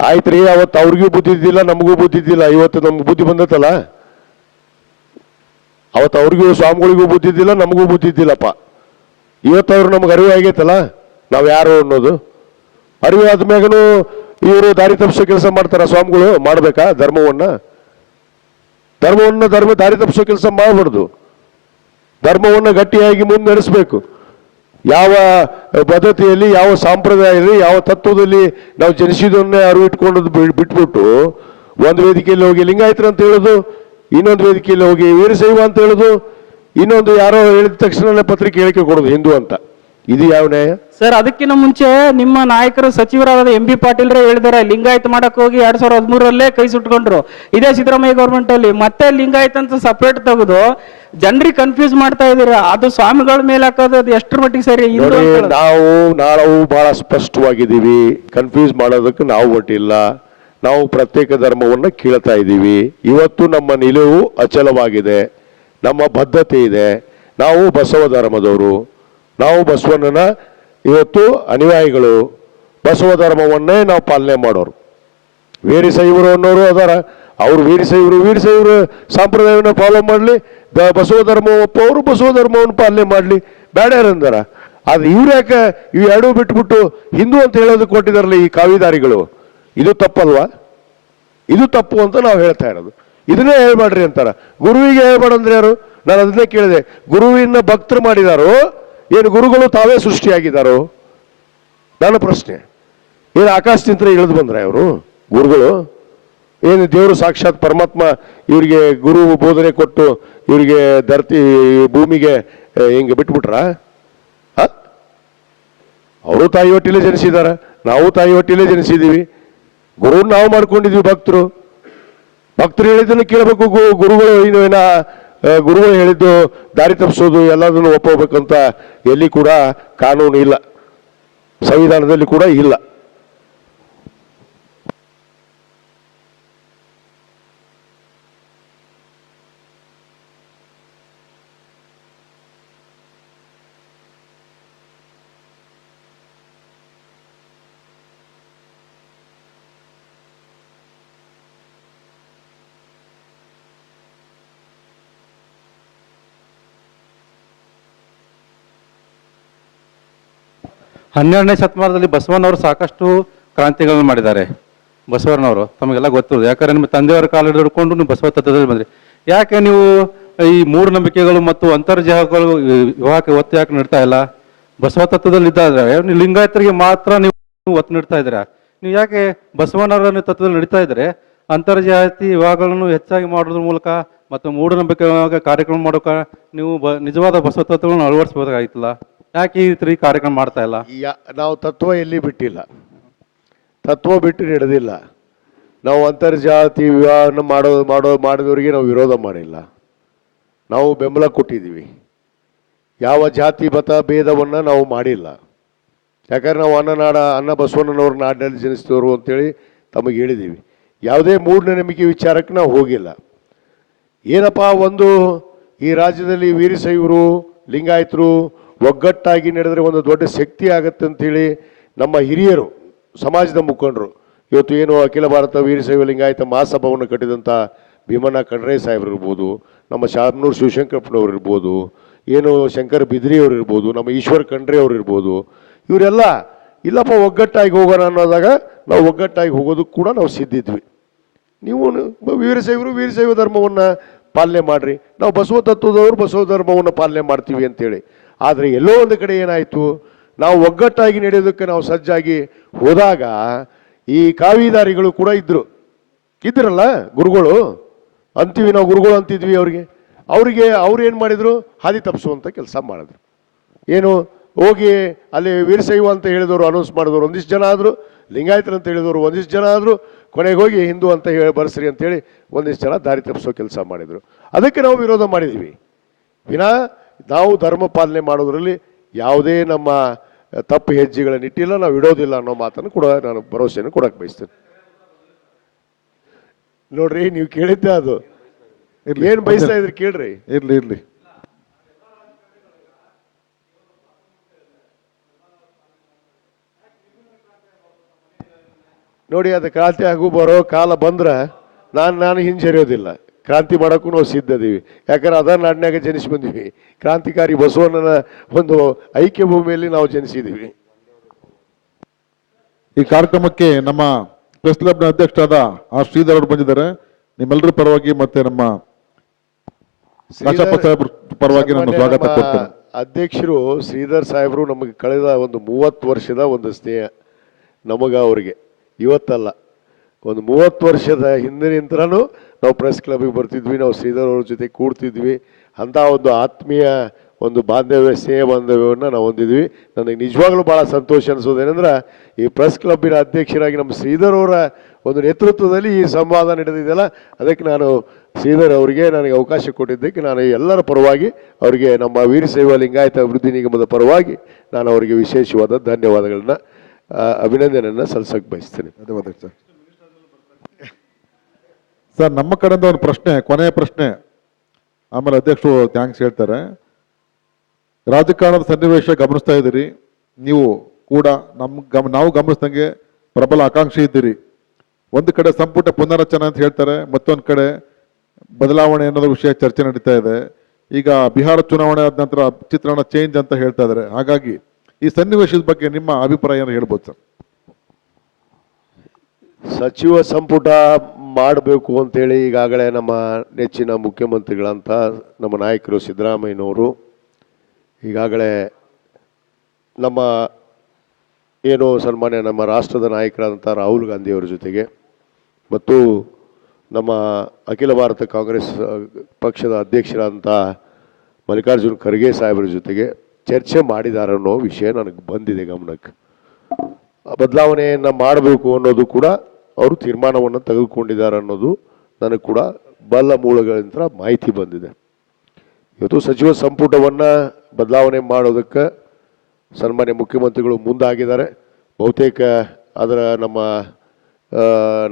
ಆಯ್ತ್ರಿ, ಅವತ್ತು ಅವ್ರಿಗೂ ಬುದ್ಧಿ ಇದ್ದಿಲ್ಲ, ನಮಗೂ ಬುದ್ಧಿ ಇದ್ದಿಲ್ಲ. ಇವತ್ತು ನಮ್ಗೆ ಬುದ್ಧಿ ಬಂದತ್ತಲ್ಲ. ಅವತ್ತು ಅವ್ರಿಗೂ ಸ್ವಾಮಿಗಳಿಗೂ ಬುದ್ಧಿ ಇದ್ದಿಲ್ಲ, ನಮಗೂ ಬುದ್ಧಿ ಇದ್ದಿಲ್ಲಪ್ಪ. ಇವತ್ತು ಅವ್ರು ನಮ್ಗೆ ಅರಿವು ಆಗೈತಲ್ಲ ನಾವು ಯಾರು ಅನ್ನೋದು. ಅರಿವು ಆದ್ಮ್ಯಾಗನು ಇವರು ದಾರಿ ತಪ್ಪಿಸೋ ಕೆಲಸ ಮಾಡ್ತಾರ ಸ್ವಾಮಿಗಳು? ಮಾಡ್ಬೇಕಾ? ಧರ್ಮ ದಾರಿ ತಪ್ಪಿಸೋ ಕೆಲಸ ಮಾಡಬಾರ್ದು. ಧರ್ಮವನ್ನು ಗಟ್ಟಿಯಾಗಿ ಮುಂದೆ ನಡೆಸಬೇಕು. ಯಾವ ಪದ್ಧತಿಯಲ್ಲಿ, ಯಾವ ಸಂಪ್ರದಾಯದಲ್ಲಿ, ಯಾವ ತತ್ವದಲ್ಲಿ ನಾವು ಜನಿಸಿದನ್ನೇ ಅರಿವು ಇಟ್ಕೊಂಡದ್ದು ಬಿಟ್ಬಿಟ್ಟು ಒಂದು ವೇದಿಕೆಯಲ್ಲಿ ಹೋಗಿ ಲಿಂಗಾಯತರ ಅಂತ ಹೇಳೋದು, ಇನ್ನೊಂದು ವೇದಿಕೆಯಲ್ಲಿ ಹೋಗಿ ವೀರಶೈವ ಅಂತ ಹೇಳೋದು, ಇನ್ನೊಂದು ಯಾರೋ ಹೇಳಿದ ತಕ್ಷಣ ಪತ್ರಿಕೆ ಹೇಳಿಕೆ ಕೊಡೋದು ಹಿಂದೂ ಅಂತ. ಇದು ಯಾವ ನ್ಯಾಯ ಸರ್? ಅದಕ್ಕಿಂತ ಮುಂಚೆ ನಿಮ್ಮ ನಾಯಕರು ಸಚಿವರಾದ ಎಂ ಬಿ ಪಾಟೀಲ್ರೇ ಹೇಳಿದಾರೆ, ಲಿಂಗಾಯತ್ ಮಾಡಕ್ ಹೋಗಿ 2013ರಲ್ಲೇ ಕೈ ಸುಟ್ಕೊಂಡ್ರು. ಇದೇ ಸಿದ್ದರಾಮಯ್ಯ ಗೌರ್ಮೆಂಟ್ ಅಲ್ಲಿ ಮತ್ತೆ ಲಿಂಗಾಯತ್ ಅಂತ ಸಪರೇಟ್ ತೆಗೆದು ಜನರಿಗೆ ಕನ್ಫ್ಯೂಸ್ ಮಾಡ್ತಾ ಇದೀರ. ಅದು ಸ್ವಾಮಿಗಳ ಮೇಲೆ ಹಾಕೋದು ಅದು ಎಷ್ಟರ ಮಟ್ಟಿಗೆ ಸರಿ? ನಾವು ಬಹಳ ಸ್ಪಷ್ಟವಾಗಿದ್ದೀವಿ. ಕನ್ಫ್ಯೂಸ್ ಮಾಡೋದಕ್ಕೆ ನಾವು ಒಟ್ಟಿಲ್ಲ. ನಾವು ಪ್ರತ್ಯೇಕ ಧರ್ಮವನ್ನು ಕೇಳ್ತಾ ಇದ್ದೀವಿ. ಇವತ್ತು ನಮ್ಮ ನಿಲುವು ಅಚಲವಾಗಿದೆ, ನಮ್ಮ ಬದ್ಧತೆ ಇದೆ. ನಾವು ಬಸವ ಧರ್ಮದವರು, ನಾವು ಬಸವಣ್ಣನ ಇವತ್ತು ಅನುಯಾಯಿಗಳು. ಬಸವ ಧರ್ಮವನ್ನೇ ನಾವು ಪಾಲನೆ ಮಾಡೋರು. ವೀರಶೈವರು ಅನ್ನೋರು ಅದಾರ, ಅವರು ವೀರಶೈವರು ಸಂಪ್ರದಾಯವನ್ನು ಫಾಲೋ ಮಾಡಲಿ, ಬಸವ ಧರ್ಮ ಒಪ್ಪವರು ಬಸವ ಧರ್ಮವನ್ನು ಪಾಲನೆ ಮಾಡಲಿ, ಬೇಡ ಅಂದಾರ. ಆದ್ರೆ ಇವ್ರು ಯಾಕೆ ಇವು ಎರಡೂ ಬಿಟ್ಬಿಟ್ಟು ಹಿಂದೂ ಅಂತ ಹೇಳೋದಕ್ಕೆ ಕೊಟ್ಟಿದಾರಲ್ಲ ಈ ಕಾವಿದಾರಿಗಳು? ಇದು ತಪ್ಪಲ್ವಾ? ಇದು ತಪ್ಪು ಅಂತ ನಾವು ಹೇಳ್ತಾ ಇರೋದು. ಇದನ್ನೇ ಹೇಳ್ಬೇಡ್ರಿ ಅಂತಾರ. ಗುರುವಿಗೆ ಹೇಳ್ಬೇಡ ಅಂದ್ರೆ ಯಾರು? ನಾನು ಅದನ್ನೇ ಕೇಳಿದೆ. ಗುರುವಿನ ಭಕ್ತರು ಮಾಡಿದಾರೋ ಏನು ಗುರುಗಳು ತಾವೇ ಸೃಷ್ಟಿಯಾಗಿದ್ದಾರೋ? ನನ್ನ ಪ್ರಶ್ನೆ. ಏನು ಆಕಾಶದಿಂದ ಇಳಿದು ಬಂದ್ರ ಇವರು ಗುರುಗಳು? ಏನು ದೇವರು ಸಾಕ್ಷಾತ್ ಪರಮಾತ್ಮ ಇವರಿಗೆ ಗುರು ಬೋಧನೆ ಕೊಟ್ಟು ಇವರಿಗೆ ಭೂಮಿಗೆ ಹಿಂಗೆ ಬಿಟ್ಬಿಟ್ರ? ಅವರು ತಾಯಿ ಹೊಟ್ಟಿಲೇ ಜನಿಸಿದಾರ, ನಾವು ತಾಯಿ ಹೊಟ್ಟಿಲೇ ಜನಿಸಿದ್ದೀವಿ. ಗುರುವನ್ನು ನಾವು ಮಾಡ್ಕೊಂಡಿದ್ವಿ. ಭಕ್ತರು ಹೇಳಿದ್ದನ್ನು ಕೇಳಬೇಕು. ಗುರುಗಳು ಹೇಳಿದ್ದು ದಾರಿ ತಪ್ಪಿಸೋದು ಎಲ್ಲದನ್ನು ಒಪ್ಪಬೇಕಂತ ಎಲ್ಲಿ ಕೂಡ ಕಾನೂನು ಇಲ್ಲ, ಸಂವಿಧಾನದಲ್ಲಿ ಕೂಡ ಇಲ್ಲ. ಹನ್ನೆರಡನೇ ಶತಮಾನದಲ್ಲಿ ಬಸವಣ್ಣವರು ಸಾಕಷ್ಟು ಕ್ರಾಂತಿಗಳನ್ನು ಮಾಡಿದ್ದಾರೆ. ಬಸವಣ್ಣವರು ತಮಗೆಲ್ಲ ಗೊತ್ತಿರೋದು. ಯಾಕಂದ್ರೆ ನಿಮ್ಮ ತಂದೆಯವರ ಕಾಲ ಹಿಡಿದುಕೊಂಡು ನೀವು ಬಸವ ತತ್ವದಲ್ಲಿ ಬಂದ್ರಿ. ಯಾಕೆ ನೀವು ಈ ಮೂಢನಂಬಿಕೆಗಳು ಮತ್ತು ಅಂತರ್ಜಾಲಗಳು ವಿವಾಹಕ್ಕೆ ಒತ್ತು ಯಾಕೆ ನೀಡ್ತಾ ಇಲ್ಲ? ಬಸವ ತತ್ವದಲ್ಲಿ ಇದ್ದಾದ್ರೆ ನೀವು ಲಿಂಗಾಯತರಿಗೆ ಮಾತ್ರ ನೀವು ಒತ್ತು ನೀಡ್ತಾ ಇದ್ದೀರಾ. ನೀವು ಯಾಕೆ ಬಸವಣ್ಣವರ ತತ್ವದಲ್ಲಿ ನಡೀತಾ ಇದ್ರೆ ಅಂತರ್ಜಾತಿ ವಿವಾಹಗಳನ್ನು ಹೆಚ್ಚಾಗಿ ಮಾಡೋದ್ರ ಮೂಲಕ ಮತ್ತು ಮೂಢನಂಬಿಕೆ ಕಾರ್ಯಕ್ರಮ ಮಾಡೋಕೆ ನೀವು ನಿಜವಾದ ಬಸವ ತತ್ವಗಳನ್ನು ಅಳವಡಿಸಬೇಕಾಗಿತ್ತಲ್ಲ? ಯಾಕೆ ಈ ರೀತಿ ಕಾರ್ಯಕ್ರಮ ಮಾಡ್ತಾ ಇಲ್ಲ? ನಾವು ತತ್ವ ಎಲ್ಲಿ ಬಿಟ್ಟಿಲ್ಲ, ತತ್ವ ಬಿಟ್ಟು ನಡೆದಿಲ್ಲ. ನಾವು ಅಂತರ್ಜಾತಿ ವಿವಾಹನ ಮಾಡಿದವರಿಗೆ ನಾವು ವಿರೋಧ ಮಾಡಿಲ್ಲ, ನಾವು ಬೆಂಬಲ ಕೊಟ್ಟಿದ್ದೀವಿ. ಯಾವ ಜಾತಿ ಮತ ಭೇದವನ್ನು ನಾವು ಮಾಡಿಲ್ಲ. ಯಾಕಂದ್ರೆ ನಾವು ಅನ್ನ ಬಸವಣ್ಣನವ್ರ ನಾಡಿನಲ್ಲಿ ಜನಿಸಿದವರು ಅಂತೇಳಿ ತಮಗೆ ಹೇಳಿದ್ದೀವಿ. ಯಾವುದೇ ಮೂಢನಂಬಿಕೆ ವಿಚಾರಕ್ಕೆ ನಾವು ಹೋಗಿಲ್ಲ. ಏನಪ್ಪ, ಒಂದು ಈ ರಾಜ್ಯದಲ್ಲಿ ವೀರಶೈವರು ಲಿಂಗಾಯತರು ಒಗ್ಗಟ್ಟಾಗಿ ನಡೆದರೆ ಒಂದು ದೊಡ್ಡ ಶಕ್ತಿ ಆಗತ್ತೆ ಅಂತೇಳಿ ನಮ್ಮ ಹಿರಿಯರು, ಸಮಾಜದ ಮುಖಂಡರು, ಇವತ್ತು ಏನು ಅಖಿಲ ಭಾರತ ವೀರಶೈವ ಲಿಂಗಾಯತ ಮಹಾಸಭಾವನ್ನು ಕಟ್ಟಿದಂಥ ಭೀಮಣ್ಣ ಕಣ್ರೈ ಸಾಹೇಬ್ರು ಇರ್ಬೋದು, ನಮ್ಮ ಶಾಮನೂರು ಶಿವಶಂಕರಪ್ಪನವ್ರು ಇರ್ಬೋದು, ಏನು ಶಂಕರ ಬಿದ್ರಿಯವ್ರು ಇರ್ಬೋದು, ನಮ್ಮ ಈಶ್ವರ್ ಖಂಡ್ರೆ ಅವ್ರು ಇರ್ಬೋದು, ಇವರೆಲ್ಲ ಇಲ್ಲಪ್ಪ ಒಗ್ಗಟ್ಟಾಗಿ ಹೋಗೋಣ ಅನ್ನೋದಾಗ ನಾವು ಒಗ್ಗಟ್ಟಾಗಿ ಹೋಗೋದಕ್ಕೆ ಕೂಡ ನಾವು ಸಿದ್ಧಿದ್ವಿ. ನೀವು ವೀರಶೈವ ಧರ್ಮವನ್ನು ಪಾಲನೆ ಮಾಡಿರಿ, ನಾವು ಬಸವ ತತ್ವದವರು ಬಸವ ಧರ್ಮವನ್ನು ಪಾಲನೆ ಮಾಡ್ತೀವಿ ಅಂತೇಳಿ. ಆದರೆ ಎಲ್ಲೋ ಒಂದು ಕಡೆ ಏನಾಯಿತು, ನಾವು ಒಗ್ಗಟ್ಟಾಗಿ ನಡೆಯೋದಕ್ಕೆ ನಾವು ಸಜ್ಜಾಗಿ ಹೋದಾಗ ಈ ಕಾವಿದಾರಿಗಳು ಕೂಡ ಇದ್ರಲ್ಲ ಗುರುಗಳು ಅಂತೀವಿ, ನಾವು ಗುರುಗಳು ಅಂತಿದ್ವಿ ಅವ್ರಿಗೆ ಅವ್ರು ಏನು ಮಾಡಿದರು, ಹಾದಿ ತಪ್ಪಿಸುವಂಥ ಕೆಲಸ ಮಾಡಿದ್ರು. ಏನು ಹೋಗಿ ಅಲ್ಲಿ ವೀರಶೈವ ಅಂತ ಹೇಳಿದವರು ಅನೌನ್ಸ್ ಮಾಡಿದವರು ಒಂದಿಷ್ಟು ಜನ ಆದರು, ಲಿಂಗಾಯತರು ಅಂತ ಹೇಳಿದವರು ಒಂದಿಷ್ಟು ಜನ ಆದರು, ಕೊನೆಗೆ ಹೋಗಿ ಹಿಂದೂ ಅಂತ ಹೇಳಿ ಬರ್ಸ್ರಿ ಅಂತೇಳಿ ಒಂದಿಷ್ಟು ಜನ ದಾರಿ ತಪ್ಪಿಸೋ ಕೆಲಸ ಮಾಡಿದರು. ಅದಕ್ಕೆ ನಾವು ವಿರೋಧ ಮಾಡಿದ್ದೀವಿ. ನಾವು ಧರ್ಮ ಪಾಲನೆ ಮಾಡೋದ್ರಲ್ಲಿ ಯಾವುದೇ ನಮ್ಮ ತಪ್ಪು ಹೆಜ್ಜೆಗಳನ್ನು ಇಟ್ಟಿಲ್ಲ, ನಾವು ಇಡೋದಿಲ್ಲ ಅನ್ನೋ ಮಾತನ್ನು ಕೂಡ ನಾನು ಭರವಸೆಯನ್ನು ಕೊಡಕ್ಕೆ ಬಯಸ್ತೇನೆ. ನೋಡ್ರಿ, ನೀವು ಕೇಳಿದ್ದೆ ಅದು ಇರ್ಲಿ. ಏನ್ ಬಯಸ್ತಾ ಇದ್ರಿ ಕೇಳ್ರಿ. ಇರ್ಲಿ ಇರ್ಲಿ. ನೋಡಿ, ಅದು ಕ್ರಾಂತಿ ಆಗು ಬರೋ ಕಾಲ ಬಂದ್ರೆ ನಾನು ಹಿಂಜರಿಯೋದಿಲ್ಲ. ಕ್ರಾಂತಿ ಮಾಡೋಕ್ಕೂ ನಾವು ಸಿದ್ಧ ಇದೀವಿ. ಯಾಕಂದ್ರೆ ಅದ ನಾಡಿನಾಗ ಜನಿಸಿ ಬಂದೀವಿ. ಕ್ರಾಂತಿಕಾರಿ ಬಸವಣ್ಣನ ಒಂದು ಐಕ್ಯ ಭೂಮಿಯಲ್ಲಿ ನಾವು ಜನಿಸಿದ್ದೀವಿ. ಈ ಕಾರ್ಯಕ್ರಮಕ್ಕೆ ನಮ್ಮ ಪ್ರೆಸ್ ಕ್ಲಬ್ನ ಅಧ್ಯಕ್ಷರಾದ ಆರ್ ಶ್ರೀಧರ್ ಅವರು ಬಂದಿದ್ದಾರೆ. ನಿಮ್ಮೆಲ್ಲರ ಪರವಾಗಿ ಮತ್ತೆ ನಮ್ಮ ಕಾಶಪ್ಪ ಸಾಹೇಬ್ರ ಪರವಾಗಿ ನಾನು ಸ್ವಾಗತ ಕೊಡ್ತೇನೆ. ಅಧ್ಯಕ್ಷರು ಶ್ರೀಧರ್ ಸಾಹೇಬರು ನಮಗೆ ಕಳೆದ ಒಂದು 30 ವರ್ಷದ ಒಂದು ಸ್ನೇಹ. ನಮಗ ಅವ್ರಿಗೆ ಇವತ್ತಲ್ಲ, ಒಂದು 30 ವರ್ಷದ ಹಿಂದಿನಿಂದನೂ ನಾವು ಪ್ರೆಸ್ ಕ್ಲಬ್ಗೆ ಬರ್ತಿದ್ವಿ, ನಾವು ಶ್ರೀಧರ್ ಅವ್ರ ಜೊತೆ ಕೂಡ್ತಿದ್ವಿ. ಅಂಥ ಒಂದು ಆತ್ಮೀಯ ಒಂದು ಬಾಂಧವ್ಯ, ಸ್ನೇಹ ಬಾಂಧವ್ಯವನ್ನು ನಾವು ಹೊಂದಿದ್ವಿ. ನನಗೆ ನಿಜವಾಗ್ಲೂ ಭಾಳ ಸಂತೋಷ ಅನಿಸೋದೇನೆಂದ್ರೆ, ಈ ಪ್ರೆಸ್ ಕ್ಲಬ್ಬಿನ ಅಧ್ಯಕ್ಷರಾಗಿ ನಮ್ಮ ಶ್ರೀಧರ್ ಅವರ ಒಂದು ನೇತೃತ್ವದಲ್ಲಿ ಈ ಸಂವಾದ ನಡೆದಿದೆಯಲ್ಲ, ಅದಕ್ಕೆ ನಾನು ಶ್ರೀಧರ್ ಅವರಿಗೆ ನನಗೆ ಅವಕಾಶ ಕೊಟ್ಟಿದ್ದಕ್ಕೆ ನಾನು ಎಲ್ಲರ ಪರವಾಗಿ ಅವರಿಗೆ, ನಮ್ಮ ವೀರಶೈವ ಲಿಂಗಾಯತ ಅಭಿವೃದ್ಧಿ ನಿಗಮದ ಪರವಾಗಿ ನಾನು ಅವರಿಗೆ ವಿಶೇಷವಾದ ಧನ್ಯವಾದಗಳನ್ನ, ಅಭಿನಂದನೆಯನ್ನು ಸಲ್ಲಿಸಕ್ಕೆ ಬಯಸ್ತೇನೆ. ಧನ್ಯವಾದ ಸರ್. ಸರ್, ನಮ್ಮ ಕಡೆಯಿಂದ ಒಂದು ಪ್ರಶ್ನೆ, ಕೊನೆಯ ಪ್ರಶ್ನೆ, ಆಮೇಲೆ ಅಧ್ಯಕ್ಷರು ಥ್ಯಾಂಕ್ಸ್ ಹೇಳ್ತಾರೆ. ರಾಜಕಾರಣದ ಸನ್ನಿವೇಶ ಗಮನಿಸ್ತಾ ಇದ್ದೀರಿ, ನೀವು ಕೂಡ ನಾವು ಗಮನಿಸ್ದಂಗೆ ಪ್ರಬಲ ಆಕಾಂಕ್ಷಿ ಇದ್ದೀರಿ. ಒಂದು ಕಡೆ ಸಂಪುಟ ಪುನರಚನೆ ಅಂತ ಹೇಳ್ತಾರೆ, ಮತ್ತೊಂದು ಕಡೆ ಬದಲಾವಣೆ ಅನ್ನೋದು ವಿಷಯ ಚರ್ಚೆ ನಡೀತಾ ಇದೆ. ಈಗ ಬಿಹಾರ ಚುನಾವಣೆ ಆದ ನಂತರ ಚಿತ್ರಣ ಚೇಂಜ್ ಅಂತ ಹೇಳ್ತಾ ಇದ್ದಾರೆ. ಹಾಗಾಗಿ ಈ ಸನ್ನಿವೇಶದ ಬಗ್ಗೆ ನಿಮ್ಮ ಅಭಿಪ್ರಾಯ ಏನು ಹೇಳ್ಬೋದು ಸರ್? ಸಚಿವ ಸಂಪುಟ ಮಾಡಬೇಕು ಅಂತೇಳಿ ಈಗಾಗಲೇ ನಮ್ಮ ನೆಚ್ಚಿನ ಮುಖ್ಯಮಂತ್ರಿಗಳಂತ ನಮ್ಮ ನಾಯಕರು ಸಿದ್ದರಾಮಯ್ಯನವರು ಈಗಾಗಲೇ ನಮ್ಮ ಏನು ಸನ್ಮಾನ್ಯ ನಮ್ಮ ರಾಷ್ಟ್ರದ ನಾಯಕರಾದಂಥ ರಾಹುಲ್ ಗಾಂಧಿಯವರ ಜೊತೆಗೆ ಮತ್ತು ನಮ್ಮ ಅಖಿಲ ಭಾರತ ಕಾಂಗ್ರೆಸ್ ಪಕ್ಷದ ಅಧ್ಯಕ್ಷರಾದಂಥ ಮಲ್ಲಿಕಾರ್ಜುನ್ ಖರ್ಗೆ ಸಾಹೇಬರ ಜೊತೆಗೆ ಚರ್ಚೆ ಮಾಡಿದ್ದಾರೆ ಅನ್ನೋ ವಿಷಯ ನನಗೆ ಬಂದಿದೆ ಗಮನಕ್ಕೆ. ಬದಲಾವಣೆಯನ್ನು ಮಾಡಬೇಕು ಅನ್ನೋದು ಕೂಡ ಅವರು ತೀರ್ಮಾನವನ್ನು ತೆಗೆದುಕೊಂಡಿದ್ದಾರೆ ಅನ್ನೋದು ನನಗೆ ಕೂಡ ಬಲ್ಲ ಮೂಲಗಳಿಂದ ಮಾಹಿತಿ ಬಂದಿದೆ. ಇವತ್ತು ಸಚಿವ ಸಂಪುಟವನ್ನು ಬದಲಾವಣೆ ಮಾಡೋದಕ್ಕೆ ಸನ್ಮಾನ್ಯ ಮುಖ್ಯಮಂತ್ರಿಗಳು ಮುಂದಾಗಿದ್ದಾರೆ. ಬಹುತೇಕ ಅದರ ನಮ್ಮ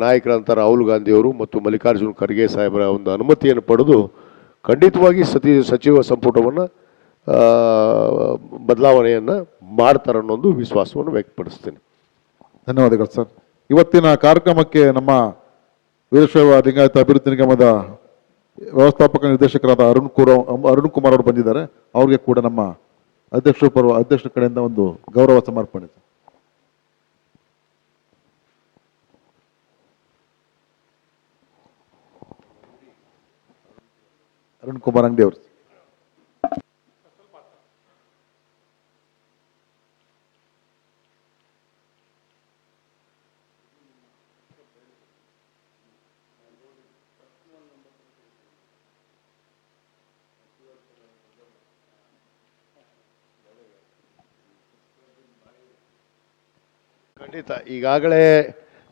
ನಾಯಕರಂತ ರಾಹುಲ್ ಗಾಂಧಿಯವರು ಮತ್ತು ಮಲ್ಲಿಕಾರ್ಜುನ್ ಖರ್ಗೆ ಸಾಹೇಬರ ಒಂದು ಅನುಮತಿಯನ್ನು ಪಡೆದು ಖಂಡಿತವಾಗಿ ಸಚಿವ ಸಂಪುಟವನ್ನು ಬದಲಾವಣೆಯನ್ನು ಮಾಡ್ತಾರೆ ಅನ್ನೋದು ವಿಶ್ವಾಸವನ್ನು ವ್ಯಕ್ತಪಡಿಸ್ತೇನೆ. ಧನ್ಯವಾದಗಳು ಸರ್. ಇವತ್ತಿನ ಕಾರ್ಯಕ್ರಮಕ್ಕೆ ನಮ್ಮ ವೀರಶೈವ ಲಿಂಗಾಯತ ಅಭಿವೃದ್ಧಿ ನಿಗಮದ ವ್ಯವಸ್ಥಾಪಕ ನಿರ್ದೇಶಕರಾದ ಅರುಣ್ ಕುಮಾರ್ ಅವರು ಬಂದಿದ್ದಾರೆ. ಅವ್ರಿಗೆ ಕೂಡ ನಮ್ಮ ಅಧ್ಯಕ್ಷರ ಕಡೆಯಿಂದ ಒಂದು ಗೌರವ ಸಮರ್ಪಣೆ. ಅರುಣ್ ಕುಮಾರ್ ಅಂಗಡಿ ಅವರು. ಖಂಡಿತ ಈಗಾಗಲೇ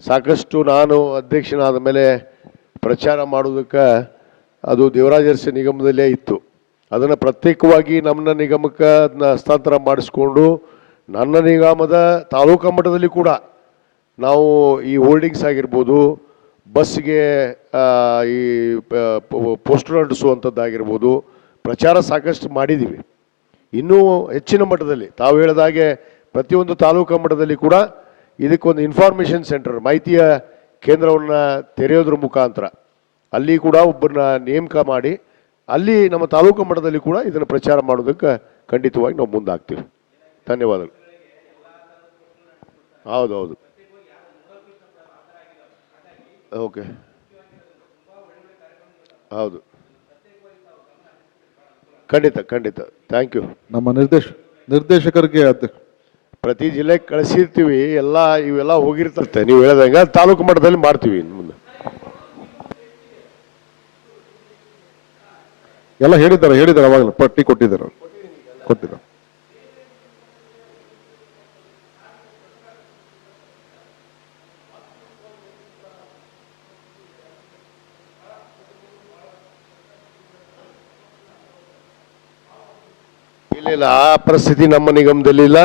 ಸಾಕಷ್ಟು ನಾನು ಅಧ್ಯಕ್ಷನಾದ ಮೇಲೆ ಪ್ರಚಾರ ಮಾಡೋದಕ್ಕೆ ಅದು ದೇವರಾಜರ್ಸಿ ನಿಗಮದಲ್ಲೇ ಇತ್ತು. ಅದನ್ನು ಪ್ರತ್ಯೇಕವಾಗಿ ನಮ್ಮ ನಿಗಮಕ್ಕೆ ಅದನ್ನ ಹಸ್ತಾಂತರ ಮಾಡಿಸ್ಕೊಂಡು ನನ್ನ ನಿಗಮದ ತಾಲೂಕಾ ಮಟ್ಟದಲ್ಲಿ ಕೂಡ ನಾವು ಈ ಹೋಲ್ಡಿಂಗ್ಸ್ ಆಗಿರ್ಬೋದು, ಬಸ್ಗೆ ಈ ಪೋಸ್ಟರ್ ಅಂಟಿಸುವಂಥದ್ದಾಗಿರ್ಬೋದು, ಪ್ರಚಾರ ಸಾಕಷ್ಟು ಮಾಡಿದ್ದೀವಿ. ಇನ್ನೂ ಹೆಚ್ಚಿನ ಮಟ್ಟದಲ್ಲಿ ತಾವು ಹೇಳಿದಾಗೆ ಪ್ರತಿಯೊಂದು ತಾಲೂಕಾ ಮಟ್ಟದಲ್ಲಿ ಕೂಡ ಇದಕ್ಕೊಂದು ಇನ್ಫಾರ್ಮೇಷನ್ ಸೆಂಟರ್, ಮಾಹಿತಿಯ ಕೇಂದ್ರವನ್ನು ತೆರೆಯೋದ್ರ ಮುಖಾಂತರ ಅಲ್ಲಿ ಕೂಡ ಒಬ್ಬರನ್ನ ನೇಮಕ ಮಾಡಿ ಅಲ್ಲಿ ನಮ್ಮ ತಾಲೂಕು ಮಟ್ಟದಲ್ಲಿ ಕೂಡ ಇದನ್ನು ಪ್ರಚಾರ ಮಾಡೋದಕ್ಕೆ ಖಂಡಿತವಾಗಿ ನಾವು ಮುಂದಾಗ್ತೀವಿ. ಧನ್ಯವಾದಗಳು. ಹೌದೌದು, ಓಕೆ, ಹೌದು, ಖಂಡಿತ ಖಂಡಿತ. Thank you. ನಮ್ಮ ನಿರ್ದೇಶಕರಿಗೆ ಪ್ರತಿ ಜಿಲ್ಲೆಗೆ ಕಳಿಸಿರ್ತೀವಿ, ಎಲ್ಲ ಇವೆಲ್ಲ ಹೋಗಿರ್ತದೆ. ನೀವು ಹೇಳ್ದಂಗೆ ತಾಲೂಕು ಮಟ್ಟದಲ್ಲಿ ಮಾಡ್ತೀವಿ ಮುಂದೆ. ಎಲ್ಲ ಹೇಳಿದ್ದಾರೆ ಅವಾಗಲೇ ಪಟ್ಟಿ ಕೊಟ್ಟಿದ್ದಾರೆ. ಇಲ್ಲ, ಆ ಪರಿಸ್ಥಿತಿ ನಮ್ಮ ನಿಗಮದಲ್ಲಿಲ್ಲ.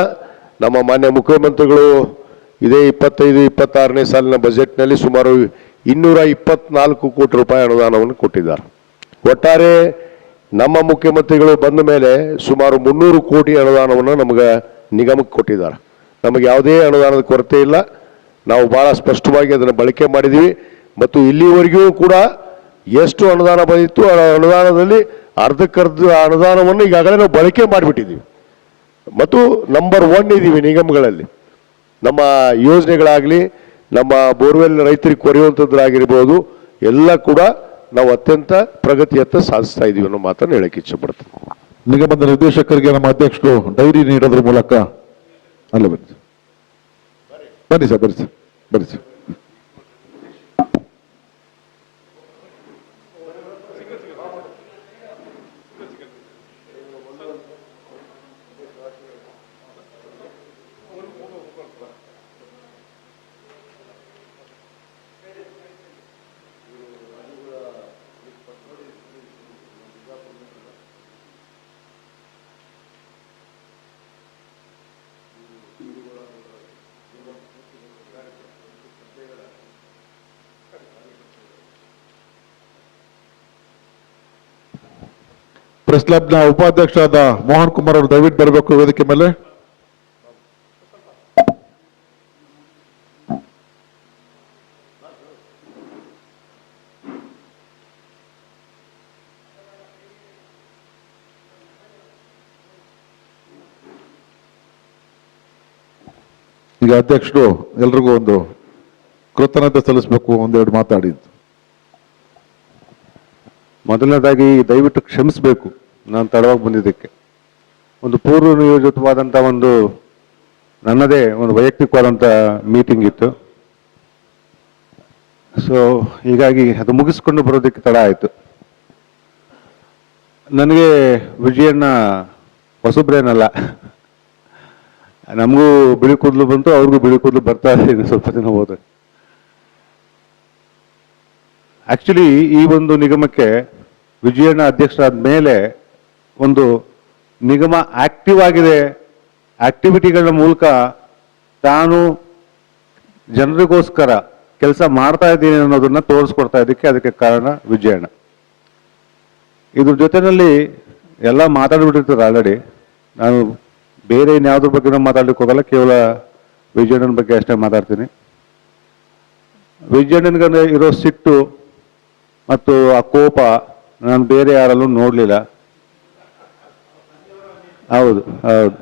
ನಮ್ಮ ಮಾನ್ಯ ಮುಖ್ಯಮಂತ್ರಿಗಳು ಇದೇ 25-26ನೇ ಸಾಲಿನ ಬಜೆಟ್ನಲ್ಲಿ ಸುಮಾರು 224 ಕೋಟಿ ರೂಪಾಯಿ ಅನುದಾನವನ್ನು ಕೊಟ್ಟಿದ್ದಾರೆ. ಒಟ್ಟಾರೆ ನಮ್ಮ ಮುಖ್ಯಮಂತ್ರಿಗಳು ಬಂದ ಮೇಲೆ ಸುಮಾರು 300 ಕೋಟಿ ಅನುದಾನವನ್ನು ನಮಗೆ ನಿಗಮಕ್ಕೆ ಕೊಟ್ಟಿದ್ದಾರೆ. ನಮಗೆ ಯಾವುದೇ ಅನುದಾನದ ಕೊರತೆ ಇಲ್ಲ. ನಾವು ಬಹಳ ಸ್ಪಷ್ಟವಾಗಿ ಅದನ್ನು ಬಳಕೆ ಮಾಡಿದ್ದೀವಿ ಮತ್ತು ಇಲ್ಲಿವರೆಗೂ ಕೂಡ ಎಷ್ಟು ಅನುದಾನ ಬಂದಿತ್ತು ಆ ಅನುದಾನದಲ್ಲಿ ಅರ್ಧಕ್ಕರ್ಧ ಅನುದಾನವನ್ನು ಈಗಾಗಲೇ ನಾವು ಬಳಕೆ ಮಾಡಿಬಿಟ್ಟಿದ್ದೀವಿ ಮತ್ತು ನಂಬರ್ 1 ಇದ್ದೀವಿ ನಿಗಮಗಳಲ್ಲಿ. ನಮ್ಮ ಯೋಜನೆಗಳಾಗಲಿ ನಮ್ಮ ಬೋರ್ವೆಲ್ ರೈತರಿಗೆ ಕೊರೆಯುವಂಥದ್ದಾಗಿರ್ಬೋದು ಎಲ್ಲ ಕೂಡ ನಾವು ಅತ್ಯಂತ ಪ್ರಗತಿಯತ್ತ ಸಾಧಿಸ್ತಾ ಇದ್ದೀವಿ ಅನ್ನೋ ಮಾತನ್ನು ಹೇಳಕ್ಕೆ ಇಚ್ಛೆಪಡ್ತೀನಿ. ನಿಗಮದ ನಿರ್ದೇಶಕರಿಗೆ ನಮ್ಮ ಅಧ್ಯಕ್ಷರು ಡೈರಿ ನೀಡೋದ್ರ ಮೂಲಕ ಅಲ್ಲ ಬನ್ನಿ ಸರ್ ಬನ್ನಿ ಸರ್ ಬನ್ನಿ ಸರ್. ಪ್ರೆಸ್ ಕ್ಲಬ್ನ ಉಪಾಧ್ಯಕ್ಷರಾದ ಮೋಹನ್ ಕುಮಾರ್ ಅವರು ದಯವಿಟ್ಟು ಬರಬೇಕು ವೇದಿಕೆ ಮೇಲೆ. ಈಗ ಅಧ್ಯಕ್ಷರು ಎಲ್ರಿಗೂ ಒಂದು ಕೃತಜ್ಞತೆ ಸಲ್ಲಿಸಬೇಕು, ಒಂದೆರಡು ಮಾತಾಡಿ. ಮೊದಲನೇದಾಗಿ ದಯವಿಟ್ಟು ಕ್ಷಮಿಸಬೇಕು ನಾನು ತಡವಾಗಿ ಬಂದಿದ್ದಕ್ಕೆ. ಒಂದು ಪೂರ್ವ ನಿಯೋಜಿತವಾದಂಥ ನನ್ನದೇ ಒಂದು ವೈಯಕ್ತಿಕವಾದಂಥ ಮೀಟಿಂಗ್ ಇತ್ತು. ಸೊ ಹೀಗಾಗಿ ಅದು ಮುಗಿಸ್ಕೊಂಡು ಬರೋದಕ್ಕೆ ತಡ ಆಯಿತು. ನನಗೆ ವಿಜಯಣ್ಣ ಹೊಸಬ್ರೇನಲ್ಲ, ನಮಗೂ ಬಿಳಿ ಕೂದಲು ಬಂತು, ಅವ್ರಿಗೂ ಬಿಳಿ ಕೂದಲು ಬರ್ತಾ ಇದೆ ಸ್ವಲ್ಪ ದಿನ ಹೋದ್ರೆ. ಆಕ್ಚುಲಿ ಈ ಒಂದು ನಿಗಮಕ್ಕೆ ವಿಜಯಣ್ಣ ಅಧ್ಯಕ್ಷರಾದ ಮೇಲೆ ಒಂದು ನಿಗಮ ಆಕ್ಟಿವ್ ಆಗಿದೆ, ಆಕ್ಟಿವಿಟಿಗಳ ಮೂಲಕ ತಾನು ಜನರಿಗೋಸ್ಕರ ಕೆಲಸ ಮಾಡ್ತಾ ಇದ್ದೀನಿ ಅನ್ನೋದನ್ನ ತೋರಿಸ್ಕೊಡ್ತಾ ಇದಕ್ಕೆ ಅದಕ್ಕೆ ಕಾರಣ ವಿಜಯಣ್ಣ. ಇದ್ರ ಜೊತೆಯಲ್ಲಿ ಎಲ್ಲ ಮಾತಾಡ್ಬಿಟ್ಟಿರ್ತಾರೆ ಆಲ್ರೆಡಿ. ನಾನು ಬೇರೆ ಇನ್ಯಾವುದ್ರ ಬಗ್ಗೆ ಮಾತಾಡ್ಲಿಕ್ಕೆ ಹೋಗಲ್ಲ, ಕೇವಲ ವಿಜಯಣ್ಣನ ಬಗ್ಗೆ ಅಷ್ಟೇ ಮಾತಾಡ್ತೀನಿ. ವಿಜಯಣ್ಣನಿಗೆ ಇರೋ ಸಿಟ್ಟು ಮತ್ತು ಆ ಕೋಪ ನಾನು ಬೇರೆ ಯಾರಲ್ಲೂ ನೋಡಲಿಲ್ಲ. ಹೌದು ಹೌದು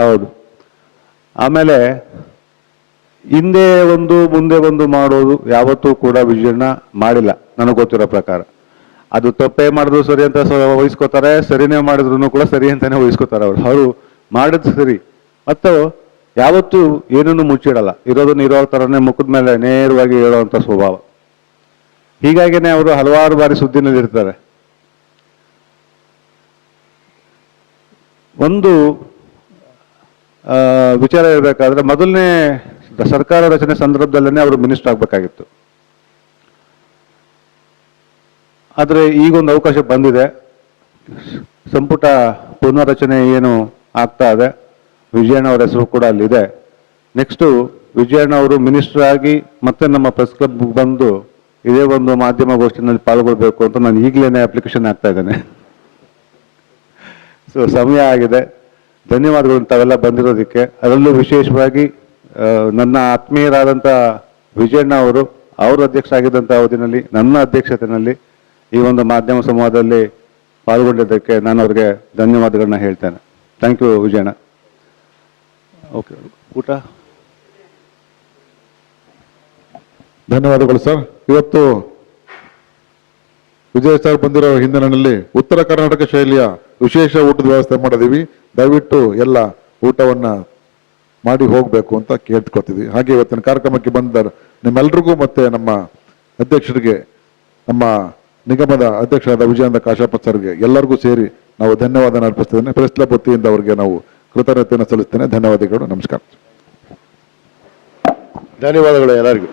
ಹೌದು. ಆಮೇಲೆ ಹಿಂದೆ ಮುಂದೆ ಮಾಡೋದು ಯಾವತ್ತೂ ಕೂಡ ವಿಜಯಣ್ಣ ಮಾಡಿಲ್ಲ ನನಗೆ ಗೊತ್ತಿರೋ ಪ್ರಕಾರ. ಅದು ತಪ್ಪೇ ಮಾಡಿದ್ರು ಸರಿ ಅಂತ ವಹಿಸ್ಕೋತಾರೆ, ಸರಿನೇ ಮಾಡಿದ್ರು ಕೂಡ ಸರಿ ಅಂತಾನೆ ವಹಿಸ್ಕೋತಾರೆ. ಅವರು ಮಾಡಿದ್ ಸರಿ ಮತ್ತು ಯಾವತ್ತೂ ಏನನ್ನು ಮುಚ್ಚಿಡಲ್ಲ, ಇರೋದನ್ನ ಇರೋ ಥರನೇ ಮುಖದ ಮೇಲೆ ನೇರವಾಗಿ ಹೇಳುವಂಥ ಸ್ವಭಾವ. ಹೀಗಾಗಿನೇ ಅವರು ಹಲವಾರು ಬಾರಿ ಸುದ್ದಿನಲ್ಲಿ ಇರ್ತಾರೆ. ಒಂದು ವಿಚಾರ ಇರಬೇಕಾದ್ರೆ ಮೊದಲನೇ ಸರ್ಕಾರ ರಚನೆ ಸಂದರ್ಭದಲ್ಲೇ ಅವರು ಮಿನಿಸ್ಟರ್ ಆಗಬೇಕಾಗಿತ್ತು. ಆದರೆ ಈಗೊಂದು ಅವಕಾಶ ಬಂದಿದೆ. ಸಂಪುಟ ಪುನರ್ರಚನೆ ಏನು ಆಗ್ತಾ ಇದೆ, ವಿಜಯಣ್ಣ ಅವರ ಹೆಸರು ಕೂಡ ಅಲ್ಲಿದೆ. ನೆಕ್ಸ್ಟು ವಿಜಯಣ್ಣ ಅವರು ಮಿನಿಸ್ಟರ್ ಆಗಿ ಮತ್ತೆ ನಮ್ಮ ಪ್ರೆಸ್ ಕ್ಲಬ್ ಬಂದು ಇದೇ ಒಂದು ಮಾಧ್ಯಮ ಗೋಷ್ಠಿನಲ್ಲಿ ಪಾಲ್ಗೊಳ್ಬೇಕು ಅಂತ ನಾನು ಈಗಲೇ ಅಪ್ಲಿಕೇಶನ್ ಹಾಕ್ತಾ ಇದ್ದೇನೆ. ಸೊ ಸಮಯ ಆಗಿದೆ. ಧನ್ಯವಾದಗಳು ತಾವೆಲ್ಲ ಬಂದಿರೋದಕ್ಕೆ. ಅದರಲ್ಲೂ ವಿಶೇಷವಾಗಿ ನನ್ನ ಆತ್ಮೀಯರಾದಂಥ ವಿಜಯಣ್ಣ ಅವರು ಅಧ್ಯಕ್ಷ ಆಗಿದ್ದಂಥ ಅವಧಿನಲ್ಲಿ ನನ್ನ ಅಧ್ಯಕ್ಷತೆಯಲ್ಲಿ ಈ ಒಂದು ಮಾಧ್ಯಮ ಸಂವಾದದಲ್ಲಿ ಪಾಲ್ಗೊಂಡಿದ್ದಕ್ಕೆ ನಾನು ಅವ್ರಿಗೆ ಧನ್ಯವಾದಗಳನ್ನ ಹೇಳ್ತೇನೆ. Thank you Vijayanna. ಓಕೆ, ಊಟ. ಧನ್ಯವಾದಗಳು ಸರ್. ಇವತ್ತು ವಿಜಯ್ ಸರ್ ಬಂದಿರೋ ಹಿನ್ನೆಲೆಯಲ್ಲಿ ಉತ್ತರ ಕರ್ನಾಟಕ ಶೈಲಿಯ ವಿಶೇಷ ಊಟದ ವ್ಯವಸ್ಥೆ ಮಾಡಿದೀವಿ. ದಯವಿಟ್ಟು ಎಲ್ಲ ಊಟವನ್ನ ಮಾಡಿ ಹೋಗ್ಬೇಕು ಅಂತ ಕೇಳ್ಕೊತೀವಿ. ಹಾಗೆ ಇವತ್ತಿನ ಕಾರ್ಯಕ್ರಮಕ್ಕೆ ಬಂದ ನಿಮ್ಮೆಲ್ರಿಗೂ ಮತ್ತೆ ನಮ್ಮ ಅಧ್ಯಕ್ಷರಿಗೆ, ನಮ್ಮ ನಿಗಮದ ಅಧ್ಯಕ್ಷರಾದ ವಿಜಯಾನಂದ ಕಾಶಪ್ಪ ಸರ್ಗೆ ಎಲ್ಲರಿಗೂ ಸೇರಿ ನಾವು ಧನ್ಯವಾದ ಅರ್ಪಿಸ್ತೇನೆ. ಪ್ರೆಸ್ ಕ್ಲಬ್ ವತಿಯಿಂದ ಅವರಿಗೆ ನಾವು ಕೃತಜ್ಞತೆಯನ್ನು ಸಲ್ಲಿಸ್ತೇನೆ. ಧನ್ಯವಾದಗಳು. ನಮಸ್ಕಾರ. ಧನ್ಯವಾದಗಳು ಎಲ್ಲರಿಗೂ.